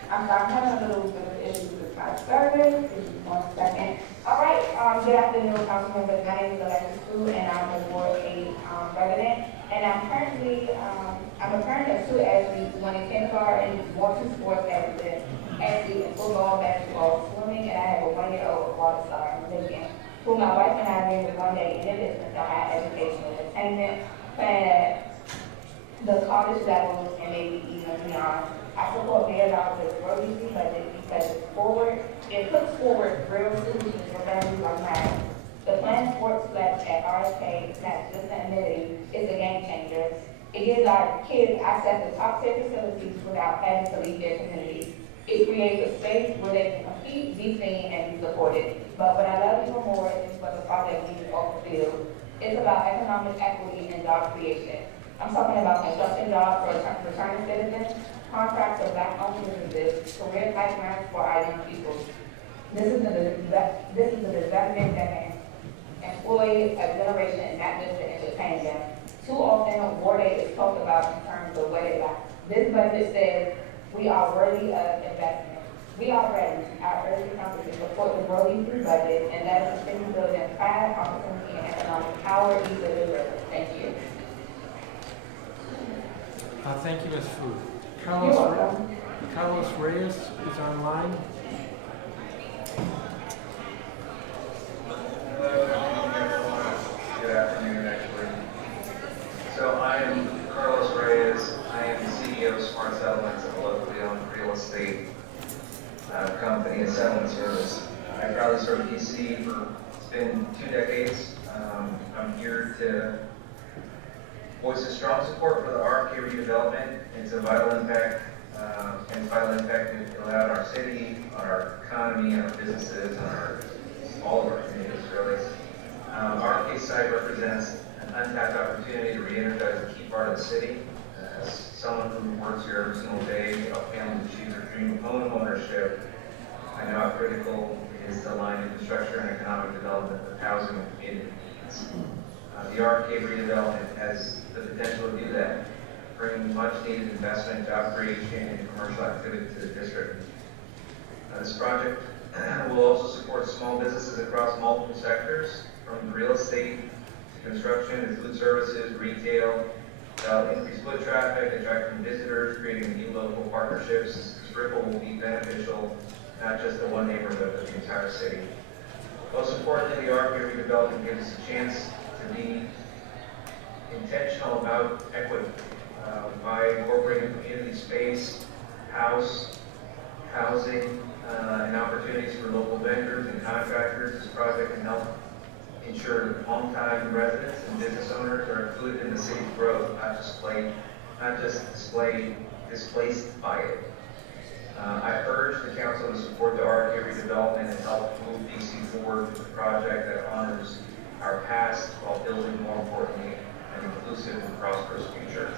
I'm having a little bit of issues with my service. Give me 1 second. All right, good afternoon, council members. My name is Alexis Fu, and I'm a Ward 8 resident. And I'm a parent of 2 athletes, one in kindergarten and 2 sports athlete in football, basketball, swimming, and I have a 1-year-old water star, Megan, who my wife and I dreamed of one day in the business of higher education and attainment, playing at the college level and maybe even beyond. I support $1 as a royalty budget because it puts forward real solutions for families like mine. The planned sports flex at RFK is not just an amenity, it's a game changer. It gives our kids access to top-tier facilities without having to leave their communities. It creates a space where they can compete, be seen, and be supported. But what I love even more is what the project needs to fulfill. It's about economic equity and job creation. I'm talking about construction jobs for returning citizens, contracts for black-owned businesses, career pipelines for our young people. This is the development that can employ a generation and not just to entertain them. Too often, Ward 8 is talked about in terms of what it like. This budget says we are worthy of investment. We are ready. I urge the council to support the Brody through budget, and that is a city building pride, opportunity, and economic power easily delivered. Thank you. Thank you, Ms. Fu. You're welcome. Carlos Reyes is online. Good afternoon, actually. So I am Carlos Reyes. I am the CEO of Smart Settlements, a locally owned real estate company, a settlement service. I proudly serve DC for, it's been 2 decades. I'm here to voice a strong support for the RFK redevelopment. It's a vital impact, and it's vital impact it will have on our city, on our economy, on our businesses, on all of our communities, really. RFK site represents an untapped opportunity to re-energize a key part of the city. As someone who works here every single day to help families achieve their dream of home ownership, I know how critical it is to align infrastructure and economic development with housing and community needs. The RFK redevelopment has the potential to do that, bring much needed investment, job creation, and commercial activity to the district. This project will also support small businesses across multiple sectors, from real estate to construction to food services, retail, increase foot traffic, attracting visitors, creating new local partnerships. This ripple will be beneficial not just to one neighborhood, but the entire city. Most importantly, the RFK redevelopment gives us a chance to be intentional about equity by incorporating community space, housing, and opportunities for local vendors and contractors. This project can help ensure that longtime residents and business owners are included in the city's growth, not just displaced by it. I urge the council to support the RFK redevelopment and help move DC forward with a project that honors our past while building, more importantly, an inclusive and prosperous future.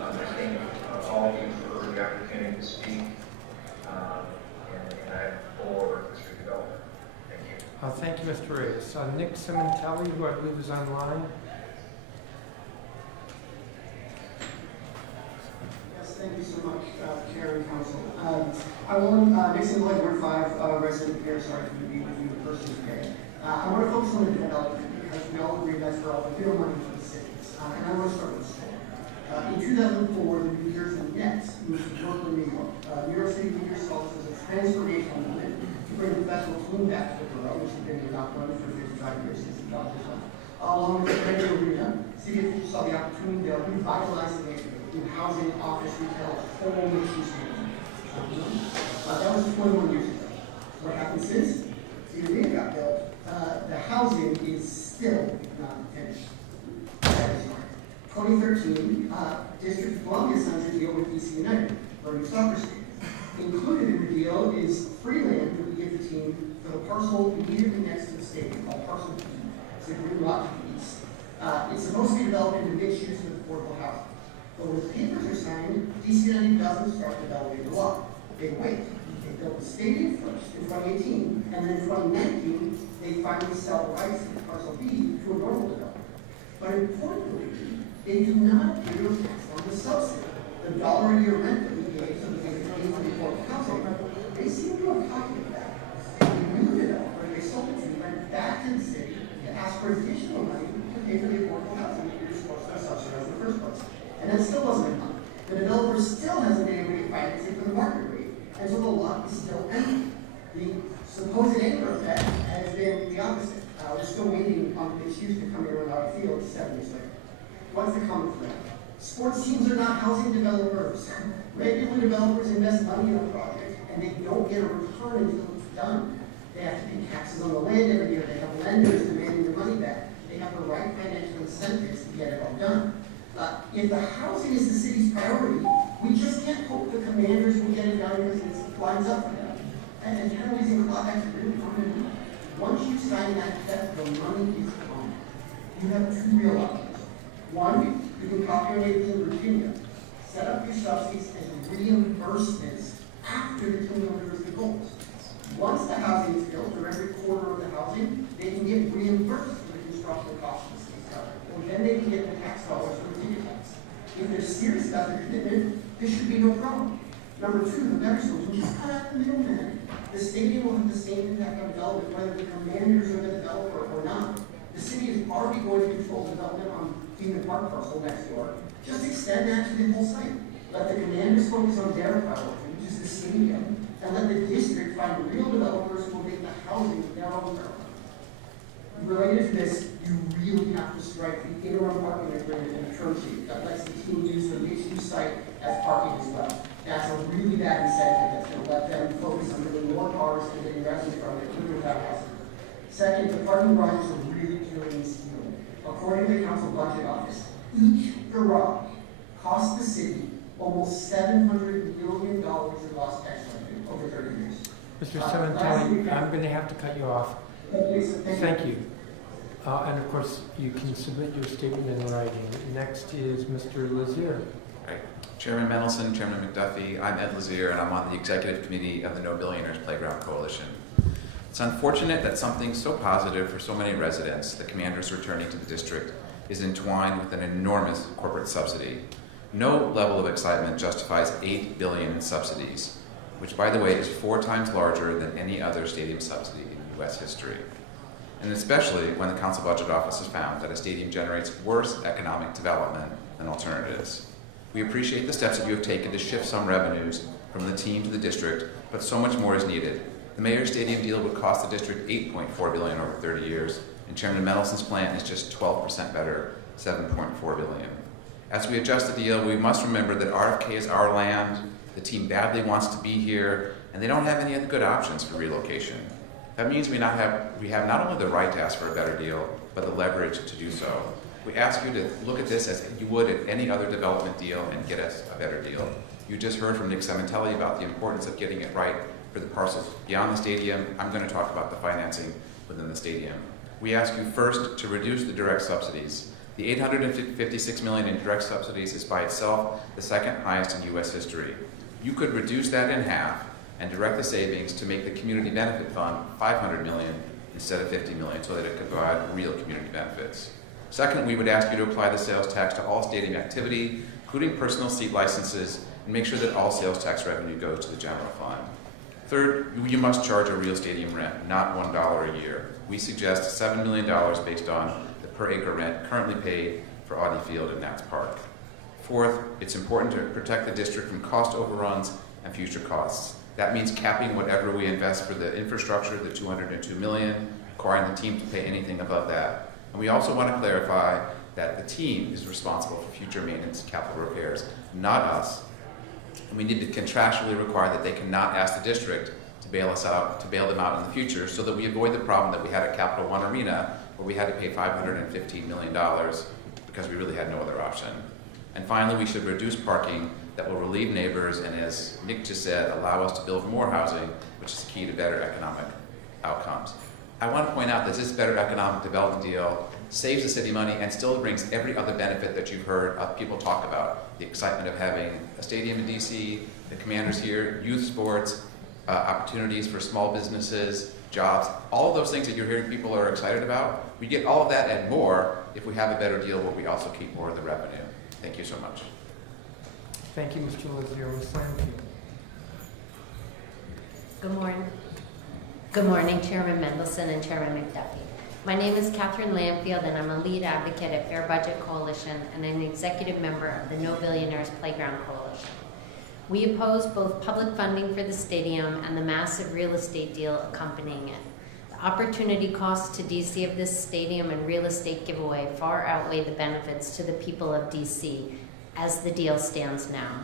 I thank all of you for the opportunity to speak, and I look forward to this redevelopment. Thank you. Thank you, Mr. Reyes. Nick Simontelli, who I believe is online. Yes, thank you so much, Chair and Council. I want Nixon Lloyd, Ward 5 resident here, sorry to be with you in person today. I want to focus on the development because we all agree that's for all the real money for the cities. And I want to start with this. In 2004, the New Jersey Nets moved to Brooklyn, New York. New York City leaders saw this as a transformational movement to bring the professional team back to the borough, which had been not run for 55 years since the Dodgers won. Along with the radio arena, city officials saw the opportunity to revitalize the neighborhood in housing, office, retail, whole mixed-use neighborhood. That was 21 years ago. What happened since? The arena got built. The housing is still not finished. That is right. 2013, District of Columbia signed a deal with DC United for a new soccer stadium. Included in the deal is free land that we give the team for the parcel immediately next to the stadium called Parcel B. It's a green lot to the east. It's supposed to be developed into mixed use with affordable housing. But when the papers are signed, DC United doesn't start developing the lot. They wait. They built the stadium first in 2018, and then in 2019, they finally sell the rights to Parcel B to a normal developer. But importantly, they do not pay your tax on the subsidy. The $1 a year rent that we gave so that they could pay for the affordable housing, they seem to have pocketed that. And the new developer they sold it to went back to the city to ask for additional money to pay for the affordable housing that you're supposed to subsidize in the first place. And that still wasn't enough. The developer still hasn't been able to get financing for the market rate, and so the lot is still empty. The supposed anchor effect has been the opposite. We're still waiting on the excuse to come here on our field 7 years later. What's the common thread? Sports teams are not housing developers. Regular developers invest money in a project, and they don't get a return until it's done. They have to pay taxes on the land every year. They have lenders demanding their money back. They have the right financial incentives to get it all done. If the housing is the city's priority, we just can't hope the commanders will get it done because it lines up for them. And penalties and clawbacks are really common. Once you sign that check, the money is gone. You have two real options. One, you can copy your neighbors in Virginia, set up your subsidies as reimbursements after the team delivers the goals. Once the housing is built, for every quarter of the housing, they can get reimbursed for the construction costs of the city's government. Or then they can get the tax dollars for the ticket tax. If they're serious about their commitment, there should be no problem. Number two, the better solution, just cut out the middleman. The stadium will have the same impact on development, whether the Commanders are the developer or not. The city is already going to control development on Demon Park parcel next door. Just extend that to the whole site. Let the Commanders focus on their priority, which is the stadium, and let the district find real developers who will make the housing their own priority. Related to this, you really have to strike the interim parking agreement in the term sheet that lets the team use the mixed-use site as parking as well. That's a really bad incentive that's going to let them focus on getting more cars and getting revenue from it, even without housing. Second, the parking garages are really killing this deal. According to the council budget office, each garage cost the city almost $700 million in lost tax revenue over 30 years. Mr. Cementali, I'm going to have to cut you off. Thank you. And of course, you can submit your statement in writing. Next is Mr. Lazier. Right. Chairman Mendelson, Chairman McDuffie, I'm Ed Lazier, and I'm on the executive committee of the No Billionaires Playground Coalition. It's unfortunate that something so positive for so many residents, the Commanders returning to the district, is entwined with an enormous corporate subsidy. No level of excitement justifies $8 billion in subsidies, which, by the way, is 4 times larger than any other stadium subsidy in U.S. history. And especially when the Council Budget Office has found that a stadium generates worse economic development than alternatives. We appreciate the steps that you have taken to shift some revenues from the team to the district, but so much more is needed. The Mayor's Stadium deal would cost the district $8.4 billion over 30 years, and Chairman Mendelson's plan is just 12% better, $7.4 billion. As we adjust the deal, we must remember that RFK is our land, the team badly wants to be here, and they don't have any other good options for relocation. That means we have not only the right to ask for a better deal, but the leverage to do so. We ask you to look at this as you would at any other development deal and get us a better deal. You just heard from Nick Cementelli about the importance of getting it right for the parcels beyond the stadium. I'm going to talk about the financing within the stadium. We ask you first to reduce the direct subsidies. The $856 million in direct subsidies is by itself the second highest in U.S. history. You could reduce that in half and direct the savings to make the Community Benefit Fund $500 million instead of $50 million so that it could provide real community benefits. Second, we would ask you to apply the sales tax to all stadium activity, including personal seat licenses, and make sure that all sales tax revenue goes to the general fund. Third, you must charge a real stadium rent, not $1 a year. We suggest $7 million based on the per acre rent currently paid for Audi Field and Nats Park. Fourth, it's important to protect the district from cost overruns and future costs. That means capping whatever we invest for the infrastructure, the $202 million, requiring the team to pay anything above that. And we also want to clarify that the team is responsible for future maintenance capital repairs, not us. And we need to contractually require that they cannot ask the district to bail them out in the future so that we avoid the problem that we had at Capital One Arena where we had to pay $515 million because we really had no other option. And finally, we should reduce parking that will relieve neighbors and, as Nick just said, allow us to build more housing, which is key to better economic outcomes. I want to point out that this better economic development deal saves the city money and still brings every other benefit that you've heard people talk about. The excitement of having a stadium in DC, the Commanders here, youth sports, opportunities for small businesses, jobs, all of those things that you're hearing people are excited about. We get all of that and more if we have a better deal where we also keep more of the revenue. Thank you so much. Thank you, Mr. Lazier. Ms. Lamke. Good morning. Good morning, Chairman Mendelson and Chairman McDuffie. My name is Catherine Lamfield, and I'm a lead advocate at Fair Budget Coalition and an executive member of the No Billionaires Playground Coalition. We oppose both public funding for the stadium and the massive real estate deal accompanying it. The opportunity costs to DC of this stadium and real estate giveaway far outweigh the benefits to the people of DC as the deal stands now.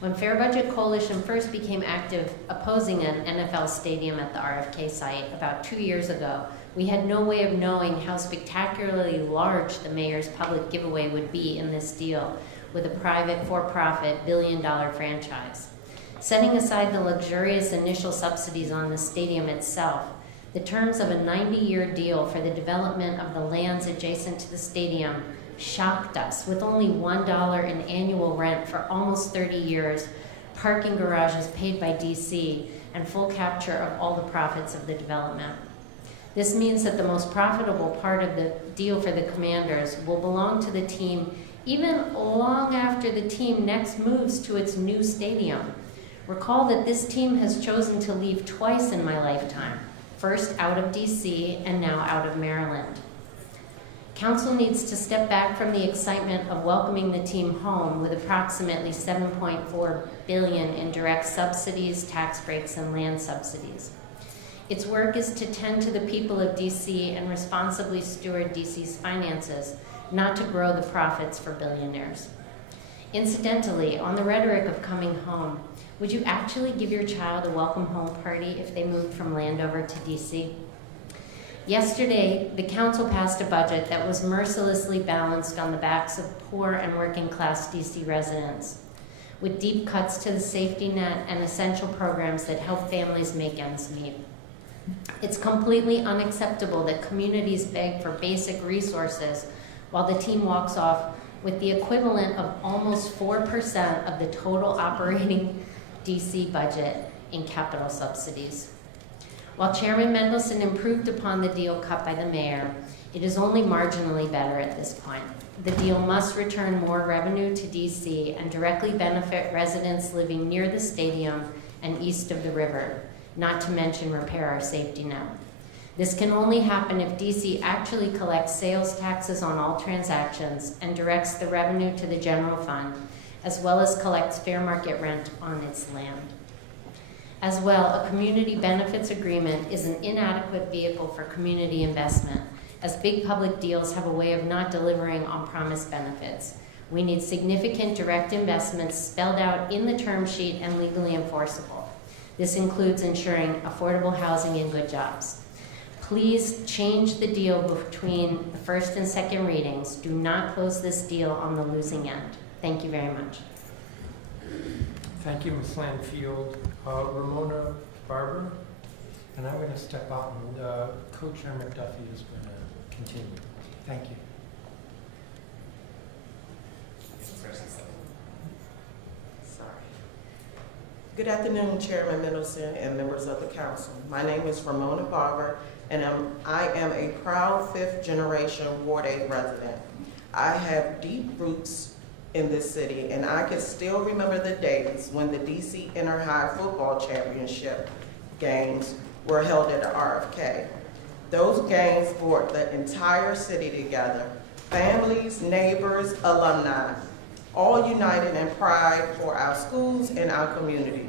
When Fair Budget Coalition first became active opposing an NFL stadium at the RFK site about 2 years ago, we had no way of knowing how spectacularly large the mayor's public giveaway would be in this deal with a private, for-profit, billion-dollar franchise. Setting aside the luxurious initial subsidies on the stadium itself, the terms of a 90-year deal for the development of the lands adjacent to the stadium shocked us, with only $1 in annual rent for almost 30 years, parking garages paid by DC, and full capture of all the profits of the development. This means that the most profitable part of the deal for the Commanders will belong to the team even long after the team next moves to its new stadium. Recall that this team has chosen to leave twice in my lifetime, first out of DC and now out of Maryland. Council needs to step back from the excitement of welcoming the team home with approximately $7.4 billion in direct subsidies, tax breaks, and land subsidies. Its work is to tend to the people of DC and responsibly steward DC's finances, not to grow the profits for billionaires. Incidentally, on the rhetoric of coming home, would you actually give your child a welcome home party if they moved from Landover to DC? Yesterday, the council passed a budget that was mercilessly balanced on the backs of poor and working class DC residents, with deep cuts to the safety net and essential programs that help families make ends meet. It's completely unacceptable that communities beg for basic resources while the team walks off with the equivalent of almost 4% of the total operating DC budget in capital subsidies. While Chairman Mendelson improved upon the deal cut by the mayor, it is only marginally better at this point. The deal must return more revenue to DC and directly benefit residents living near the stadium and east of the river, not to mention repair our safety net. This can only happen if DC actually collects sales taxes on all transactions and directs the revenue to the general fund, as well as collects fair market rent on its land. As well, a community benefits agreement is an inadequate vehicle for community investment, as big public deals have a way of not delivering on promised benefits. We need significant direct investments spelled out in the term sheet and legally enforceable. This includes ensuring affordable housing and good jobs. Please change the deal between the first and second readings. Do not close this deal on the losing end. Thank you very much. Thank you, Ms. Landfield. Ramona Barber, and I'm going to step out, and Co-Chair McDuffie is going to continue. Thank you. Sorry. Good afternoon, Chairman Mendelson and members of the council. My name is Ramona Barber, and I am a proud fifth-generation Ward 8 resident. I have deep roots in this city, and I can still remember the days when the DC Inter-High Football Championship games were held at the RFK. Those games brought the entire city together, families, neighbors, alumni, all united in pride for our schools and our community.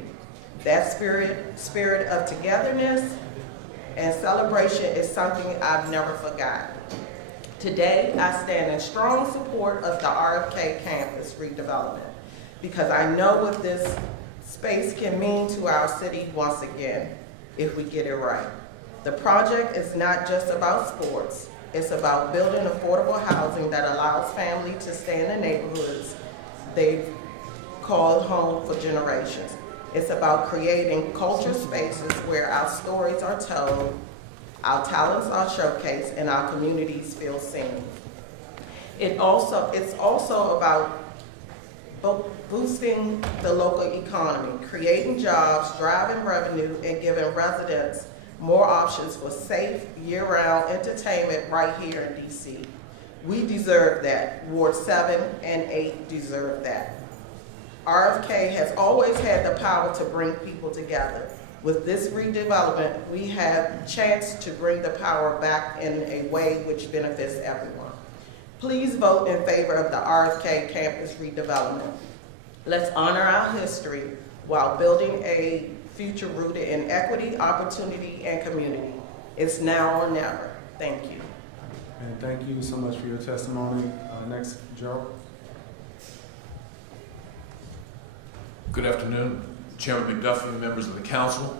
That spirit of togetherness and celebration is something I've never forgotten. Today, I stand in strong support of the RFK campus redevelopment because I know what this space can mean to our city once again, if we get it right. The project is not just about sports. It's about building affordable housing that allows families to stay in the neighborhoods they've called home for generations. It's about creating culture spaces where our stories are told, our talents are showcased, and our communities feel seen. It's also about boosting the local economy, creating jobs, driving revenue, and giving residents more options for safe, year-round entertainment right here in DC. We deserve that. Ward 7 and 8 deserve that. RFK has always had the power to bring people together. With this redevelopment, we have a chance to bring the power back in a way which benefits everyone. Please vote in favor of the RFK campus redevelopment. Let's honor our history while building a future rooted in equity, opportunity, and community. It's now or never. Thank you. And thank you so much for your testimony. Next, Gerald. Good afternoon, Chairman McDuffie and members of the council.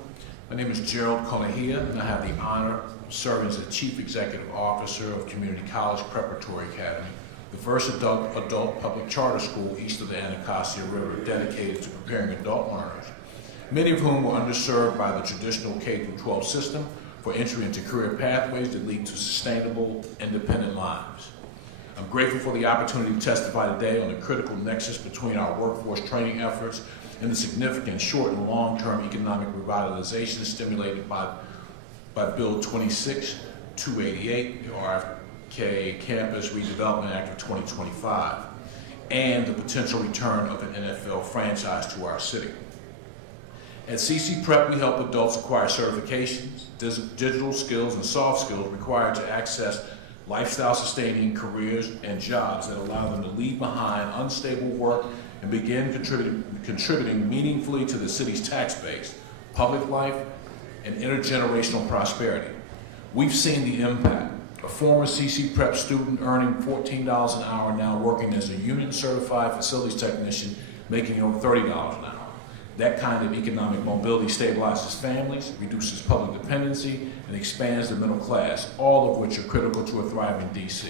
My name is Gerald Colahia, and I have the honor of serving as the Chief Executive Officer of Community College Preparatory Academy, the first adult public charter school east of the Anacostia River dedicated to preparing adult learners, many of whom were underserved by the traditional K-12 system for entry into career pathways that lead to sustainable, independent lives. I'm grateful for the opportunity to testify today on the critical nexus between our workforce training efforts and the significant short and long-term economic revitalization stimulated by Bill 26-288, the RFK Campus Redevelopment Act of 2025, and the potential return of an NFL franchise to our city. At CC Prep, we help adults acquire certifications, digital skills, and soft skills required to access lifestyle-sustaining careers and jobs that allow them to leave behind unstable work and begin contributing meaningfully to the city's tax base, public life, and intergenerational prosperity. We've seen the impact. A former CC Prep student earning $14 an hour now working as a union-certified facilities technician, making over $30 an hour. That kind of economic mobility stabilizes families, reduces public dependency, and expands the middle class, all of which are critical to a thriving DC.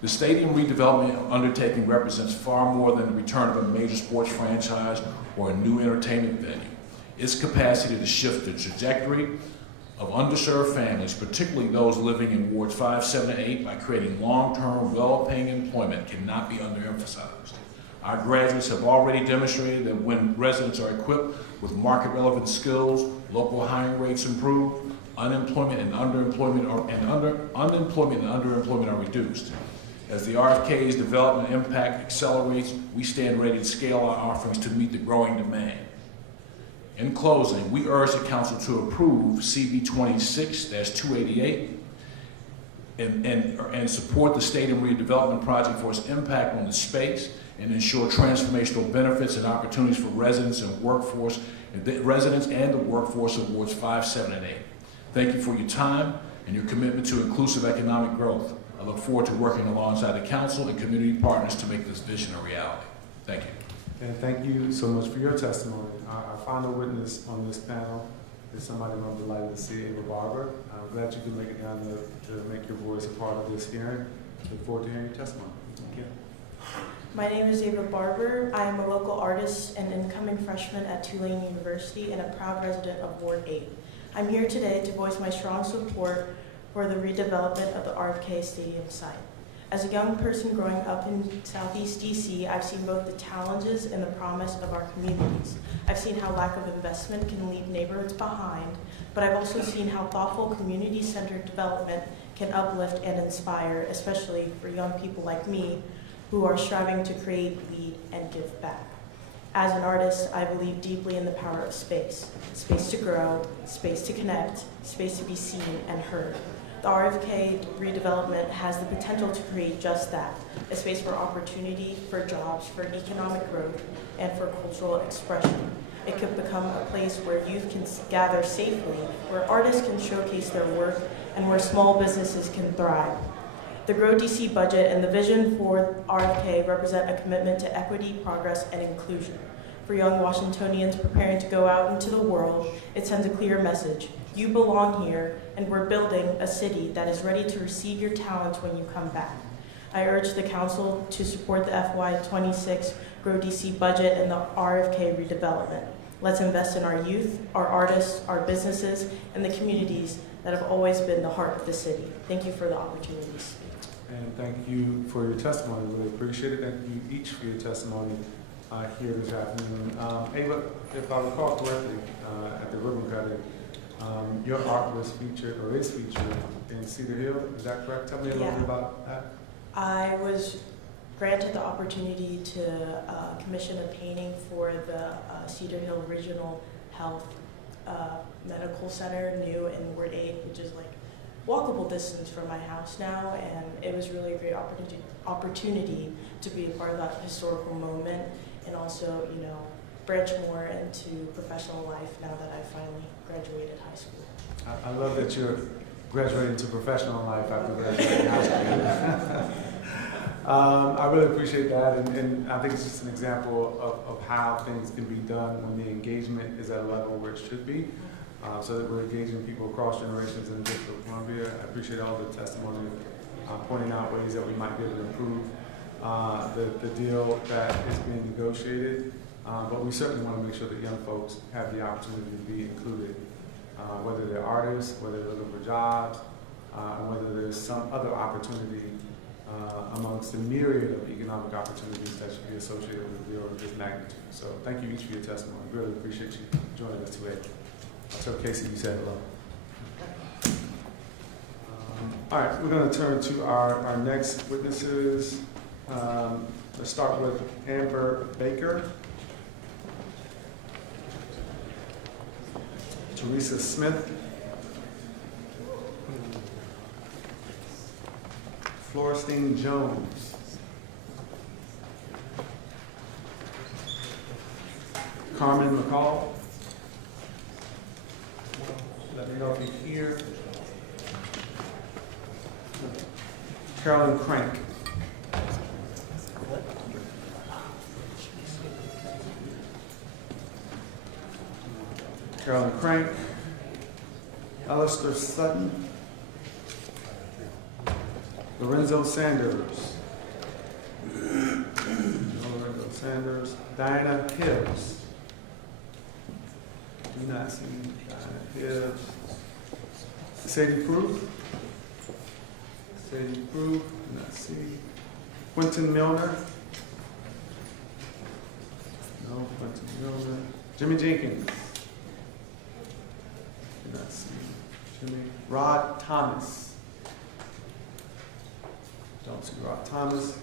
The stadium redevelopment undertaking represents far more than the return of a major sports franchise or a new entertainment venue. Its capacity to shift the trajectory of underserved families, particularly those living in wards 5, 7, and 8, by creating long-term, well-paying employment cannot be underemphasized. Our graduates have already demonstrated that when residents are equipped with market-relevant skills, local hiring rates improve, unemployment and underemployment are reduced. As the RFK's development impact accelerates, we stand ready to scale our offerings to meet the growing demand. In closing, we urge the council to approve CB 26-288 and support the stadium redevelopment project for its impact on the space and ensure transformational benefits and opportunities for residents and workforce, residents and the workforce of wards 5, 7, and 8. Thank you for your time and your commitment to inclusive economic growth. I look forward to working alongside the council and community partners to make this vision a reality. Thank you. And thank you so much for your testimony. Our final witness on this panel is somebody I'm delighted to see, Ava Barber. I'm glad you could make it down to make your voice a part of this hearing. Look forward to hearing your testimony. Thank you. My name is Ava Barber. I am a local artist and incoming freshman at Tulane University and a proud resident of Ward 8. I'm here today to voice my strong support for the redevelopment of the RFK Stadium site. As a young person growing up in Southeast DC, I've seen both the challenges and the promise of our communities. I've seen how lack of investment can leave neighborhoods behind, but I've also seen how thoughtful community-centered development can uplift and inspire, especially for young people like me who are striving to create, lead, and give back. As an artist, I believe deeply in the power of space. Space to grow, space to connect, space to be seen and heard. The RFK redevelopment has the potential to create just that, a space for opportunity, for jobs, for economic growth, and for cultural expression. It could become a place where youth can gather safely, where artists can showcase their work, and where small businesses can thrive. The Grow DC budget and the vision for RFK represent a commitment to equity, progress, and inclusion. For young Washingtonians preparing to go out into the world, it sends a clear message. You belong here, and we're building a city that is ready to receive your talents when you come back. I urge the council to support the FY26 Grow DC budget and the RFK redevelopment. Let's invest in our youth, our artists, our businesses, and the communities that have always been the heart of the city. Thank you for the opportunity to speak. And thank you for your testimony. Really appreciate it. Thank you each for your testimony here this afternoon. Ava, if I recall correctly, at the ribbon cutting, your art was featured, or is featured, in Cedar Hill. Is that correct? Tell me a little bit about that. I was granted the opportunity to commission a painting for the Cedar Hill Regional Health Medical Center, new in Ward 8, which is like walkable distance from my house now, and it was really a great opportunity to be a part of that historical moment and also, you know, branch more into professional life now that I finally graduated high school. I love that you're graduating to professional life after graduating high school. I really appreciate that, and I think it's just an example of how things can be done when the engagement is at a level where it should be, so that we're engaging people across generations in the District of Columbia. I appreciate all the testimony pointing out ways that we might be able to improve the deal that is being negotiated, but we certainly want to make sure that young folks have the opportunity to be included, whether they're artists, whether they're looking for jobs, and whether there's some other opportunity amongst the myriad of economic opportunities that should be associated with a deal of this magnitude. So thank you each for your testimony. Really appreciate you joining us today. I'll tell Casey you said hello. All right, we're going to turn to our next witnesses. Let's start with Amber Baker. Teresa Smith. Florstein Jones. Carmen McCall. Let me know if you're here. Carolyn Crank. Carolyn Crank. Alistair Sutton. Lorenzo Sanders. Lorenzo Sanders. Diana Hibbs. Do not see Diana Hibbs. Sadie Proof. Sadie Proof. Do not see. Quentin Milner. No, Quentin Milner. Jimmy Jenkins. Do not see Jimmy. Rod Thomas. Don't see Rod Thomas.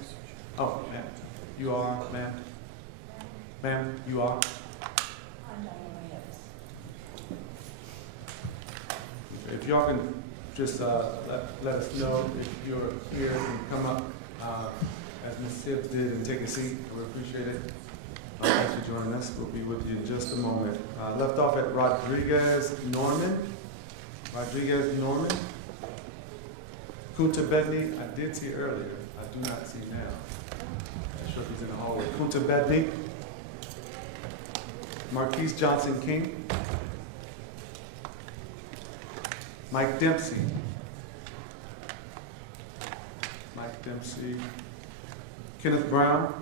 Oh, ma'am. You are, ma'am. Ma'am, you are. If y'all can just let us know if you're here and come up as Ms. Hibbs did and take a seat. We appreciate it. Thanks for joining us. We'll be with you in just a moment. Left off at Rodriguez Norman. Rodriguez Norman. Kunta Bedney, I did see earlier. I do not see now. I'm sure if he's in the hallway. Kunta Bedney. Marquise Johnson King. Mike Dempsey. Mike Dempsey. Kenneth Brown.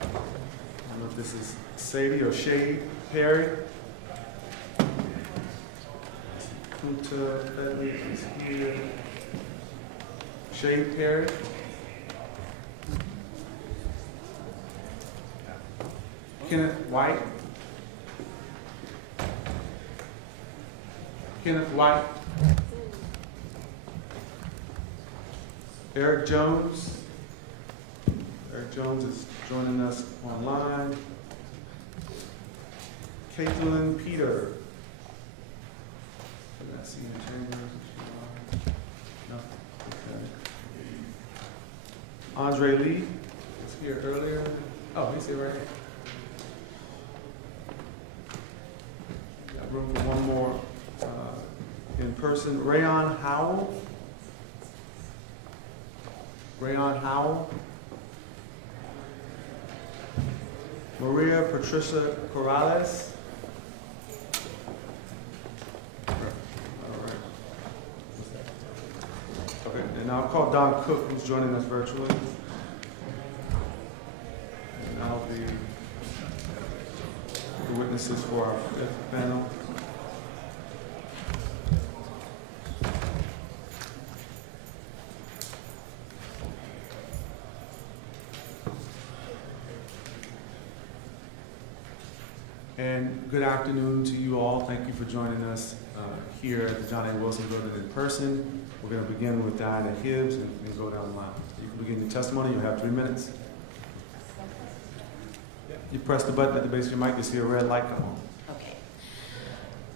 I don't know if this is Sadie or Shade Perry. Kunta Bedley is here. Shade Perry. Kenneth White. Kenneth White. Eric Jones. Eric Jones is joining us online. Caitlin Peter. Did I see in chambers? No. Okay. Andre Lee was here earlier. Oh, he's here right here. Got room for one more in person. Rayon Howell. Rayon Howell. Maria Patricia Corrales. Okay, and I'll call Don Cook, who's joining us virtually. And I'll be the witnesses for our fifth panel. And good afternoon to you all. Thank you for joining us here at the John A. Wilson Building in person. We're going to begin with Diana Hibbs and go down the line. You can begin your testimony. You have 3 minutes. You press the button at the base of your mic. You see a red light come on. Okay.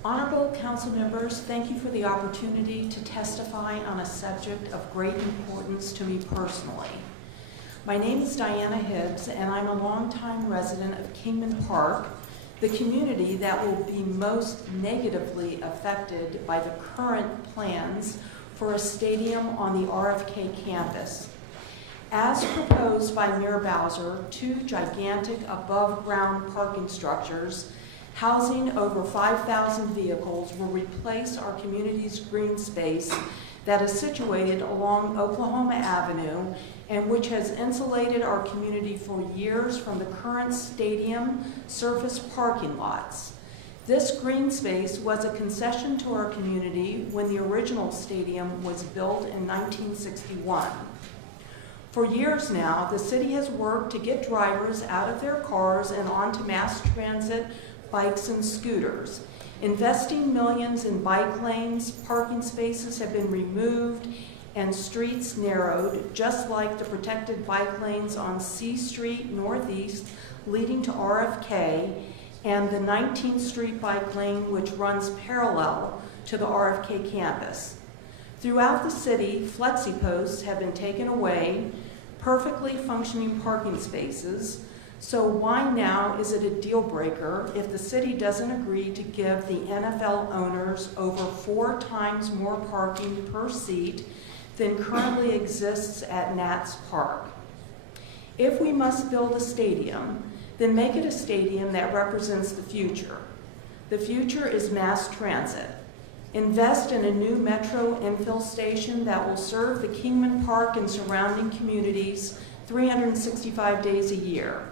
Honorable council members, thank you for the opportunity to testify on a subject of great importance to me personally. My name is Diana Hibbs, and I'm a longtime resident of Kingman Park, the community that will be most negatively affected by the current plans for a stadium on the RFK campus. As proposed by Mayor Bowser, 2 gigantic above-ground parking structures housing over 5,000 vehicles will replace our community's green space that is situated along Oklahoma Avenue and which has insulated our community for years from the current stadium surface parking lots. This green space was a concession to our community when the original stadium was built in 1961. For years now, the city has worked to get drivers out of their cars and onto mass transit, bikes, and scooters. Investing millions in bike lanes, parking spaces have been removed, and streets narrowed, just like the protected bike lanes on C Street Northeast, leading to RFK and the 19th Street bike lane, which runs parallel to the RFK campus. Throughout the city, flexi posts have been taken away, perfectly functioning parking spaces. So why now is it a deal breaker if the city doesn't agree to give the NFL owners over 4 times more parking per seat than currently exists at Nats Park? If we must build a stadium, then make it a stadium that represents the future. The future is mass transit. Invest in a new metro infill station that will serve the Kingman Park and surrounding communities 365 days a year.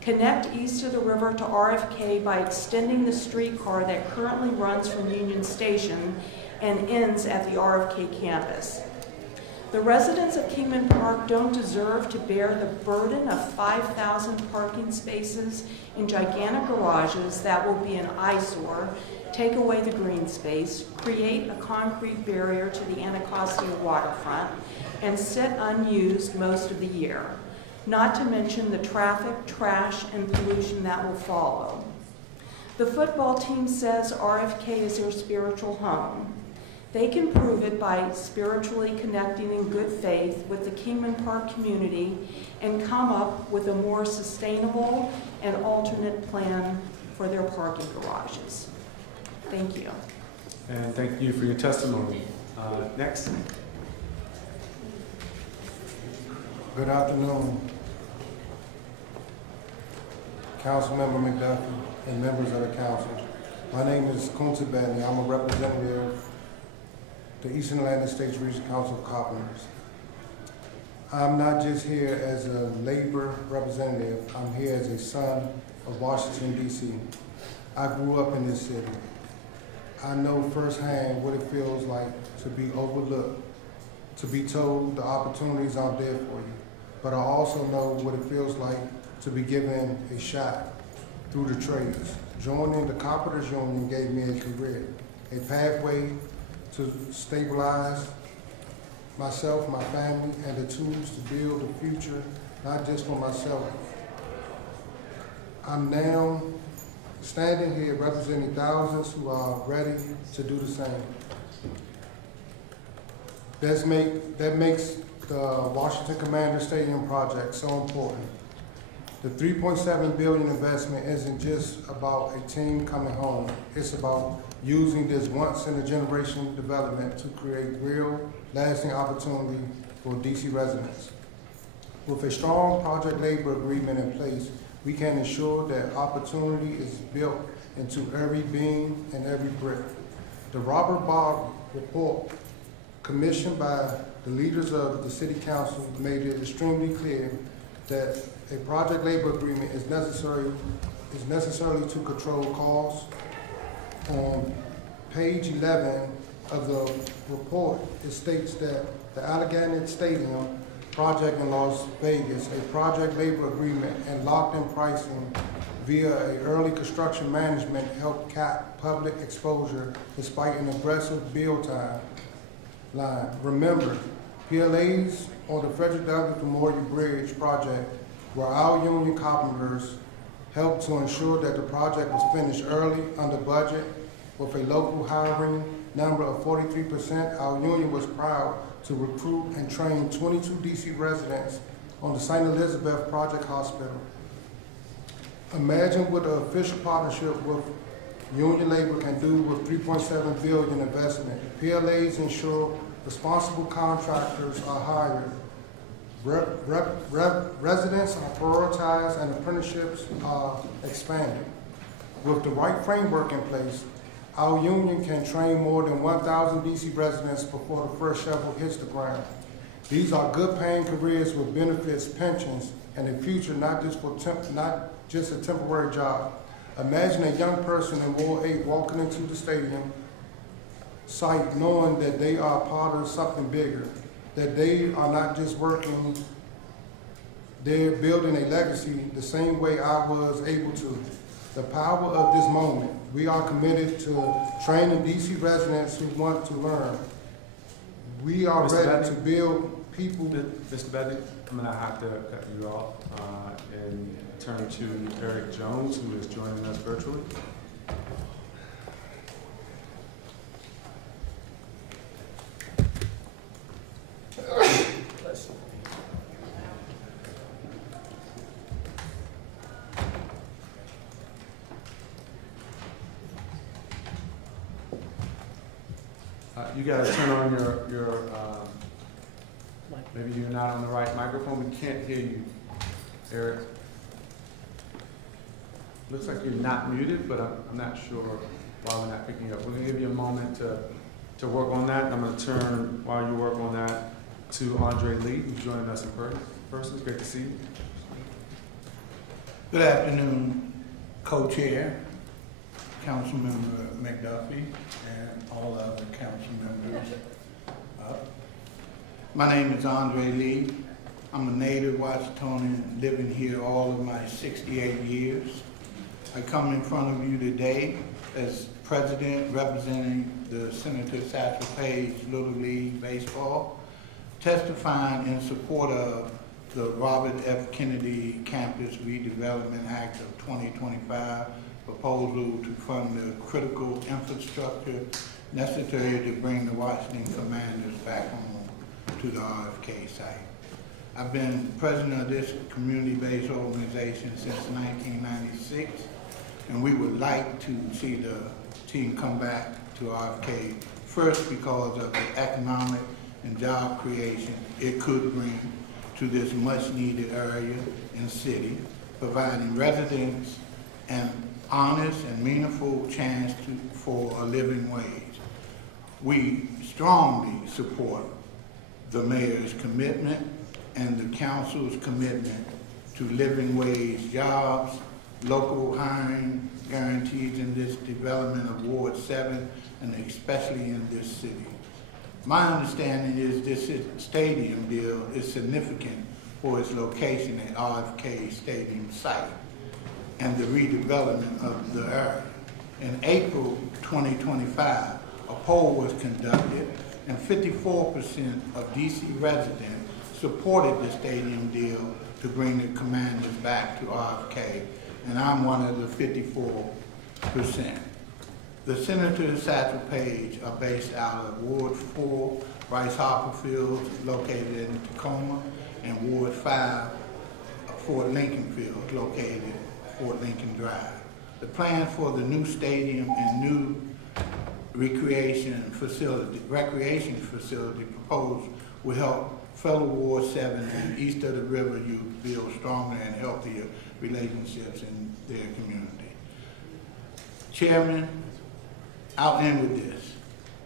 Connect east of the river to RFK by extending the streetcar that currently runs from Union Station and ends at the RFK campus. The residents of Kingman Park don't deserve to bear the burden of 5,000 parking spaces in gigantic garages that will be an eyesore, take away the green space, create a concrete barrier to the Anacostia waterfront, and sit unused most of the year, not to mention the traffic, trash, and pollution that will follow. The football team says RFK is their spiritual home. They can prove it by spiritually connecting in good faith with the Kingman Park community and come up with a more sustainable and alternate plan for their parking garages. Thank you. And thank you for your testimony. Next. Good afternoon, Councilmember McDuffie and members of the council. My name is Kunta Benny. I'm a representative of the Eastern Atlantic States Region Council of Carpenters. I'm not just here as a labor representative. I'm here as a son of Washington, D.C. I grew up in this city. I know firsthand what it feels like to be overlooked, to be told the opportunities aren't there for you. But I also know what it feels like to be given a shot through the trades. Joining the Carpenters Union gave me a career, a pathway to stabilize myself, my family, and the tools to build a future, not just for myself. I'm now standing here representing thousands who are ready to do the same. That makes the Washington Commander Stadium project so important. The $3.7 billion investment isn't just about a team coming home. It's about using this once-in-a-generation development to create real, lasting opportunity for DC residents. With a strong project labor agreement in place, we can ensure that opportunity is built into every beam and every brick. The Robert Bob report, commissioned by the leaders of the City Council, made it extremely clear that a project labor agreement is necessarily to control costs. On page 11 of the report, it states that the RFK Stadium project in Las Vegas, a project labor agreement and locked-in pricing via a early construction management helped cap public exposure despite an aggressive build time line. Remember, PLAs on the Frederick Douglass Memorial Bridge project where our union carpenters helped to ensure that the project was finished early under budget with a local hiring number of 43%. Our union was proud to recruit and train 22 DC residents on the St. Elizabeth Project Hospital. Imagine what an official partnership with union labor can do with $3.7 billion investment. PLAs ensure responsible contractors are hired. Residents are prioritized and apprenticeships are expanded. With the right framework in place, our union can train more than 1,000 DC residents before the first shovel hits the ground. These are good paying careers with benefits, pensions, and a future not just a temporary job. Imagine a young person in Ward 8 walking into the stadium site knowing that they are part of something bigger, that they are not just working, they're building a legacy the same way I was able to. The power of this moment. We are committed to training DC residents who want to learn. We are ready to build people. Mr. Betty, I'm gonna have to cut you off and turn to Eric Jones, who is joining us virtually. You guys turn on your maybe you're not on the right microphone. We can't hear you, Eric. Looks like you're not muted, but I'm not sure why we're not picking up. We're gonna give you a moment to work on that. I'm gonna turn, while you work on that, to Andre Lee, who's joining us in person. It's great to see you. Good afternoon, co-chair, Councilmember McDuffie, and all other council members. My name is Andre Lee. I'm a native Washingtonian, living here all of my 68 years. I come in front of you today as president representing the Senator Satchel Paige Little League Baseball, testifying in support of the Robert F. Kennedy Campus Redevelopment Act of 2025 proposal to fund the critical infrastructure necessary to bring the Washington Commanders back home to the RFK site. I've been president of this community-based organization since 1996, and we would like to see the team come back to RFK, first because of the economic and job creation it could bring to this much-needed area and city, providing residents an honest and meaningful chance for a living wage. We strongly support the mayor's commitment and the council's commitment to living wage jobs, local hiring guarantees in this development of Ward 7, and especially in this city. My understanding is this stadium deal is significant for its location at RFK Stadium site and the redevelopment of the area. In April 2025, a poll was conducted and 54% of DC residents supported the stadium deal to bring the Commanders back to RFK, and I'm one of the 54%. The Senator Satchel Paige are based out of Ward 4, Rice Hopper Field, located in Tacoma, and Ward 5, Fort Lincoln Field, located at Fort Lincoln Drive. The plan for the new stadium and new recreation facility proposed will help fellow Ward 7 and east of the river youth build stronger and healthier relationships in their community. Chairman, I'll end with this.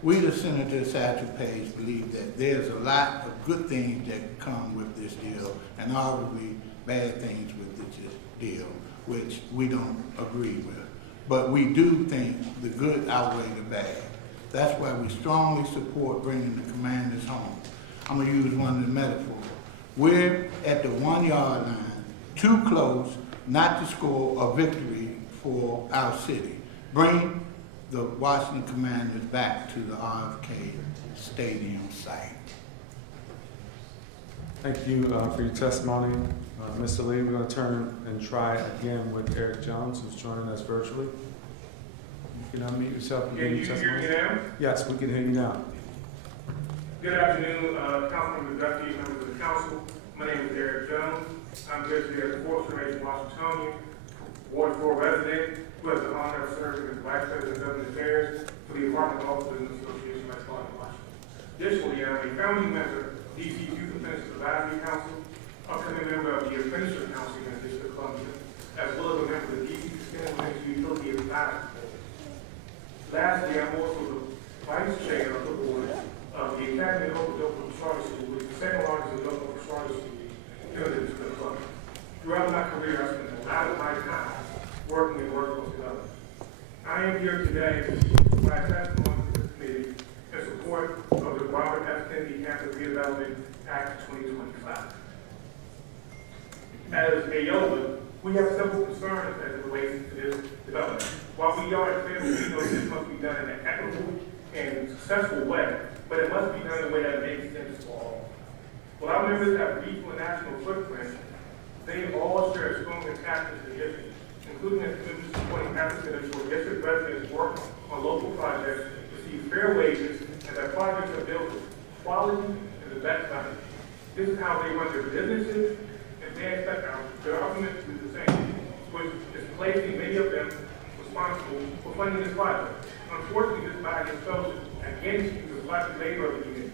We, the Senator Satchel Paige, believe that there's a lot of good things that come with this deal and arguably bad things with this deal, which we don't agree with. But we do think the good outweigh the bad. That's why we strongly support bringing the Commanders home. I'm gonna use one of the metaphors. We're at the 1 yard line, too close not to score a victory for our city. Bring the Washington Commanders back to the RFK Stadium site. Thank you for your testimony, Mr. Lee. We're going to turn and try again with Eric Jones, who's joining us virtually. You can unmute yourself and give your testimony. Can you hear me now? Yes, we can hear you now. Good afternoon, Councilman McDuffie, members of the council. My name is Eric Jones. I'm listed as a fourth-generation Washingtonian, Ward 4 resident, who has the honor of serving as Vice President of Government Affairs for the Apartment Office Business Association of Metropolitan Washington. Additionally, I'm a founding member of DC Youth Apprenticeship Advisory Council, upcoming member of the Apprenticeship Council in the District of Columbia, as well as a member of the DC Sustainable Energy Utility Advisory Board. Lastly, I'm also the Vice Chair of the Board of the Academy of Adult Charter School, which is the second largest adult charter school in the District of Columbia. Throughout my career, I spent a lot of my time working in workforce development. I am here today to provide testimony to this committee in support of the Robert F. Kennedy Campus Redevelopment Act of 2025. As a YOLA, we have several concerns as it relates to this development. While we are in favor, we know this must be done in an equitable and successful way, but it must be done in a way that makes sense for all. While our members have regional and national footprints, they all share a strong attachment to the issue, including as commitment to supporting applicants for district residents work on local projects, receive fair wages, and that projects are built with quality and the best value. This is how they run their businesses, and they expect our government to do the same, which is placing many of them responsible for funding this project. Unfortunately, this body is chosen against the collective labor of the union